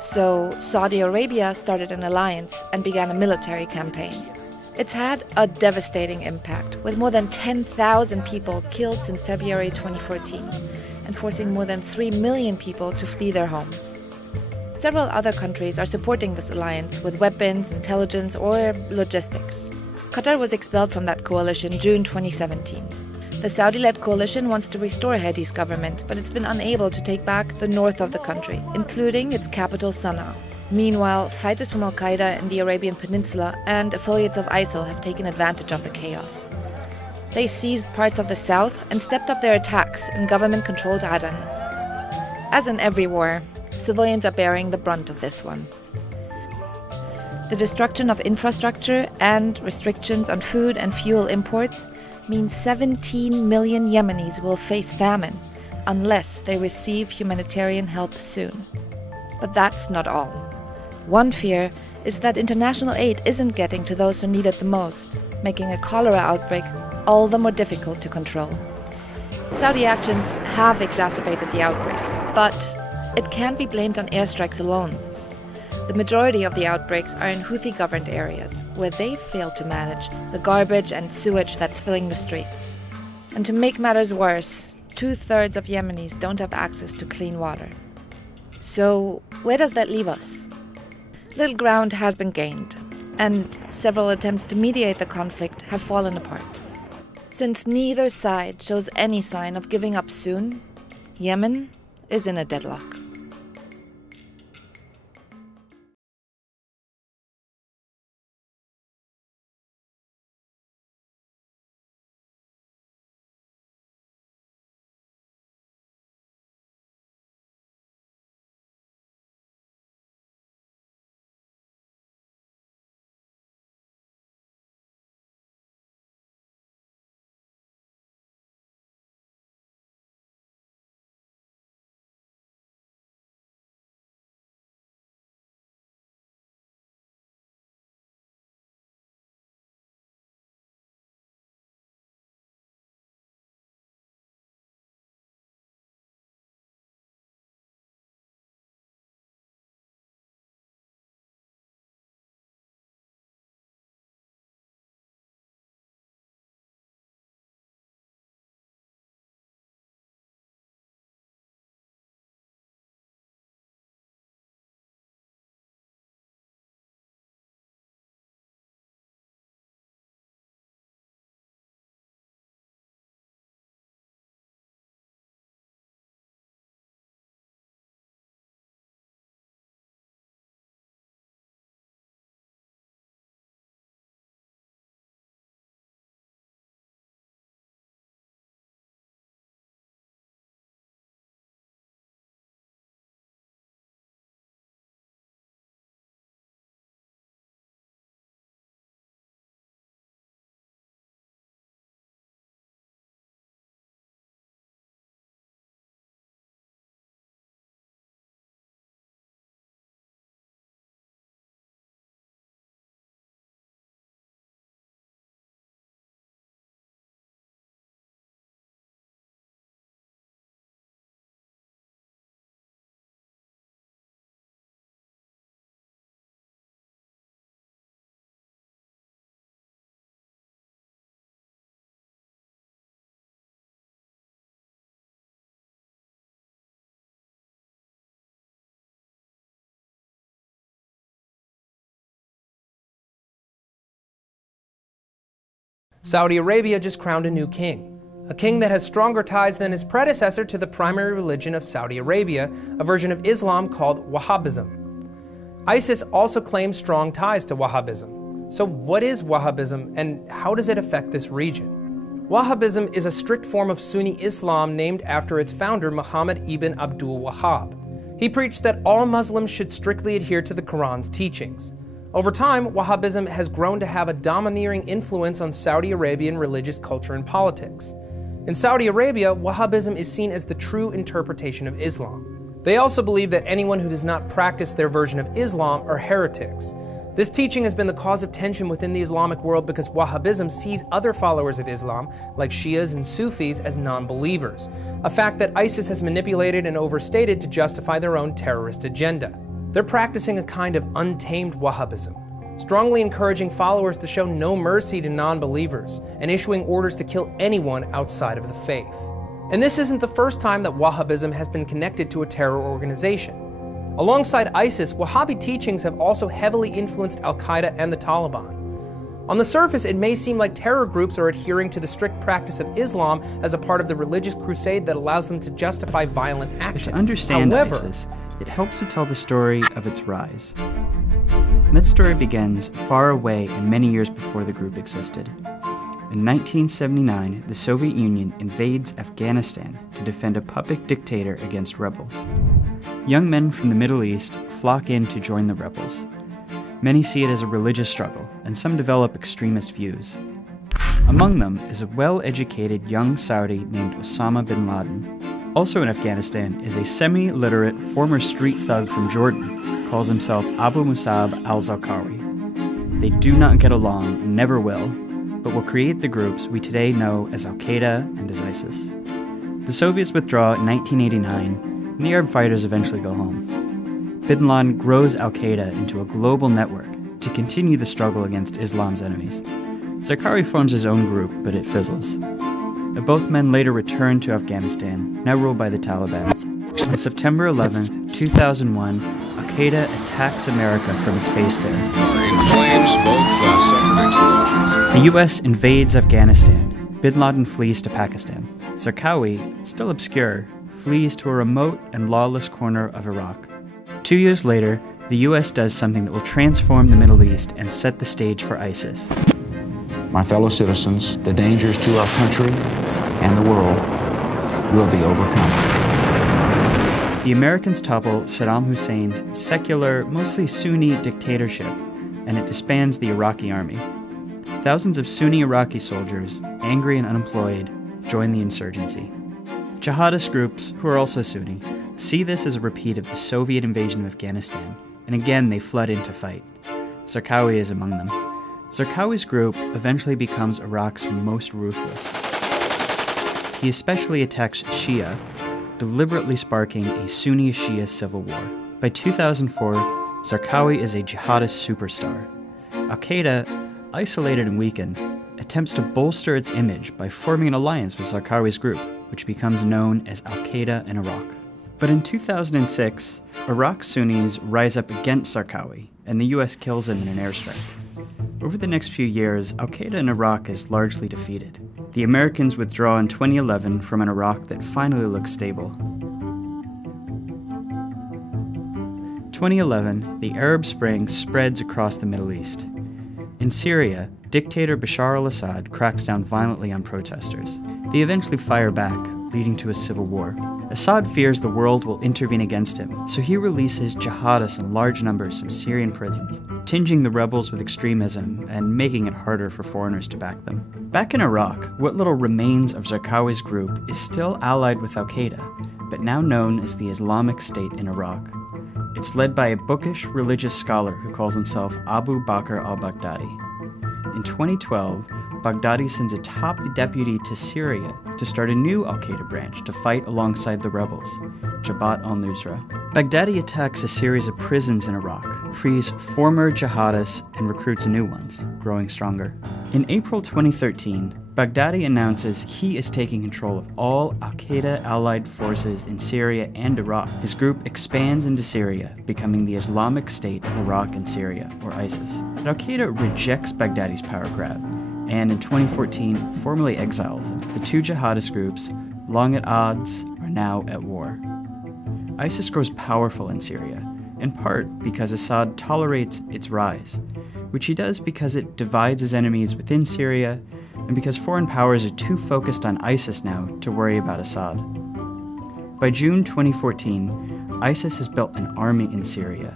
So Saudi Arabia started an alliance and began a military campaign. It's had a devastating impact, with more than 10,000 people killed since February 2014, and forcing more than 3 million people to flee their homes. Several other countries are supporting this alliance with weapons, intelligence, or logistics. Qatar was expelled from that coalition June 2017. The Saudi-led coalition wants to restore Hadi's government, but it's been unable to take back the north of the country, including its capital Sana'a. Meanwhile, fighters from Al-Qaeda in the Arabian Peninsula and affiliates of ISIL have taken advantage of the chaos. They seized parts of the south and stepped up their attacks in government-controlled Aden. As in every war, civilians are bearing the brunt of this one. The destruction of infrastructure and restrictions on food and fuel imports means 17 million Yemenis will face famine unless they receive humanitarian help soon. But that's not all. One fear is that international aid isn't getting to those who need it the most, making a cholera outbreak all the more difficult to control. Saudi actions have exacerbated the outbreak, but it can't be blamed on airstrikes alone. The majority of the outbreaks are in Houthi-governed areas, where they failed to manage the garbage and sewage that's filling the streets. And to make matters worse, 2/3 of Yemenis don't have access to clean water. So, where does that leave us? Little ground has been gained, and several attempts to mediate the conflict have fallen apart. Since neither side shows any sign of giving up soon, Yemen is in a deadlock. Saudi Arabia just crowned a new king, a king that has stronger ties than his predecessor to the primary religion of Saudi Arabia, a version of Islam called Wahhabism. ISIS also claims strong ties to Wahhabism. So what is Wahhabism and how does it affect this region? Wahhabism is a strict form of Sunni Islam named after its founder Muhammad ibn Abdul Wahhab. He preached that all Muslims should strictly adhere to the Quran's teachings. Over time, Wahhabism has grown to have a domineering influence on Saudi Arabian religious culture and politics. In Saudi Arabia, Wahhabism is seen as the true interpretation of Islam. They also believe that anyone who does not practice their version of Islam are heretics. This teaching has been the cause of tension within the Islamic world because Wahhabism sees other followers of Islam, like Shias and Sufis, as non-believers, a fact that ISIS has manipulated and overstated to justify their own terrorist agenda. They're practicing a kind of untamed Wahhabism, strongly encouraging followers to show no mercy to non-believers and issuing orders to kill anyone outside of the faith. And this isn't the first time that Wahhabism has been connected to a terror organization. Alongside ISIS, Wahhabi teachings have also heavily influenced Al-Qaeda and the Taliban. On the surface, it may seem like terror groups are adhering to the strict practice of Islam as a part of the religious crusade that allows them to justify violent action. To understand However, ISIS, it helps to tell the story of its rise. And that story begins far away and many years before the group existed. In 1979, the Soviet Union invades Afghanistan to defend a puppet dictator against rebels. Young men from the Middle East flock in to join the rebels. Many see it as a religious struggle, and some develop extremist views. Among them is a well-educated young Saudi named Osama bin Laden. Also in Afghanistan is a semi-literate former street thug from Jordan, calls himself Abu Musab al-Zarqawi. They do not get along and never will, but will create the groups we today know as Al-Qaeda and as ISIS. The Soviets withdraw in 1989, and the Arab fighters eventually go home. Bin Laden grows Al-Qaeda into a global network to continue the struggle against Islam's enemies. Zarqawi forms his own group, but it fizzles. Both men later return to Afghanistan, now ruled by the Taliban. On September 11, 2001, Al-Qaeda attacks America from its base there. In flames, both suffered explosions. The U.S. invades Afghanistan. Bin Laden flees to Pakistan. Zarqawi, still obscure, flees to a remote and lawless corner of Iraq. 2 years later, the U.S. does something that will transform the Middle East and set the stage for ISIS. My fellow citizens, the dangers to our country and the world will be overcome. The Americans topple Saddam Hussein's secular, mostly Sunni dictatorship, and it disbands the Iraqi army. Thousands of Sunni Iraqi soldiers, angry and unemployed, join the insurgency. Jihadist groups, who are also Sunni, see this as a repeat of the Soviet invasion of Afghanistan, and again they flood in to fight. Zarqawi is among them. Zarqawi's group eventually becomes Iraq's most ruthless. He especially attacks Shia, deliberately sparking a Sunni-Shia civil war. By 2004, Zarqawi is a jihadist superstar. Al-Qaeda, isolated and weakened, attempts to bolster its image by forming an alliance with Zarqawi's group, which becomes known as Al-Qaeda in Iraq. But in 2006, Iraq's Sunnis rise up against Zarqawi, and the US kills him in an airstrike. Over the next few years, Al-Qaeda in Iraq is largely defeated. The Americans withdraw in 2011 from an Iraq that finally looks stable. 2011, the Arab Spring spreads across the Middle East. In Syria, dictator Bashar al-Assad cracks down violently on protesters. They eventually fire back, leading to a civil war. Assad fears the world will intervene against him, so he releases jihadists in large numbers from Syrian prisons, tinging the rebels with extremism and making it harder for foreigners to back them. Back in Iraq, what little remains of Zarqawi's group is still allied with Al-Qaeda, but now known as the Islamic State in Iraq. It's led by a bookish religious scholar who calls himself Abu Bakr al-Baghdadi. In 2012, Baghdadi sends a top deputy to Syria to start a new Al-Qaeda branch to fight alongside the rebels, Jabhat al-Nusra. Baghdadi attacks a series of prisons in Iraq, frees former jihadists, and recruits new ones, growing stronger. In April 2013, Baghdadi announces he is taking control of all Al-Qaeda allied forces in Syria and Iraq. His group expands into Syria, becoming the Islamic State of Iraq and Syria, or ISIS. But Al-Qaeda rejects Baghdadi's power grab, and in 2014 formally exiles him. The two jihadist groups, long at odds, are now at war. ISIS grows powerful in Syria, in part because Assad tolerates its rise, which he does because it divides his enemies within Syria, and because foreign powers are too focused on ISIS now to worry about Assad. By June 2014, ISIS has built an army in Syria,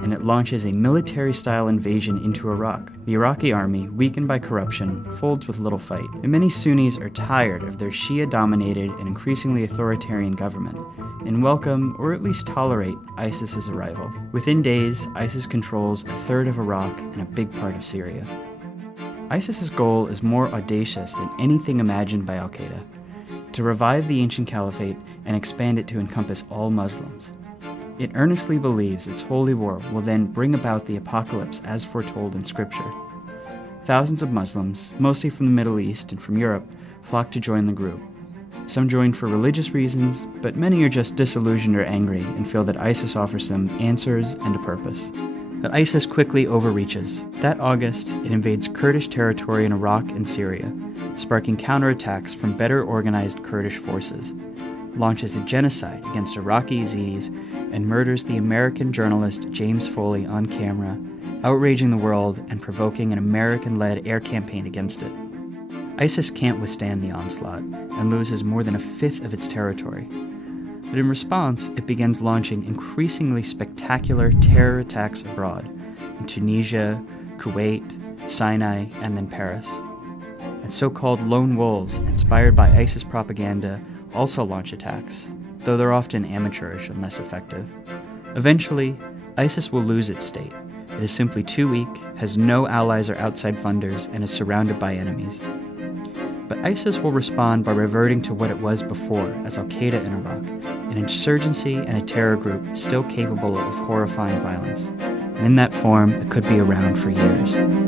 and it launches a military-style invasion into Iraq. The Iraqi army, weakened by corruption, folds with little fight, and many Sunnis are tired of their Shia-dominated and increasingly authoritarian government, and welcome, or at least tolerate, ISIS's arrival. Within days, ISIS controls a third of Iraq and a big part of Syria. ISIS's goal is more audacious than anything imagined by Al-Qaeda: to revive the ancient caliphate and expand it to encompass all Muslims. It earnestly believes its holy war will then bring about the apocalypse as foretold in Scripture. Thousands of Muslims, mostly from the Middle East and from Europe, flock to join the group. Some join for religious reasons, but many are just disillusioned or angry and feel that ISIS offers them answers and a purpose. But ISIS quickly overreaches. That August, it invades Kurdish territory in Iraq and Syria, sparking counterattacks from better organized Kurdish forces. launches a genocide against Iraqi Yazidis and murders the American journalist James Foley on camera, outraging the world and provoking an American-led air campaign against it. ISIS can't withstand the onslaught and loses more than a fifth of its territory. But in response, it begins launching increasingly spectacular terror attacks abroad, in Tunisia, Kuwait, Sinai, and then Paris. And so-called lone wolves, inspired by ISIS propaganda, also launch attacks, though they're often amateurish and less effective. Eventually, ISIS will lose its state. It is simply too weak, has no allies or outside funders, and is surrounded by enemies. But ISIS will respond by reverting to what it was before as Al-Qaeda in Iraq, an insurgency and a terror group still capable of horrifying violence. And in that form, it could be around for years.